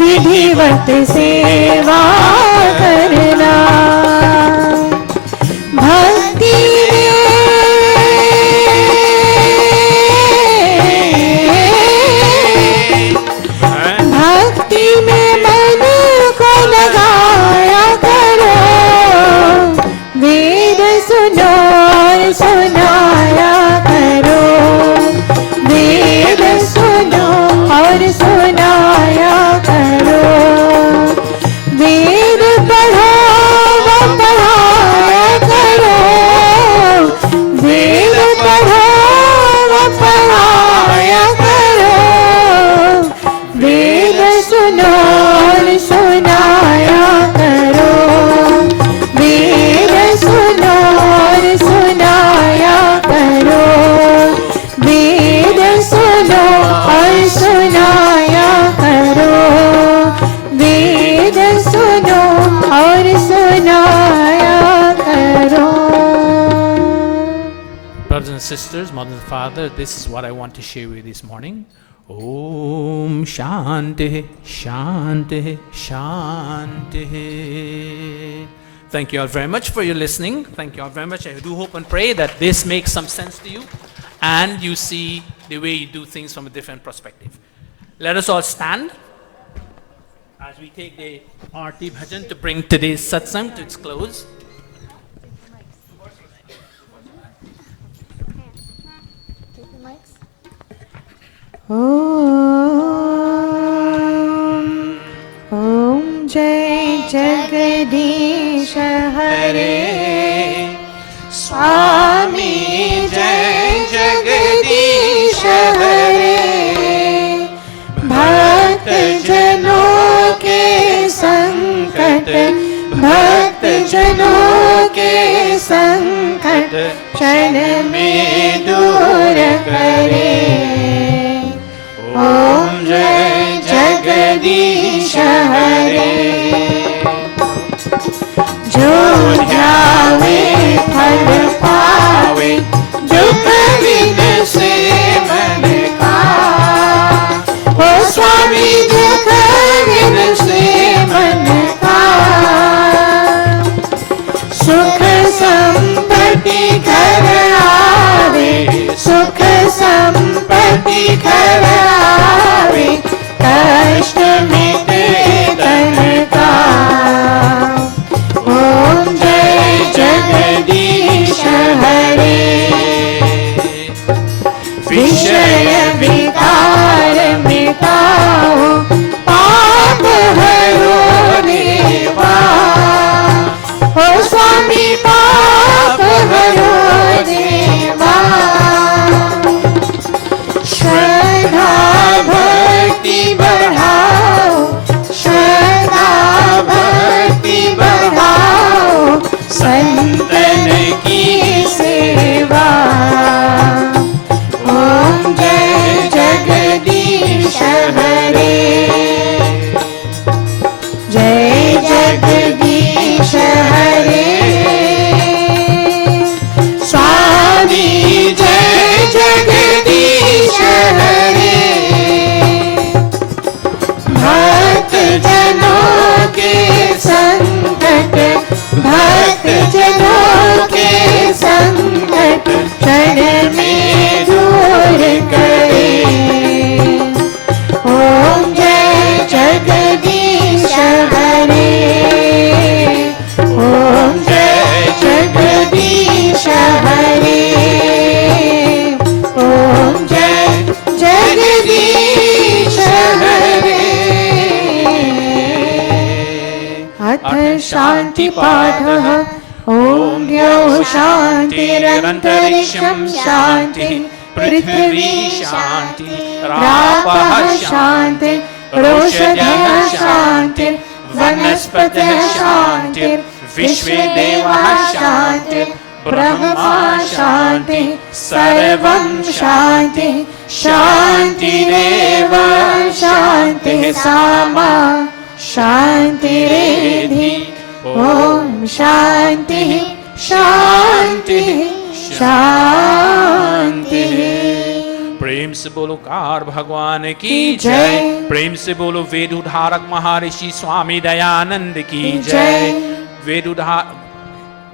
विधिवत सेवा करना, भक्ति में मन को लगाया करो, वेद सुनो और सुनाया करो, वेद सुनो और सुनाया करो, sisters, mother and father, this is what I want to share with you this morning. Om Shanti, Shanti, Shanti. Thank you all very much for your listening. Thank you all very much. I do hope and pray that this makes some sense to you and you see the way you do things from a different perspective. Let us all stand as we take the Aarti Bhajan to bring today's satsang to its close. Om Om Jai Jagadish Hare Swami Jai Jagadish Hare Bhakt Jano ke sankat Bhakt Jano ke sankat Kshan mein dur kare Om Jai Jagadish Hare Jo dhyaave phal paave dukh vinase man ka O Swami dukh vinase man ka Sukh sampatti ghar aave Sukh sampatti ghar aave Kasht mite tan ka Om Jai Jagadish Hare Vishaya vikar mitao Paap haro deva O Swami paap haro deva Shraddha bhakti बढ़ाओ श्रद्धा भक्ति बढ़ाओ संतन की सेवा ओम जय जगदीश हरे जय जगदीश हरे स्वामी जय जगदीश हरे भक्त जनों के संकट भक्त जनों के संकट क्षण में दूर करे ओम जय जगदीश हरे ओम जय जगदीश हरे ओम जय जगदीश हरे अथ शांति पाठः ओम द्यौः शान्तिरन्तरिक्षं शान्ति पृथिवी शान्ति रापः शान्ति रोषधयः शान्ति वनस्पतयः शान्ति विश्वे देवाः शान्ति ब्रह्मा शान्ति सर्वं शान्ति शान्तिरेव शान्तिः सामा शान्तिरेधि ओम शान्तिः शान्तिः शान्तिः प्रेम से बोलो कार भगवान की जय प्रेम से बोलो वेदुधारक महर्षि स्वामी दयानंद की जय वेदुधार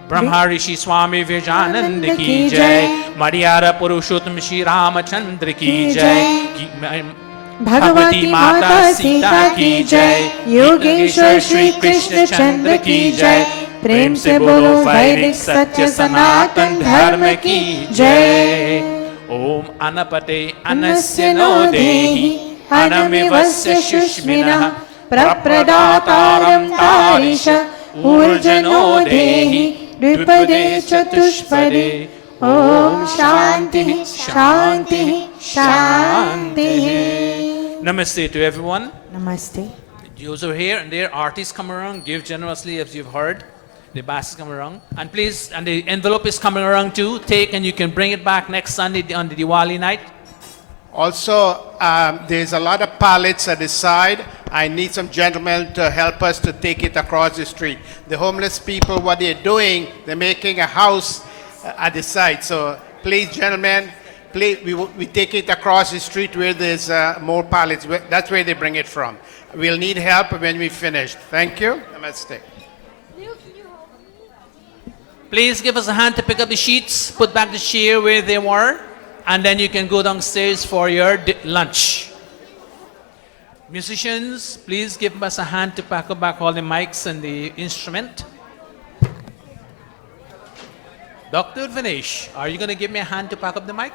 ब्रह्मर्षि स्वामी विवेकानंद की जय मर्यादा पुरुषोत्तम श्री रामचंद्र की जय भगवती माता सीता की जय योगेश्वर श्री कृष्ण चंद्र की जय प्रेम से बोलो वैदिक सत्य सनातन धर्म की जय ओम अनपते अनस्य नो देहि अनमिवस्य शुष्मिनः प्रप्रदातारं तारिष ऊर्जनो देहि द्विपदे चतुष्पदे ओम शांति शांति शांति Namaste to everyone. Namaste. Those who are here and there, artists come around, give generously as you've heard. The baskets come around. And please, and the envelope is coming around too. Take and you can bring it back next Sunday on the Diwali night. Also, there's a lot of pallets at the side. I need some gentlemen to help us to take it across the street. The homeless people, what they're doing, they're making a house at the side. So Please, gentlemen, please, we take it across the street where there's more pallets. That's where they bring it from. We'll need help when we finish. Thank you. Namaste. Please give us a hand to pick up the sheets, put back the chair where they were, and then you can go downstairs for your lunch. Musicians, please give us a hand to pack up back all the mics and the instrument. Dr. Vinesh, are you going to give me a hand to pack up the mic?